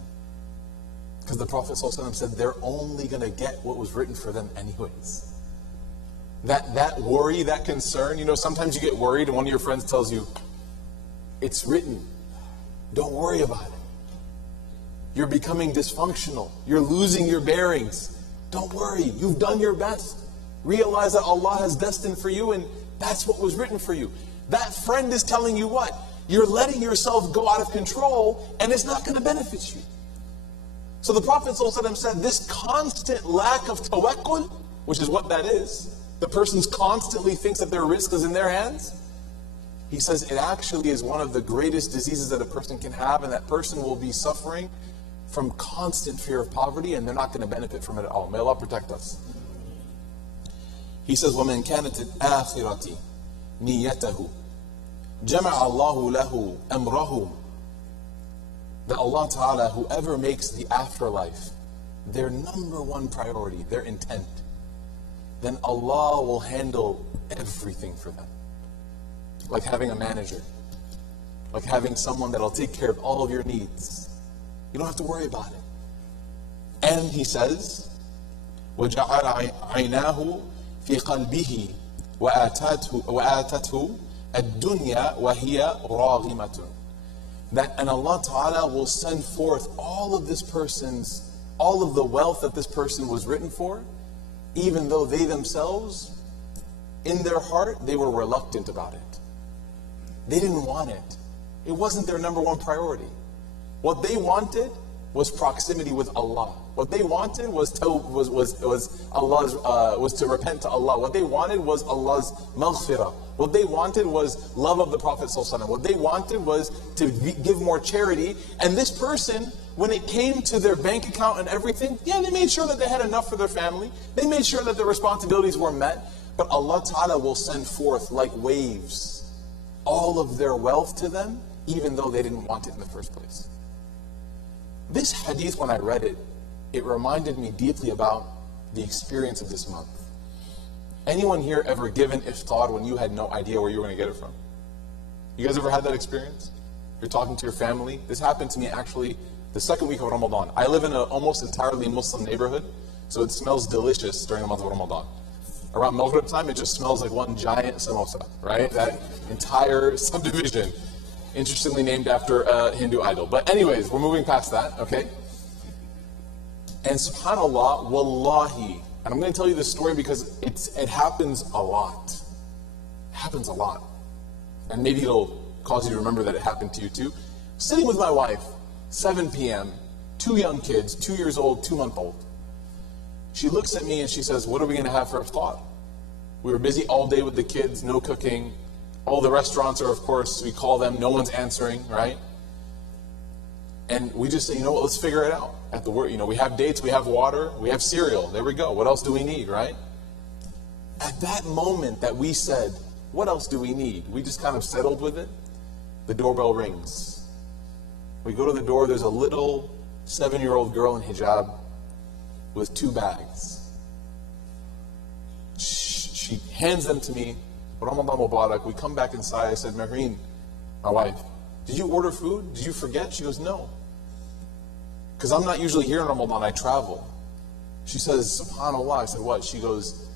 Because the Prophet ﷺ said they're only going to get what was written for them anyways. That worry, that concern, sometimes you get worried and one of your friends tells you, it's written, don't worry about it. You're becoming dysfunctional. You're losing your bearings. Don't worry, you've done your best. Realize that Allah has destined for you and that's what was written for you. That friend is telling you what? You're letting yourself go out of control and it's not going to benefit you. So the Prophet ﷺ said this constant lack of tawakkul, which is what that is, the person constantly thinks that their risk is in their hands. He says it actually is one of the greatest diseases that a person can have, and that person will be suffering from constant fear of poverty and they're not going to benefit from it at all. May Allah protect us. He says, وَمَنْ كَانَتِ الْآخِرَةِ نِيَّتَهُ جَمَعَ اللَّهُ لَهُ أَمْرَهُ. That Allah Ta'ala, whoever makes the afterlife their number one priority, their intent, then Allah will handle everything for them. Like having a manager, like having someone that'll take care of all of your needs. You don't have to worry about it. And he says, وَجَعَلَ عَيْنَاهُ في قلبه وآتته الدنيا وهي راغمة. That and Allah Ta'ala will send forth all of the wealth that this person was written for, even though they themselves, in their heart, they were reluctant about it. They didn't want it. It wasn't their number one priority. What they wanted was proximity with Allah. What they wanted was to repent to Allah. What they wanted was Allah's maghfirah. What they wanted was love of the Prophet ﷺ. What they wanted was to give more charity. And this person, when it came to their bank account and everything, yeah, they made sure that they had enough for their family. They made sure that their responsibilities were met. But Allah Ta'ala will send forth like waves all of their wealth to them, even though they didn't want it in the first place. This hadith, when I read it, it reminded me deeply about the experience of this month. Anyone here ever given iftar when you had no idea where you were going to get it from? You guys ever had that experience? You're talking to your family. This happened to me actually the second week of Ramadan. I live in an almost entirely Muslim neighborhood, so it smells delicious during the month of Ramadan. Around Maghrib time, it just smells like one giant samosa, right? That entire subdivision, interestingly named after a Hindu idol. But anyways, we're moving past that, okay? And subhanAllah, wallahi, and I'm going to tell you this story because it happens a lot. It happens a lot. And maybe it'll cause you to remember that it happened to you too. Sitting with my wife, 7 p.m., 2 young kids, 2 years old, 2-month-old. She looks at me and she says, what are we going to have for iftar? We were busy all day with the kids, no cooking. All the restaurants are, of course, we call them, no one's answering, right? And we just say, you know what, let's figure it out. At the work, we have dates, we have water, we have cereal. There we go. What else do we need, right? At that moment that we said, what else do we need? We just kind of settled with it. The doorbell rings. We go to the door, there's a little 7-year-old girl in hijab with 2 bags. She hands them to me. Ramadan Mubarak. We come back inside. I said, Mahreen, my wife, did you order food? Did you forget? She goes, no. Because I'm not usually here in Ramadan, I travel. She says, SubhanAllah. I said, what? She goes,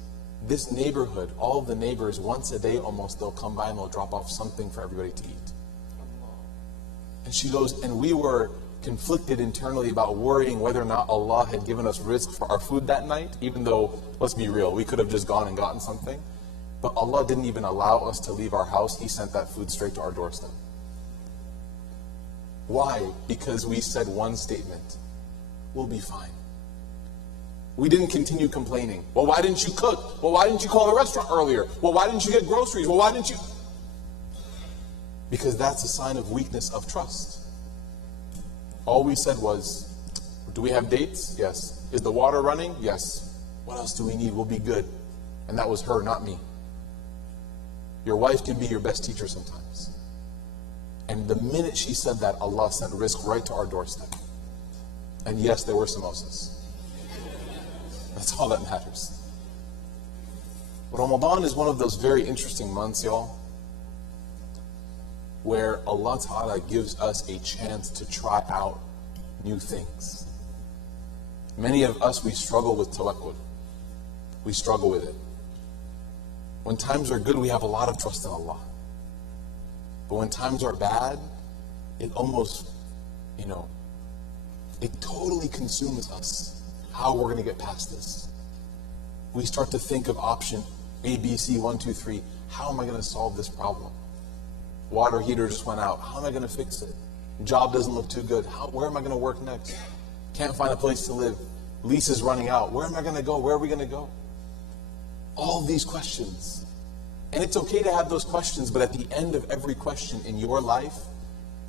this neighborhood, all of the neighbors, once a day almost, they'll come by and they'll drop off something for everybody to eat. And she goes, and we were conflicted internally about worrying whether or not Allah had given us rizq for our food that night, even though, let's be real, we could have just gone and gotten something. But Allah didn't even allow us to leave our house. He sent that food straight to our doorstep. Why? Because we said one statement, we'll be fine. We didn't continue complaining. Well, why didn't you cook? Well, why didn't you call the restaurant earlier? Well, why didn't you get groceries? Well, why didn't you? Because that's a sign of weakness of trust. All we said was, do we have dates? Yes. Is the water running? Yes. What else do we need? We'll be good. And that was her, not me. Your wife can be your best teacher sometimes. And the minute she said that, Allah sent rizq right to our doorstep. And yes, there were samosas. That's all that matters. Ramadan is one of those very interesting months, y'all, where Allah Ta'ala gives us a chance to try out new things. Many of us, we struggle with tawakkul. We struggle with it. When times are good, we have a lot of trust in Allah. But when times are bad, it almost, it totally consumes us, how we're going to get past this. We start to think of option A, B, C, 1, 2, 3. How am I going to solve this problem? Water heater just went out. How am I going to fix it? Job doesn't look too good. Where am I going to work next? Can't find a place to live. Lease is running out. Where am I going to go? Where are we going to go? All these questions. And it's okay to have those questions, but at the end of every question in your life,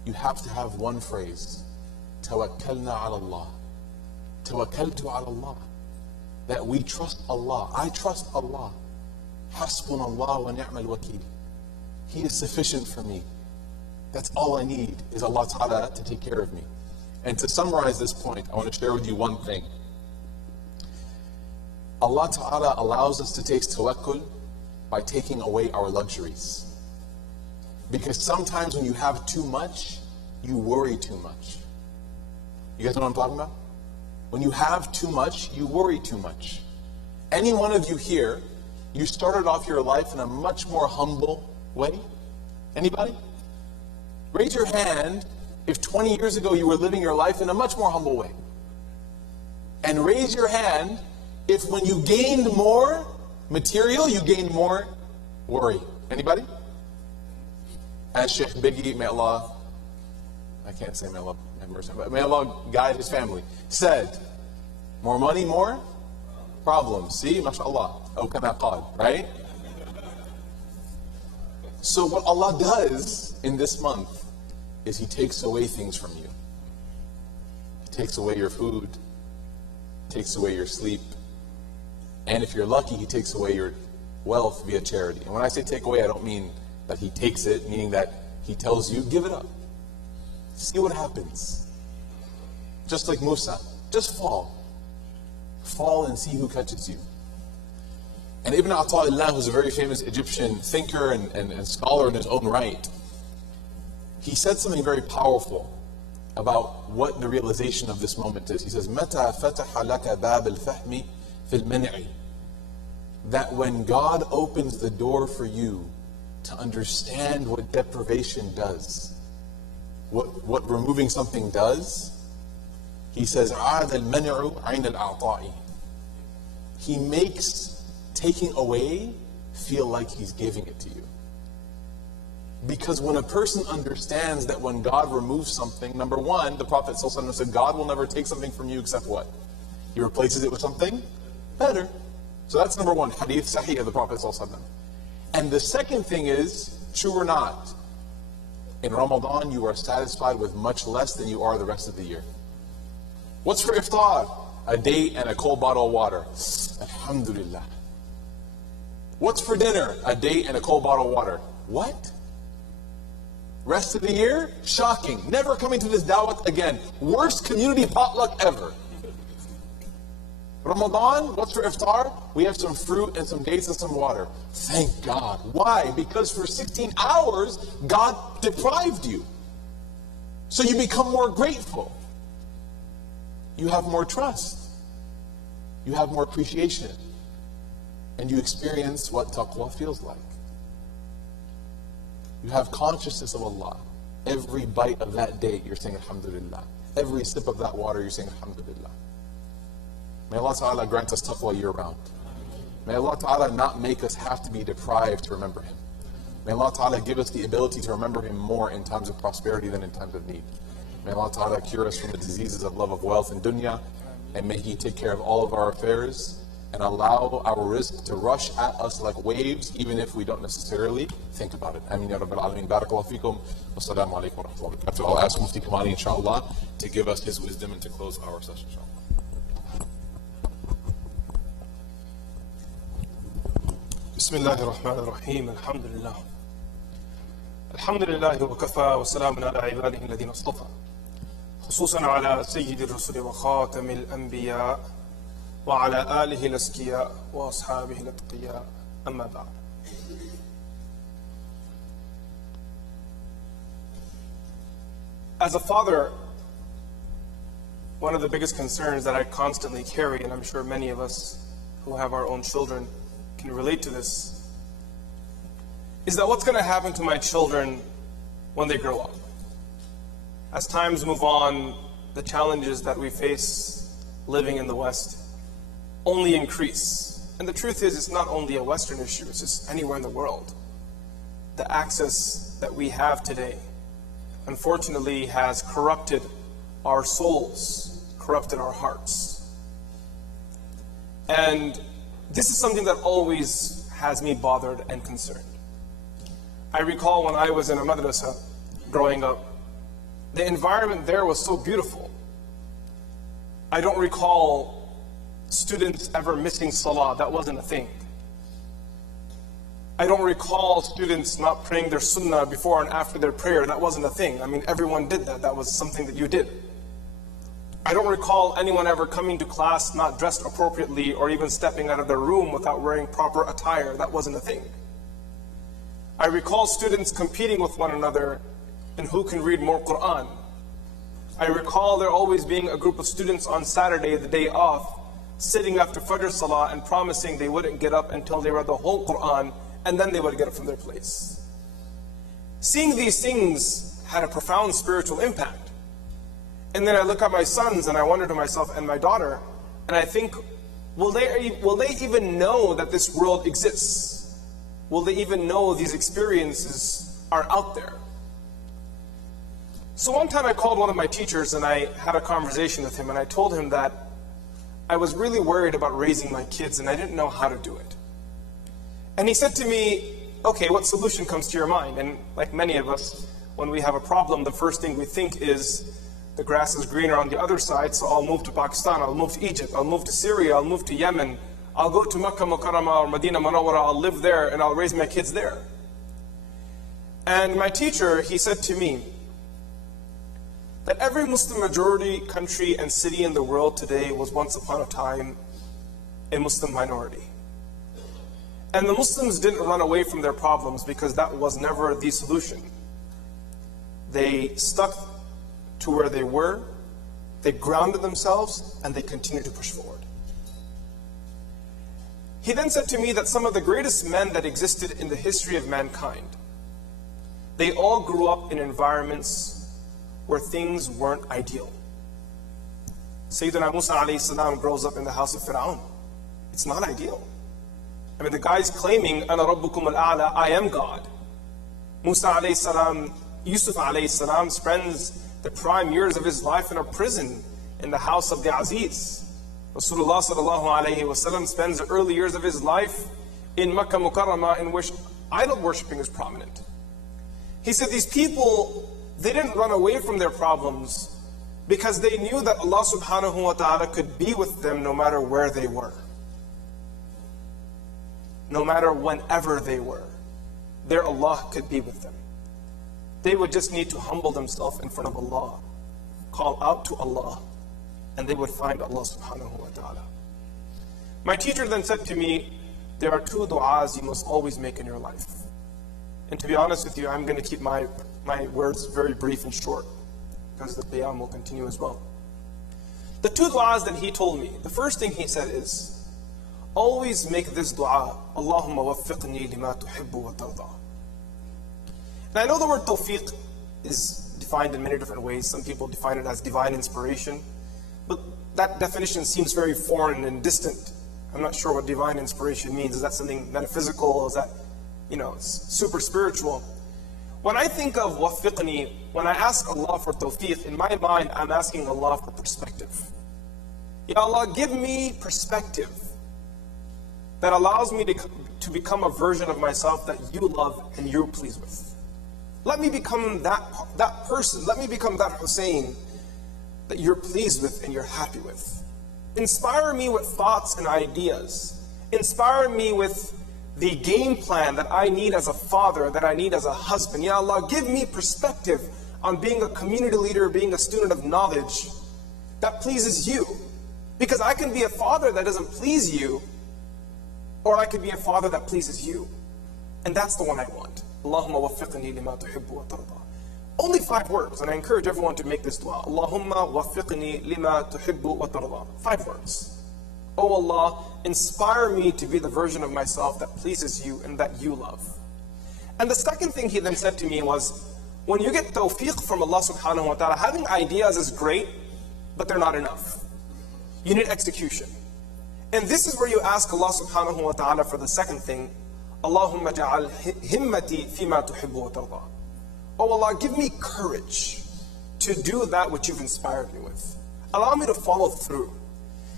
you have to have one phrase. Tawakkalna ala Allah. Tawakkaltu ala Allah. That we trust Allah. I trust Allah. Hasbunallah wa ni'mal wakeel. He is sufficient for me. That's all I need, is Allah Ta'ala to take care of me. And to summarize this point, I want to share with you one thing. Allah Ta'ala allows us to taste tawakkul by taking away our luxuries. Because sometimes when you have too much, you worry too much. You guys know what I'm talking about? When you have too much, you worry too much. Any one of you here, you started off your life in a much more humble way? Anybody? Raise your hand if 20 years ago you were living your life in a much more humble way. And raise your hand if when you gained more material, you gained more worry. Anybody? As Sheikh Biggie, may Allah, I can't say may Allah have mercy, but may Allah guide his family, said, more money, more problems. See, mashallah. Oh, kama qal, right? So what Allah does in this month is He takes away things from you. He takes away your food, takes away your sleep, and if you're lucky, He takes away your wealth via charity. And when I say take away, I don't mean that He takes it, meaning that He tells you, give it up. See what happens. Just like Musa, just fall. Fall and see who catches you. And Ibn Ata'illah, who's a very famous Egyptian thinker and scholar in his own right, he said something very powerful about what the realization of this moment is. He says, مَتَى فَتَحَ لَكَ بَابَ الْفَحْمِ فِي الْمَنْعِ. That when God opens the door for you to understand what deprivation does, what removing something does, he says, عَادَ الْمَنْعُ عَيْنَ الْأَعْطَاءِ. He makes taking away feel like He's giving it to you. Because when a person understands that when God removes something, number one, the Prophet ﷺ said, God will never take something from you except what? He replaces it with something better. So that's number one, hadith sahih of the Prophet ﷺ. And the second thing is, true or not, In Ramadan, you are satisfied with much less than you are the rest of the year. What's for iftar? A date and a cold bottle of water. Alhamdulillah. What's for dinner? A date and a cold bottle of water. What? Rest of the year? Shocking. Never coming to this dawah again. Worst community potluck ever. Ramadan, what's for iftar? We have some fruit and some dates and some water. Thank God. Why? Because for 16 hours, God deprived you. So you become more grateful. You have more trust. You have more appreciation. And you experience what taqwa feels like. You have consciousness of Allah. Every bite of that date, you're saying Alhamdulillah. Every sip of that water, you're saying Alhamdulillah. May Allah Ta'ala grant us taqwa year round. May Allah Ta'ala not make us have to be deprived to remember Him. May Allah Ta'ala give us the ability to remember Him more in times of prosperity than in times of need. May Allah Ta'ala cure us from the diseases of love of wealth and dunya, and may He take care of all of our affairs and allow our rizq to rush at us like waves, even if we don't necessarily think about it. Ameen ya Rabbil Alameen. Barakallahu feekum. Wassalamu alaikum wa rahmatullahi wa barakatuh. I'll ask Mufti Kamali, inshallah, to give us his wisdom and to close our session, inshallah. بسم الله الرحمن الرحيم الحمد لله الحمد لله وكفى وسلام على عباده الذين اصطفى خصوصا على سيد الرسل وخاتم الأنبياء وعلى آله الأزكياء وأصحابه الأتقياء أما بعد. As a father, one of the biggest concerns that I constantly carry, and I'm sure many of us who have our own children can relate to this, is that what's going to happen to my children when they grow up? As times move on, the challenges that we face living in the West only increase. And the truth is, it's not only a Western issue, it's just anywhere in the world. The access that we have today, unfortunately, has corrupted our souls, corrupted our hearts. And this is something that always has me bothered and concerned. I recall when I was in a madrasa growing up, the environment there was so beautiful. I don't recall students ever missing salah. That wasn't a thing. I don't recall students not praying their sunnah before and after their prayer. That wasn't a thing. I mean, everyone did that. That was something that you did. I don't recall anyone ever coming to class not dressed appropriately or even stepping out of their room without wearing proper attire. That wasn't a thing. I recall students competing with one another in who can read more Quran. I recall there always being a group of students on Saturday, the day off, sitting after Fajr Salah and promising they wouldn't get up until they read the whole Quran, and then they would get up from their place. Seeing these things had a profound spiritual impact. And then I look at my sons and I wonder to myself and my daughter, and I think, will they even know that this world exists? Will they even know these experiences are out there? So one time I called one of my teachers and I had a conversation with him, and I told him that I was really worried about raising my kids and I didn't know how to do it. And he said to me, okay, what solution comes to your mind? And like many of us, when we have a problem, the first thing we think is, the grass is greener on the other side, so I'll move to Pakistan, I'll move to Egypt, I'll move to Syria, I'll move to Yemen, I'll go to Makkah Mukarramah or Medina Munawwara, I'll live there and I'll raise my kids there. And my teacher, he said to me that every Muslim majority country and city in the world today was once upon a time a Muslim minority. And the Muslims didn't run away from their problems because that was never the solution. They stuck to where they were, they grounded themselves, and they continued to push forward. He then said to me that some of the greatest men that existed in the history of mankind, they all grew up in environments where things weren't ideal. Sayyidina Musa alayhi salam grows up in the house of Fir'aun. It's not ideal. I mean, the guy's claiming, Ana Rabbukum al-A'la, I am God. Musa alayhi salam, Yusuf alayhi salam spends the prime years of his life in a prison in the house of the Aziz. Rasulullah sallallahu alayhi wasallam spends the early years of his life in Makkah Mukarramah, in which idol worshipping is prominent. He said these people, they didn't run away from their problems because they knew that Allah subhanahu wa ta'ala could be with them no matter where they were. No matter whenever they were. Their Allah could be with them. They would just need to humble themselves in front of Allah, call out to Allah, and they would find Allah subhanahu wa ta'ala. My teacher then said to me, there are 2 du'as you must always make in your life. And to be honest with you, I'm going to keep my words very brief and short, because the qiyam will continue as well. The 2 du'as that he told me, the first thing he said is, always make this du'a, Allahumma waffiqni lima tuhibbu wa tarda. And I know the word tawfiq is defined in many different ways. Some people define it as divine inspiration, but that definition seems very foreign and distant. I'm not sure what divine inspiration means. Is that something metaphysical? Is that, super spiritual? When I think of waffiqni, when I ask Allah for tawfiq, in my mind, I'm asking Allah for perspective. Ya Allah, give me perspective that allows me to become a version of myself that you love and you're pleased with. Let me become that person. Let me become that Hussein that you're pleased with and you're happy with. Inspire me with thoughts and ideas. Inspire me with the game plan that I need as a father, that I need as a husband. Ya Allah, give me perspective on being a community leader, being a student of knowledge that pleases you. Because I can be a father that doesn't please you, or I could be a father that pleases you. And that's the one I want. Allahumma waffiqni lima tuhibbu wa tarda. Only 5 words, and I encourage everyone to make this dua. Allahumma waffiqni lima tuhibbu wa tarda. 5 words. Oh Allah, inspire me to be the version of myself that pleases you and that you love. And the second thing he then said to me was, when you get tawfiq from Allah subhanahu wa ta'ala, having ideas is great, but they're not enough. You need execution. And this is where you ask Allah subhanahu wa ta'ala for the second thing, Allahumma ja'al himmati fima tuhibbu wa tarda. Oh Allah, give me courage to do that which you've inspired me with. Allow me to follow through.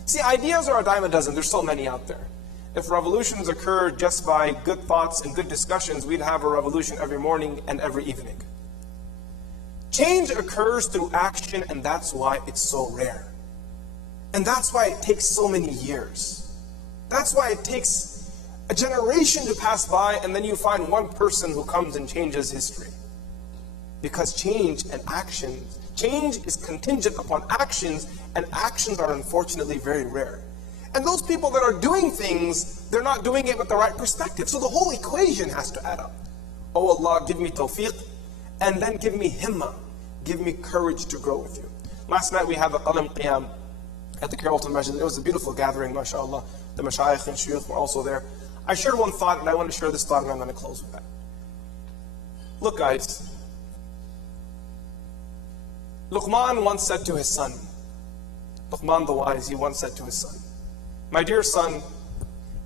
See, ideas are a dime a dozen. There's so many out there. If revolutions occurred just by good thoughts and good discussions, we'd have a revolution every morning and every evening. Change occurs through action, and that's why it's so rare. And that's why it takes so many years. That's why it takes a generation to pass by, and then you find one person who comes and changes history. Because change and action, change is contingent upon actions, and actions are unfortunately very rare. And those people that are doing things, they're not doing it with the right perspective. So the whole equation has to add up. Oh Allah, give me tawfiq, and then give me himma. Give me courage to grow with you. Last night we had the qalam qiyam at the Carrollton Masjid. It was a beautiful gathering, mashallah. The mashayikh and shuyukh were also there. I shared one thought, and I want to share this thought, and I'm going to close with that. Look, guys. Luqman once said to his son, Luqman the wise, he once said to his son, my dear son,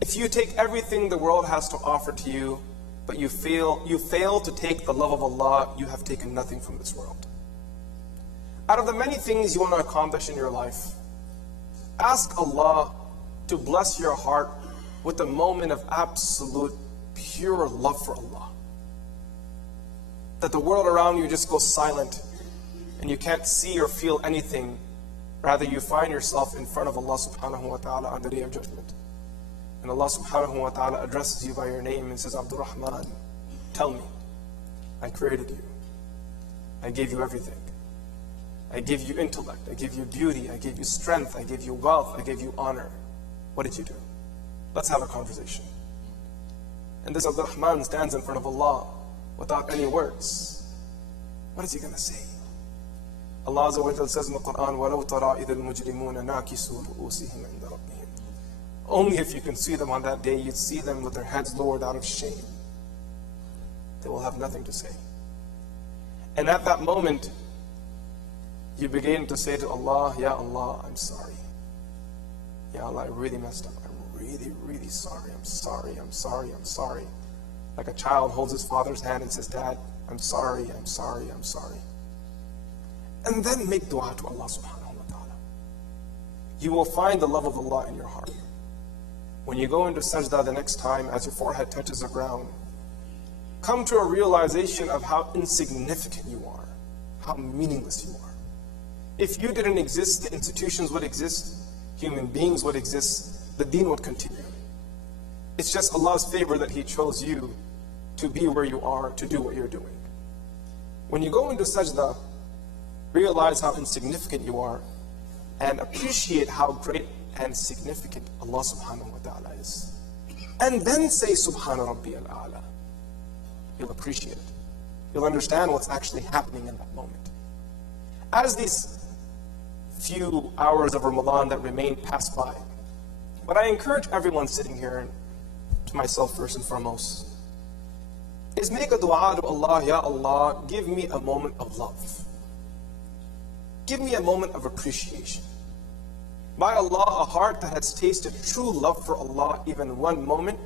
if you take everything the world has to offer to you, but you fail to take the love of Allah, you have taken nothing from this world. Out of the many things you want to accomplish in your life, ask Allah to bless your heart with a moment of absolute, pure love for Allah. That the world around you just goes silent and you can't see or feel anything. Rather, you find yourself in front of Allah subhanahu wa ta'ala on the Day of Judgment. And Allah subhanahu wa ta'ala addresses you by your name and says, Abdul Rahman, tell me, I created you. I gave you everything. I gave you intellect. I gave you beauty. I gave you strength. I gave you wealth. I gave you honor. What did you do? Let's have a conversation. And this Abdul Rahman stands in front of Allah without any words. What is he going to say? Allah Azza wa Jalla says in the Quran, وَلَوْ تَرَى إِذَا الْمُجْرِمُونَ نَاكِسُوا رُؤُوسِهِمْ عِنْدَ رَبِّهِمْ. Only if you can see them on that day, you'd see them with their heads lowered out of shame. They will have nothing to say. And at that moment, you begin to say to Allah, Ya Allah, I'm sorry. Ya Allah, I really messed up. I'm really, really sorry. I'm sorry. I'm sorry. I'm sorry. Like a child holds his father's hand and says, Dad, I'm sorry. I'm sorry. I'm sorry. And then make dua to Allah subhanahu wa ta'ala. You will find the love of Allah in your heart. When you go into sajda the next time, as your forehead touches the ground, come to a realization of how insignificant you are, how meaningless you are. If you didn't exist, the institutions would exist, human beings would exist, the deen would continue. It's just Allah's favor that He chose you to be where you are, to do what you're doing. When you go into sajda, realize how insignificant you are and appreciate how great and significant Allah subhanahu wa ta'ala is. And then say Subhana Rabbi al-A'la. You'll appreciate it. You'll understand what's actually happening in that moment. As these few hours of Ramadan that remain pass by, what I encourage everyone sitting here, and to myself first and foremost, is make a dua to Allah, Ya Allah, give me a moment of love. Give me a moment of appreciation. By Allah, a heart that has tasted true love for Allah even one moment,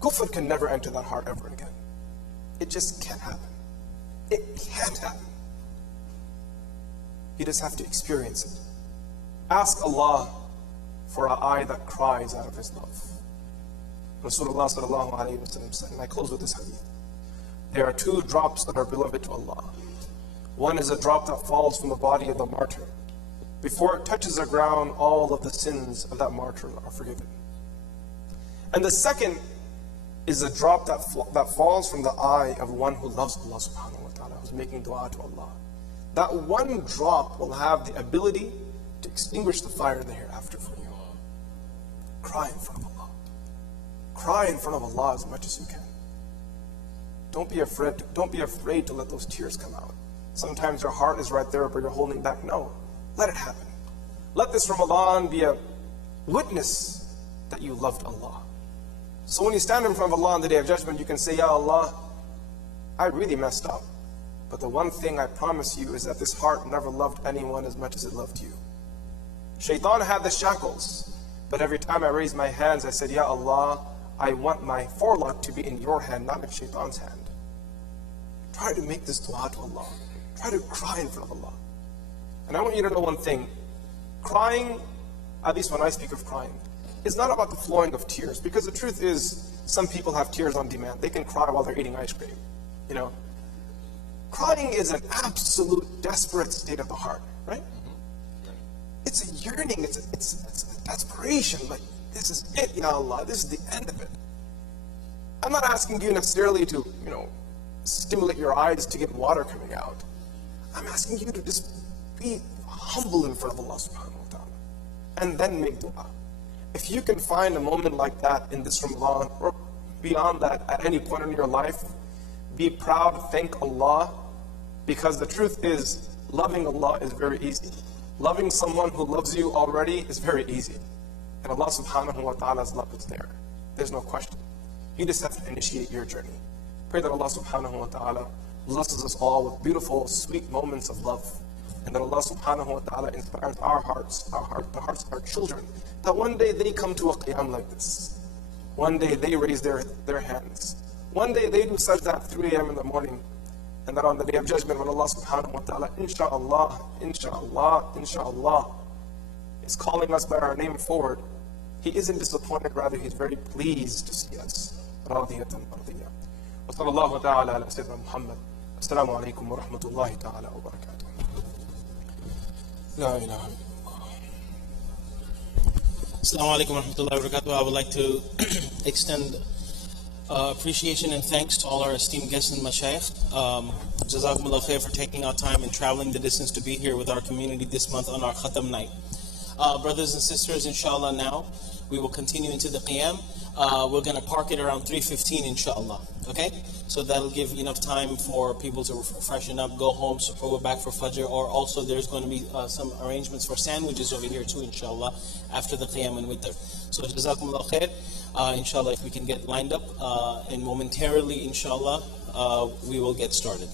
kufr can never enter that heart ever again. It just can't happen. It can't happen. You just have to experience it. Ask Allah for an eye that cries out of His love. Rasulullah sallallahu alayhi wa sallam said, and I close with this hadith, there are two drops that are beloved to Allah. One is a drop that falls from the body of the martyr. Before it touches the ground, all of the sins of that martyr are forgiven. And the second is a drop that falls from the eye of one who loves Allah subhanahu wa ta'ala, who's making dua to Allah. That one drop will have the ability to extinguish the fire in the hereafter for you. Cry in front of Allah. Cry in front of Allah as much as you can. Don't be afraid to let those tears come out. Sometimes your heart is right there, but you're holding back. No, let it happen. Let this Ramadan be a witness that you loved Allah. So when you stand in front of Allah on the Day of Judgment, you can say, Ya Allah, I really messed up. But the one thing I promise you is that this heart never loved anyone as much as it loved you. Shaitan had the shackles, but every time I raised my hands, I said, Ya Allah, I want my forelock to be in your hand, not in Shaitan's hand. Try to make this dua to Allah. Try to cry in front of Allah. And I want you to know one thing. Crying, at least when I speak of crying, is not about the flowing of tears. Because the truth is, some people have tears on demand. They can cry while they're eating ice cream. You know? Crying is an absolute desperate state of the heart, right? It's a yearning, it's a desperation. Like, this is it, Ya Allah, this is the end of it. I'm not asking you necessarily to, stimulate your eyes to get water coming out. I'm asking you to just be humble in front of Allah subhanahu wa ta'ala. And then make dua. If you can find a moment like that in this Ramadan, or beyond that at any point in your life, be proud, thank Allah, because the truth is, loving Allah is very easy. Loving someone who loves you already is very easy. And Allah subhanahu wa ta'ala's love is there. There's no question. You just have to initiate your journey. Pray that Allah subhanahu wa ta'ala blesses us all with beautiful, sweet moments of love. And that Allah subhanahu wa ta'ala inspires our hearts, the hearts of our children, that one day they come to a qiyam like this. One day they raise their hands. One day they do sajda at 3 a.m. in the morning. And that on the Day of Judgment, when Allah subhanahu wa ta'ala, inshaAllah, is calling us by our name forward, He isn't disappointed, rather He's very pleased to see us. Radiyatan mardiyah. Wa sallallahu ta'ala ala Sayyidina Muhammad. Assalamu alaikum wa rahmatullahi ta'ala wa barakatuh. La ilaha illallah. Assalamu alaikum wa rahmatullahi wa barakatuh. I would like to extend appreciation and thanks to all our esteemed guests and mashayikh. Jazakumullah khair for taking our time and traveling the distance to be here with our community this month on our Khatam night. Brothers and sisters, inshallah now, we will continue into the Qiyam. We're going to park it around 3:15, inshallah. Okay? So that'll give enough time for people to freshen up, go home, so we're back for Fajr, or also there's going to be some arrangements for sandwiches over here too, inshallah, after the Qiyam and Witr. So Jazakumullah khair. Inshallah, if we can get lined up, and momentarily, inshallah, we will get started.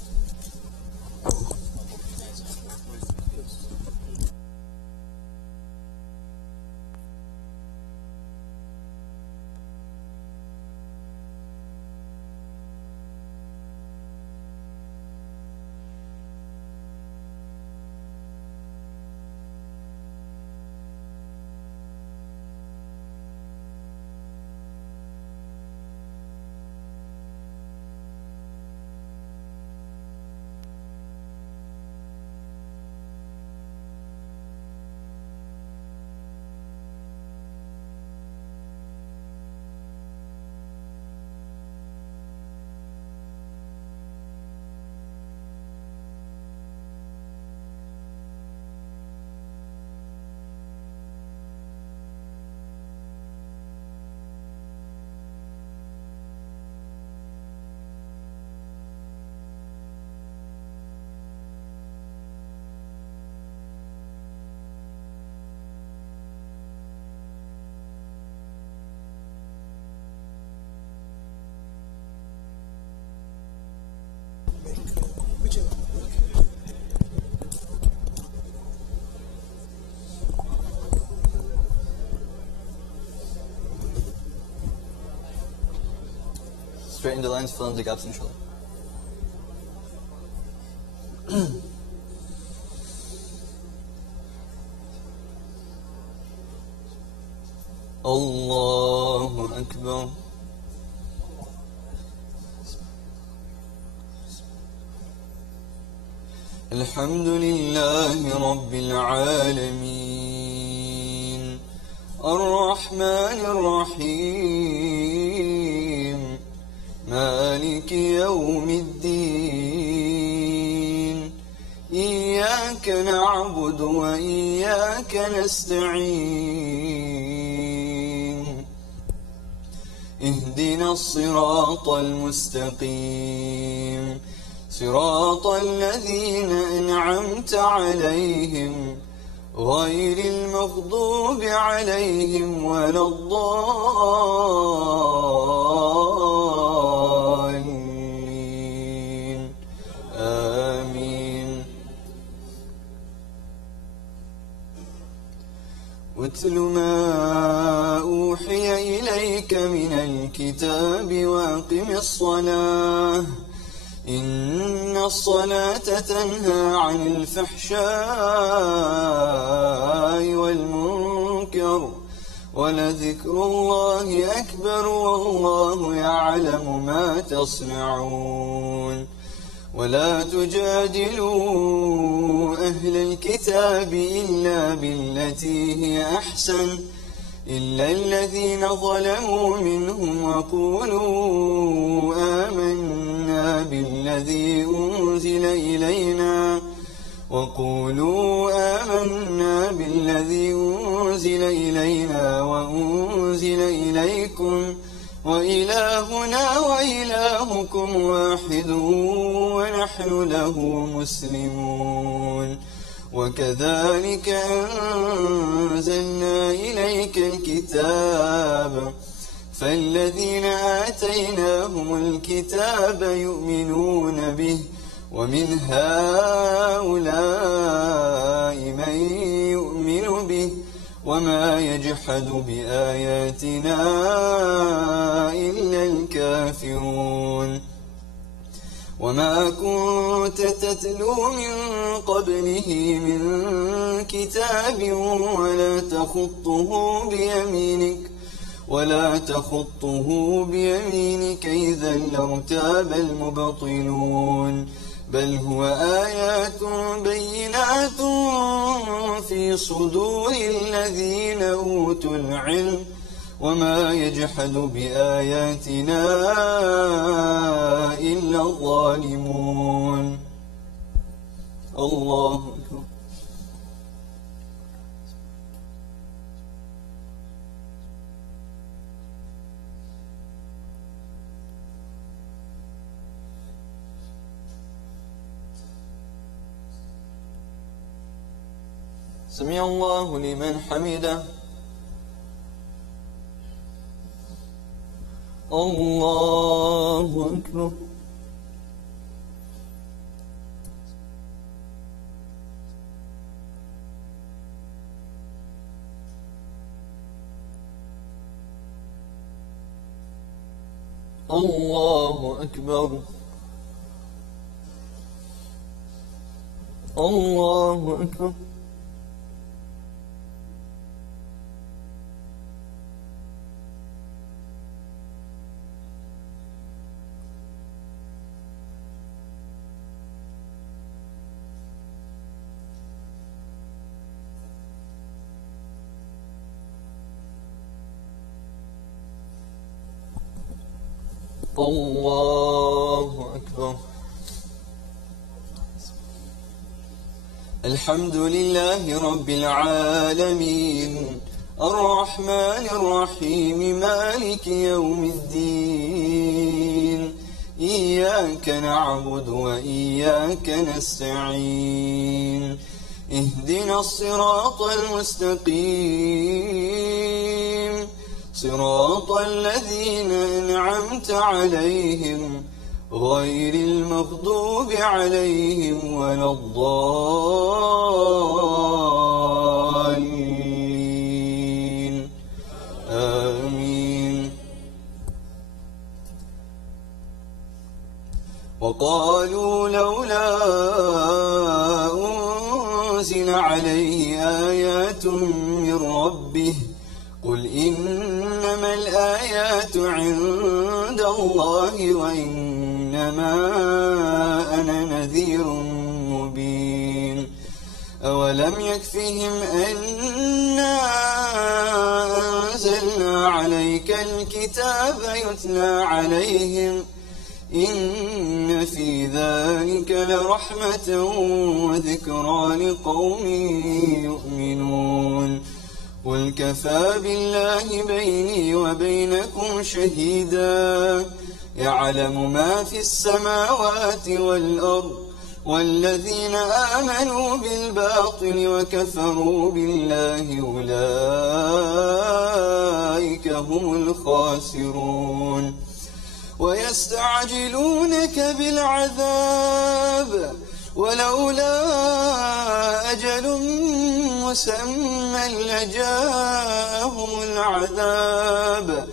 straighten the lines, fill in the gaps, inshallah. Allahu Akbar. الحمد لله رب العالمين الرحمن الرحيم مالك يوم الدين إياك نعبد وإياك نستعين اهدنا الصراط المستقيم صراط الذين أنعمت عليهم غير المغضوب عليهم ولا الضالين آمين. واتل ما أوحي إليك من الكتاب وأقم الصلاة إن الصلاة تنهى عن الفحشاء والمنكر ولذكر الله أكبر والله يعلم ما تصنعون. ولا تجادلوا أهل الكتاب إلا بالتي هي أحسن إلا الذين ظلموا منهم وقولوا آمنا بالذي أنزل إلينا وأنزل إليكم وإلهنا وإلهكم واحد ونحن له مسلمون. وكذلك أنزلنا إليك الكتاب فالذين آتيناهم الكتاب يؤمنون به ومن هؤلاء من يؤمن به وما يجحد بآياتنا إلا الكافرون. وما كنت تتلو من قبله من كتاب ولا تخطه بيمينك إذا لارتاب المبطلون. بل هو آيات بينات في صدور الذين أوتوا العلم وما يجحد بآياتنا إلا الظالمون. الله أكبر. سمع الله لمن حمده. الله أكبر. الله أكبر. الله أكبر. الله أكبر. الحمد لله رب العالمين الرحمن الرحيم مالك يوم الدين إياك نعبد وإياك نستعين اهدنا الصراط المستقيم صراط الذين أنعمت عليهم غير المغضوب عليهم ولا الضالين آمين. وقالوا لولا أنزل عليه آيات من ربه قل إنما الآيات عند الله وإنما أنا نذير مبين أولم يكفهم أنا أنزلنا عليك الكتاب يتلى عليهم إن في ذلك لرحمة وذكرى لقوم يؤمنون قل كفى بالله بيني وبينكم شهيدا يعلم ما في السماوات والأرض والذين آمنوا بالباطل وكفروا بالله أولئك هم الخاسرون ويستعجلونك بالعذاب ولولا أجل مسمى لجاءهم العذاب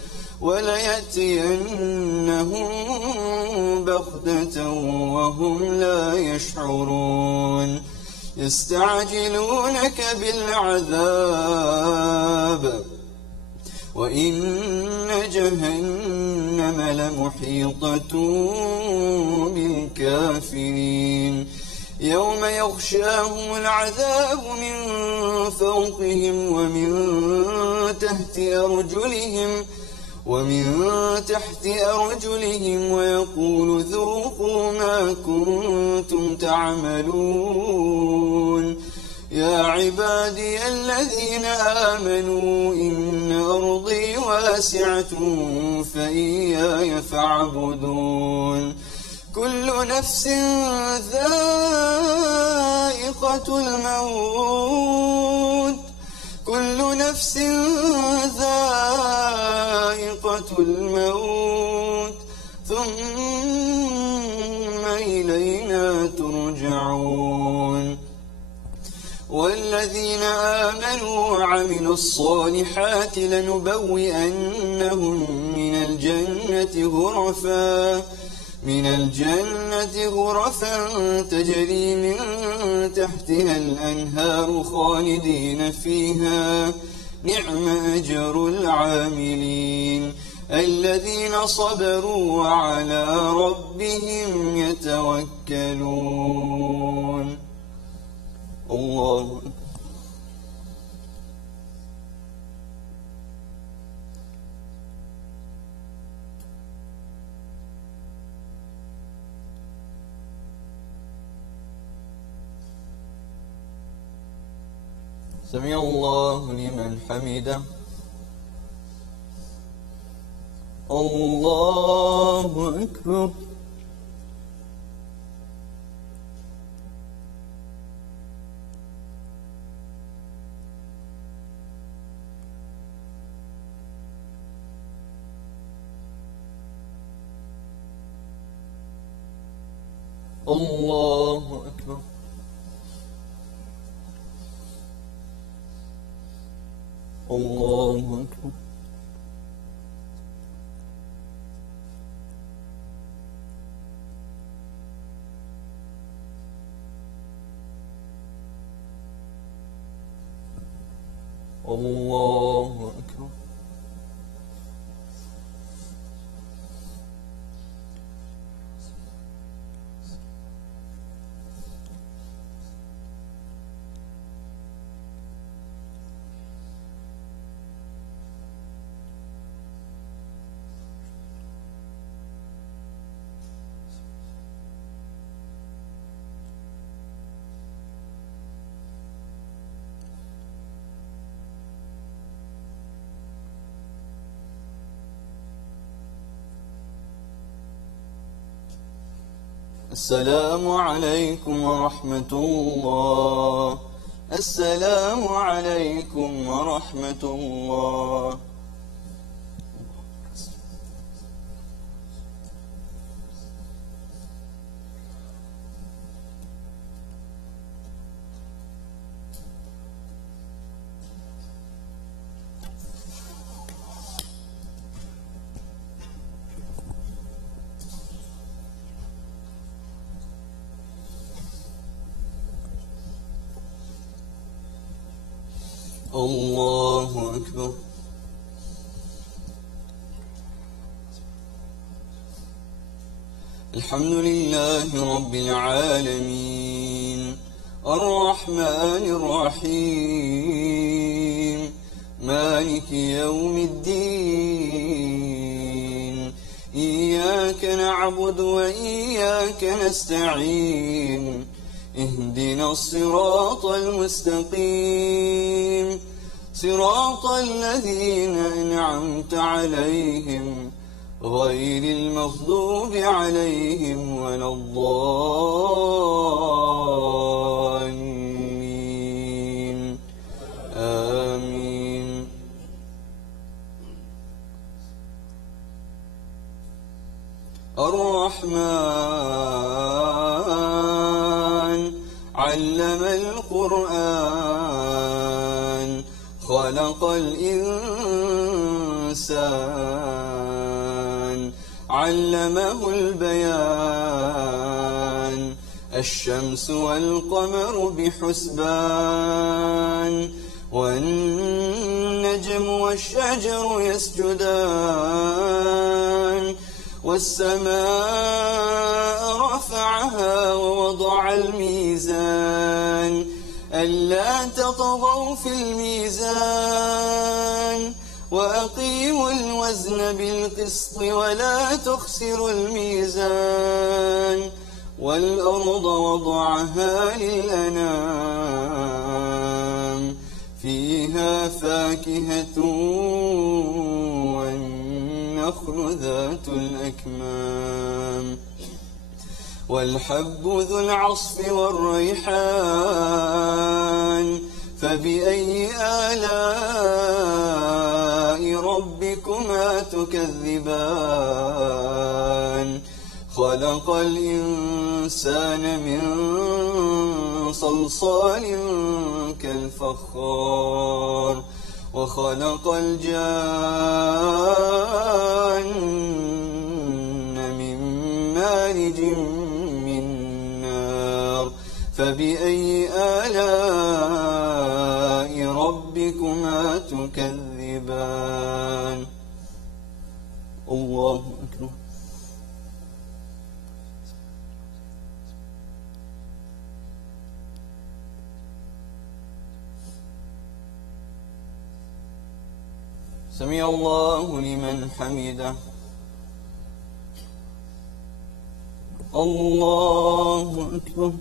وليأتينهم بغتة وهم لا يشعرون يستعجلونك بالعذاب وإن جهنم لمحيطة بالكافرين يوم يغشاهم العذاب من فوقهم ومن تحت أرجلهم ويقول ذوقوا ما كنتم تعملون يا عبادي الذين آمنوا إن أرضي واسعة فإياي فاعبدون كل نفس ذائقة الموت ثم إلينا ترجعون والذين آمنوا وعملوا الصالحات لنبوئنهم من الجنة غرفا تجري من تحتها الأنهار خالدين فيها نعم أجر العاملين الذين صبروا وعلى ربهم يتوكلون الله أكبر. سمع الله لمن حمده الله أكبر الله أكبر الله أكبر الله أكبر السلام عليكم ورحمة الله السلام عليكم ورحمة الله الله أكبر. الحمد لله رب العالمين الرحمن الرحيم مالك يوم الدين إياك نعبد وإياك نستعين اهدنا الصراط المستقيم صراط الذين أنعمت عليهم غير المغضوب عليهم ولا الضالين آمين. الرحمن علم القرآن خلق الإنسان علمه البيان الشمس والقمر بحسبان والنجم والشجر يسجدان والسماء رفعها ووضع الميزان ألا تطغوا في الميزان وأقيموا الوزن بالقسط ولا تخسروا الميزان والأرض وضعها للأنام فيها فاكهة والنخل ذات الأكمام والحب ذو العصف والريحان فبأي آلاء ربكما تكذبان خلق الإنسان من صلصال كالفخار وخلق الجان من مارج من نار فبأي آلاء ربكما تكذبان. الله أكبر. سمع الله لمن حمده. الله أكبر.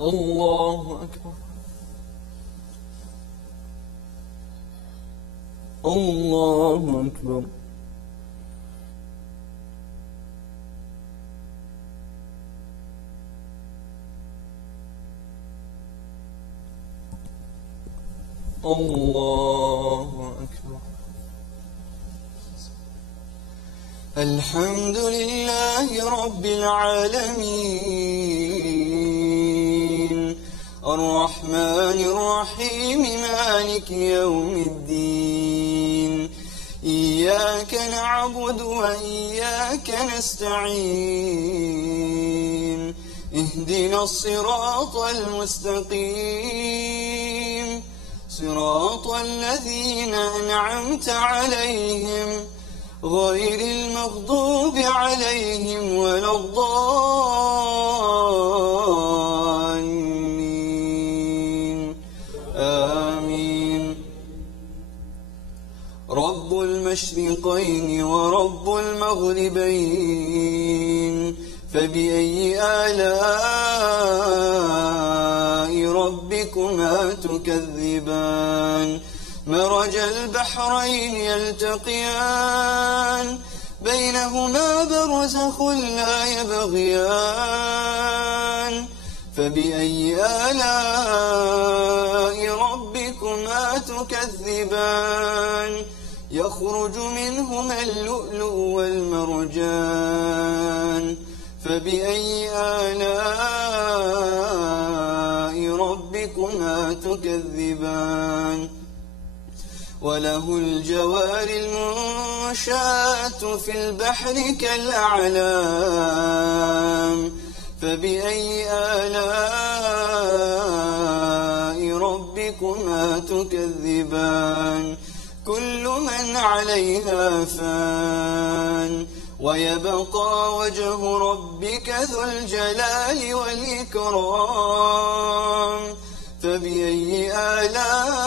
الله أكبر. الله أكبر. الله أكبر. الحمد لله رب العالمين الرحمن الرحيم مالك يوم الدين إياك نعبد وإياك نستعين اهدنا الصراط المستقيم صراط الذين أنعمت عليهم غير المغضوب عليهم ولا الضالين آمين. رب المشرقين ورب المغربين فبأي آلاء ربكما تكذبان مرج البحرين يلتقيان بينهما برزخ لا يبغيان فبأي آلاء ربكما تكذبان يخرج منهما اللؤلؤ والمرجان فبأي آلاء ربكما تكذبان وله الجوار المنشآت في البحر كالأعلام فبأي آلاء ربكما تكذبان كل من عليها فان ويبقى وجه ربك ذو الجلال والإكرام فبأي آلاء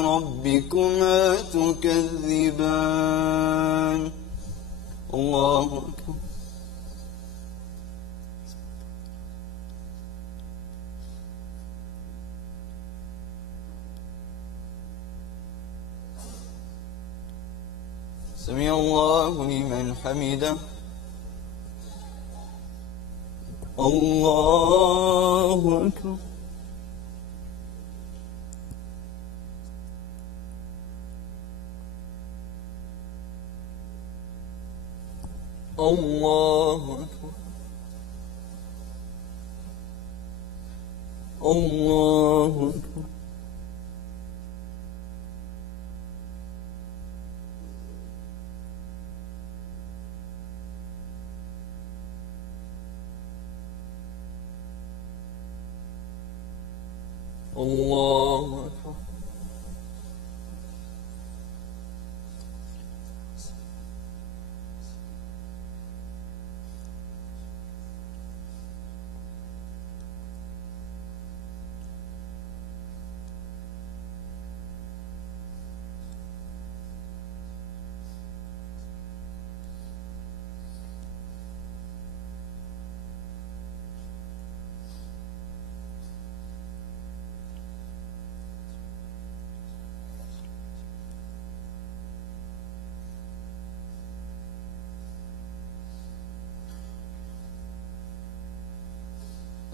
ربكما تكذبان الله أكبر سمع الله لمن حمده الله أكبر الله أكبر الله أكبر الله أكبر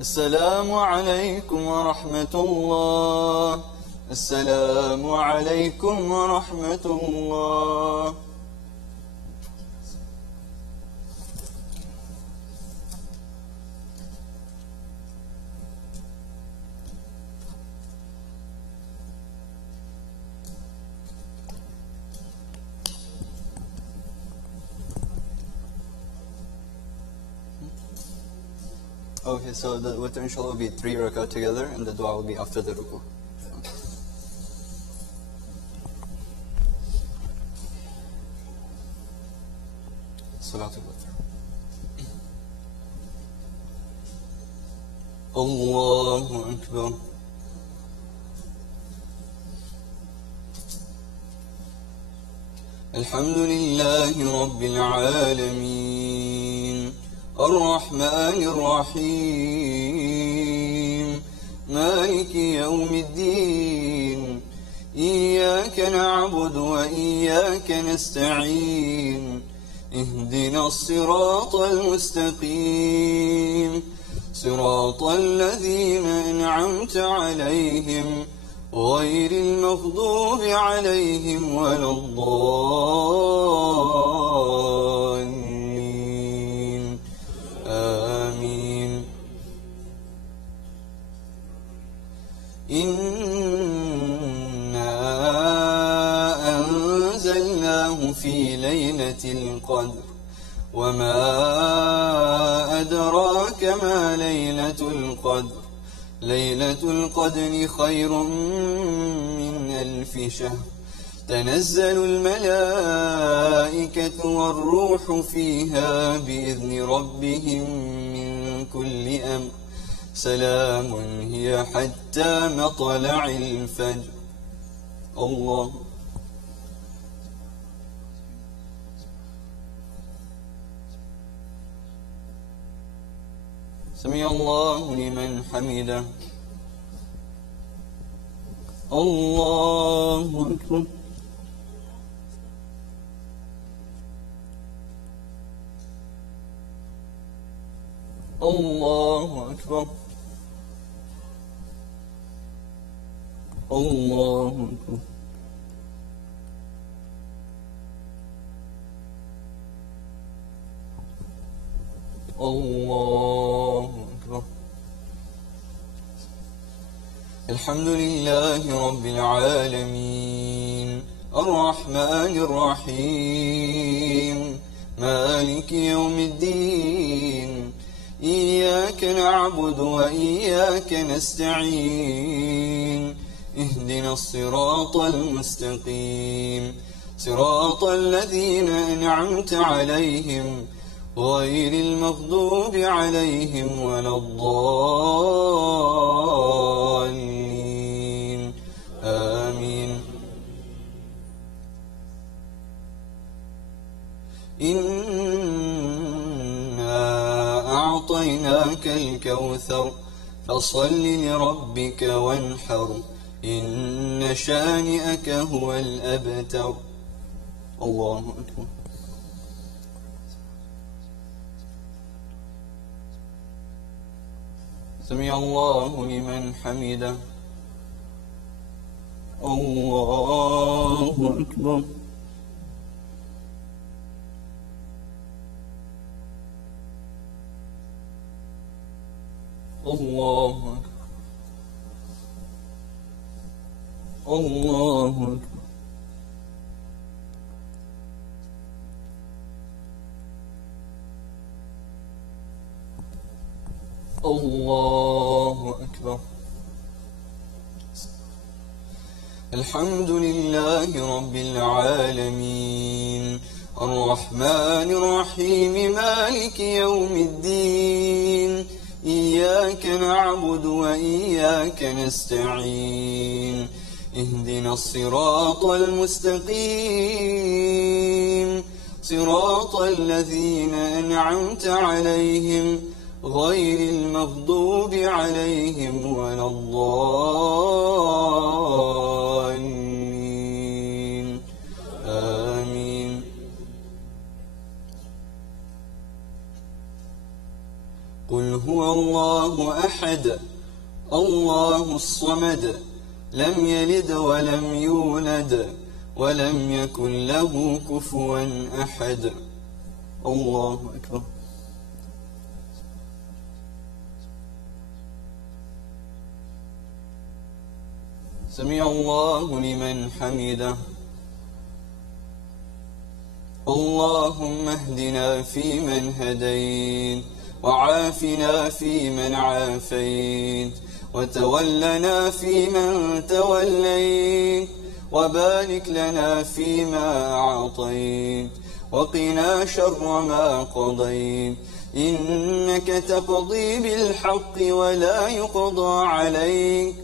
السلام عليكم ورحمة الله السلام عليكم ورحمة الله Okay, so the witr inshallah will be 3 rak'ah together and the dua will be after the ruku. Salatul witr. Allahu Akbar. الحمد لله رب العالمين الرحمن الرحيم مالك يوم الدين إياك نعبد وإياك نستعين اهدنا الصراط المستقيم صراط الذين أنعمت عليهم غير المغضوب عليهم ولا الضالين آمين إنا أنزلناه في ليلة القدر وما أدراك ما ليلة القدر ليلة القدر خير من 1000 شهر تنزل الملائكة والروح فيها بإذن ربهم من كل أمر سلام هي حتى مطلع الفجر الله سمع الله لمن حمده الله أكبر الله أكبر الله أكبر الله أكبر الحمد لله رب العالمين الرحمن الرحيم مالك يوم الدين إياك نعبد وإياك نستعين اهدنا الصراط المستقيم صراط الذين أنعمت عليهم غير المغضوب عليهم ولا الضالين آمين إنا أعطيناك الكوثر فصل لربك وانحر إن شانئك هو الأبتر الله أكبر سمع الله لمن حمده الله أكبر الله أكبر الله أكبر الله أكبر الحمد لله رب العالمين الرحمن الرحيم مالك يوم الدين إياك نعبد وإياك نستعين اهدنا الصراط المستقيم صراط الذين أنعمت عليهم غير المغضوب عليهم ولا الضالين آمين قل هو الله أحد الله الصمد لم يلد ولم يولد ولم يكن له كفوا أحد الله أكبر سمع الله لمن حمده اللهم اهدنا فيمن هديت وعافنا فيمن عافيت وتولنا فيمن توليت وبارك لنا فيما أعطيت وقنا شر ما قضيت إنك تقضي بالحق ولا يقضى عليك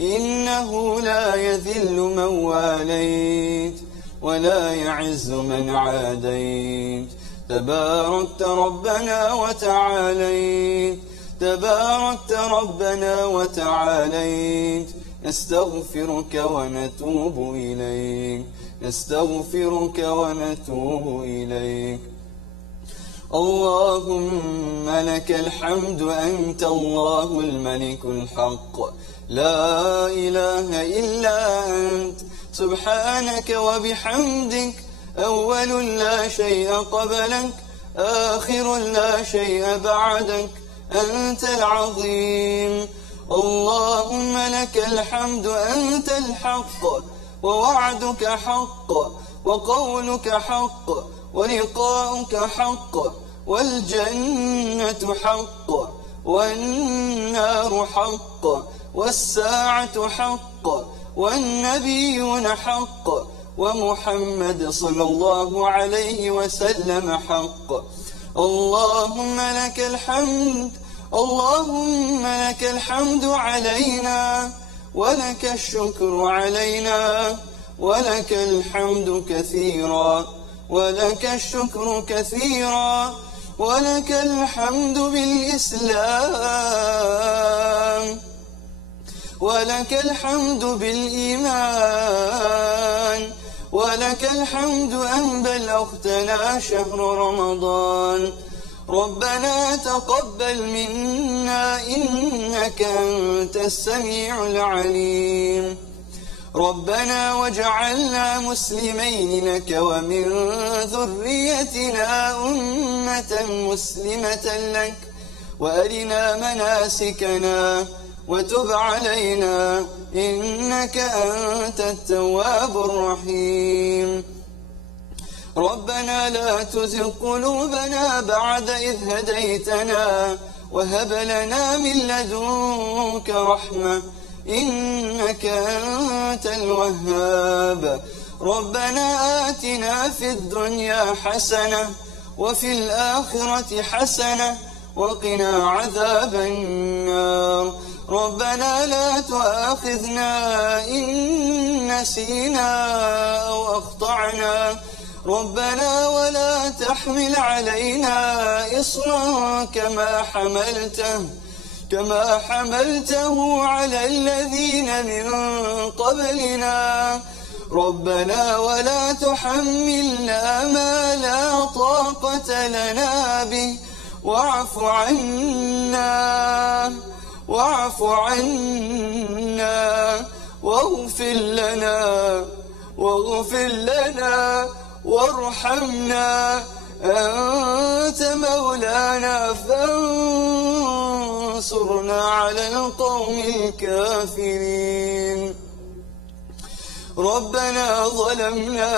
إنه لا يذل من واليت ولا يعز من عاديت تباركت ربنا وتعاليت تباركت ربنا وتعاليت نستغفرك ونتوب إليك نستغفرك ونتوب إليك اللهم لك الحمد أنت الله الملك الحق لا إله إلا أنت سبحانك وبحمدك أول لا شيء قبلك آخر لا شيء بعدك أنت العظيم اللهم لك الحمد أنت الحق ووعدك حق وقولك حق ولقاؤك حق والجنة حق والنار حق والساعة حق والنبيون حق ومحمد صلى الله عليه وسلم حق اللهم لك الحمد اللهم لك الحمد علينا ولك الشكر علينا ولك الحمد كثيرا ولك الشكر كثيرا ولك الحمد بالإسلام ولك الحمد بالإيمان ولك الحمد أن بلغتنا شهر رمضان ربنا تقبل منا إنك أنت السميع العليم ربنا واجعلنا مسلمين لك ومن ذريتنا أمة مسلمة لك وأرنا مناسكنا وتب علينا إنك أنت التواب الرحيم. ربنا لا تزغ قلوبنا بعد إذ هديتنا وهب لنا من لدنك رحمة إنك أنت الوهاب. ربنا آتنا في الدنيا حسنة وفي الآخرة حسنة وقنا عذاب النار. ربنا لا تؤاخذنا إن نسينا أو أخطأنا. ربنا ولا تحمل علينا إصرا كما حملته على الذين من قبلنا. ربنا ولا تحملنا ما لا طاقة لنا به واعف عنا واغفر لنا وارحمنا أنت مولانا فانصرنا على القوم الكافرين. ربنا ظلمنا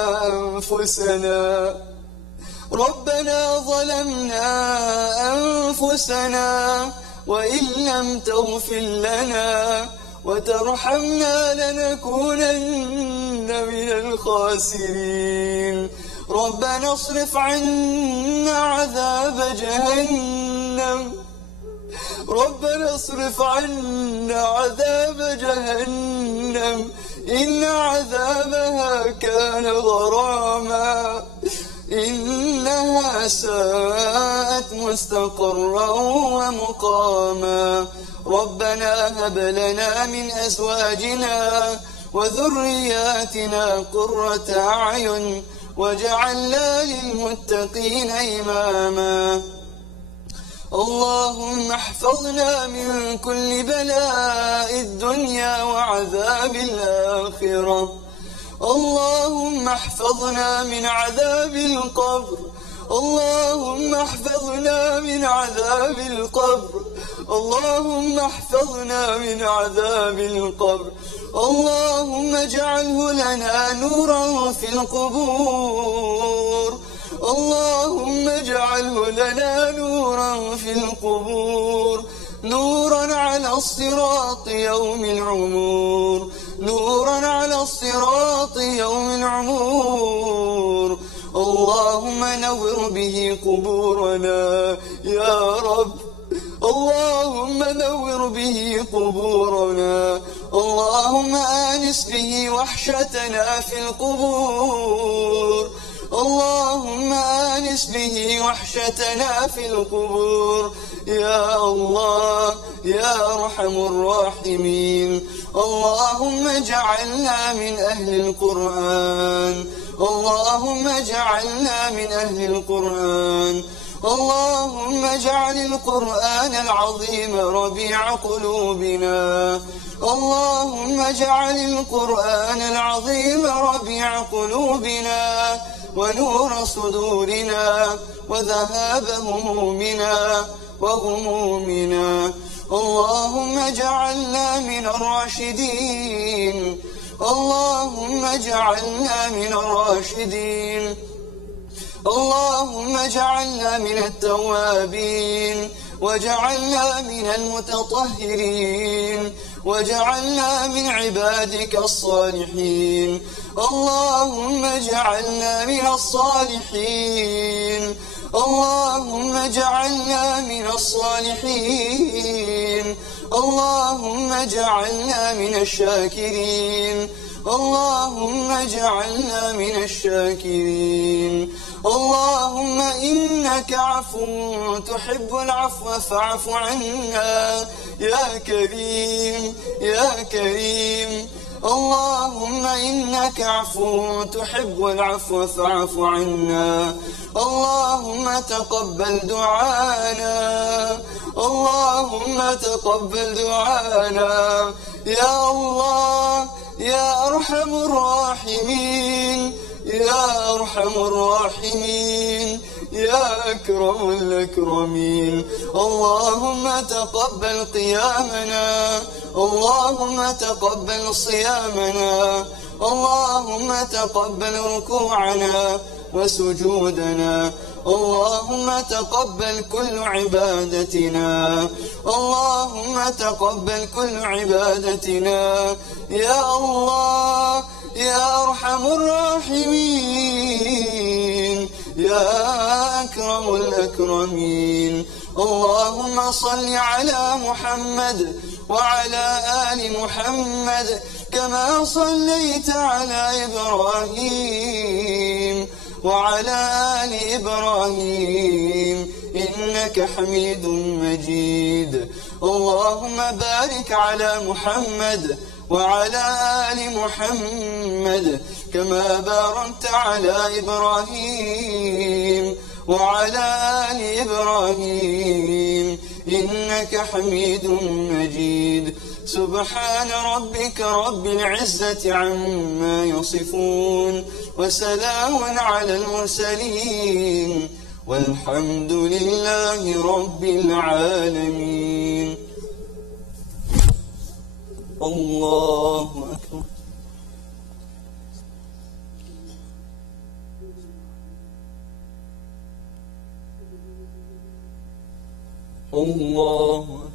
أنفسنا وإن لم تغفر لنا وترحمنا لنكونن من الخاسرين. ربنا اصرف عنا عذاب جهنم إن عذابها كان غراما إنها ساءت مستقرا ومقاما. ربنا هب لنا من أزواجنا وذرياتنا قرة أعين واجعلنا للمتقين إماما. اللهم احفظنا من كل بلاء الدنيا وعذاب الآخرة. اللهم احفظنا من عذاب القبر. اللهم احفظنا من عذاب القبر. اللهم احفظنا من عذاب القبر. اللهم اجعله لنا نورا في القبور. اللهم اجعله لنا نورا في القبور. نورا على الصراط يوم العمور. نورا على الصراط يوم العمور. اللهم نور به قبورنا يا رب. اللهم نور به قبورنا. اللهم آنس به وحشتنا في القبور. اللهم آنس به وحشتنا في القبور يا الله يا أرحم الراحمين. اللهم اجعلنا من أهل القرآن. اللهم اجعلنا من أهل القرآن. اللهم اجعل القرآن العظيم ربيع قلوبنا. اللهم اجعل القرآن العظيم ربيع قلوبنا ونور صدورنا وذهاب همومنا وغمومنا. اللهم اجعلنا من الراشدين. اللهم اجعلنا من الراشدين. اللهم اجعلنا من التوابين واجعلنا من المتطهرين واجعلنا من عبادك الصالحين. اللهم اجعلنا من الصالحين. اللهم اجعلنا من الصالحين. اللهم اجعلنا من الشاكرين. اللهم اجعلنا من الشاكرين. اللهم إنك عفو تحب العفو فاعف عنا يا كريم يا كريم. اللهم إنك عفو تحب العفو فاعف عنا. اللهم تقبل دعانا. اللهم تقبل دعانا يا الله يا أرحم الراحمين يا أرحم الراحمين يا أكرم الأكرمين. اللهم تقبل قيامنا، اللهم تقبل صيامنا، اللهم تقبل ركوعنا وسجودنا، اللهم تقبل كل عبادتنا، اللهم تقبل كل عبادتنا يا الله يا أرحم الراحمين يا أكرم الأكرمين. اللهم صل على محمد وعلى آل محمد كما صليت على إبراهيم وعلى آل إبراهيم إنك حميد مجيد. اللهم بارك على محمد وعلى آل محمد كما باركت على إبراهيم وعلى آل إبراهيم إنك حميد مجيد. سبحان ربك رب العزة عما يصفون وسلام على المرسلين والحمد لله رب العالمين. الله أكبر. الله أكبر.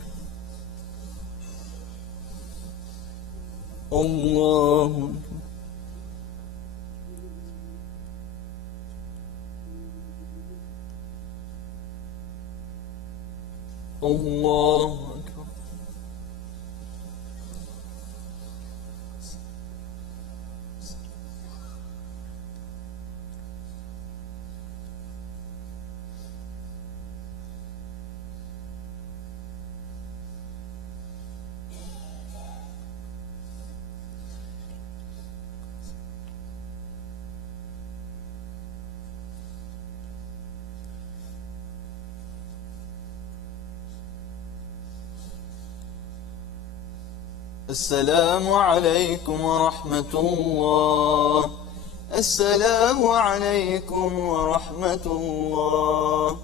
الله أكبر. الله أكبر. السلام عليكم ورحمة الله. السلام عليكم ورحمة الله.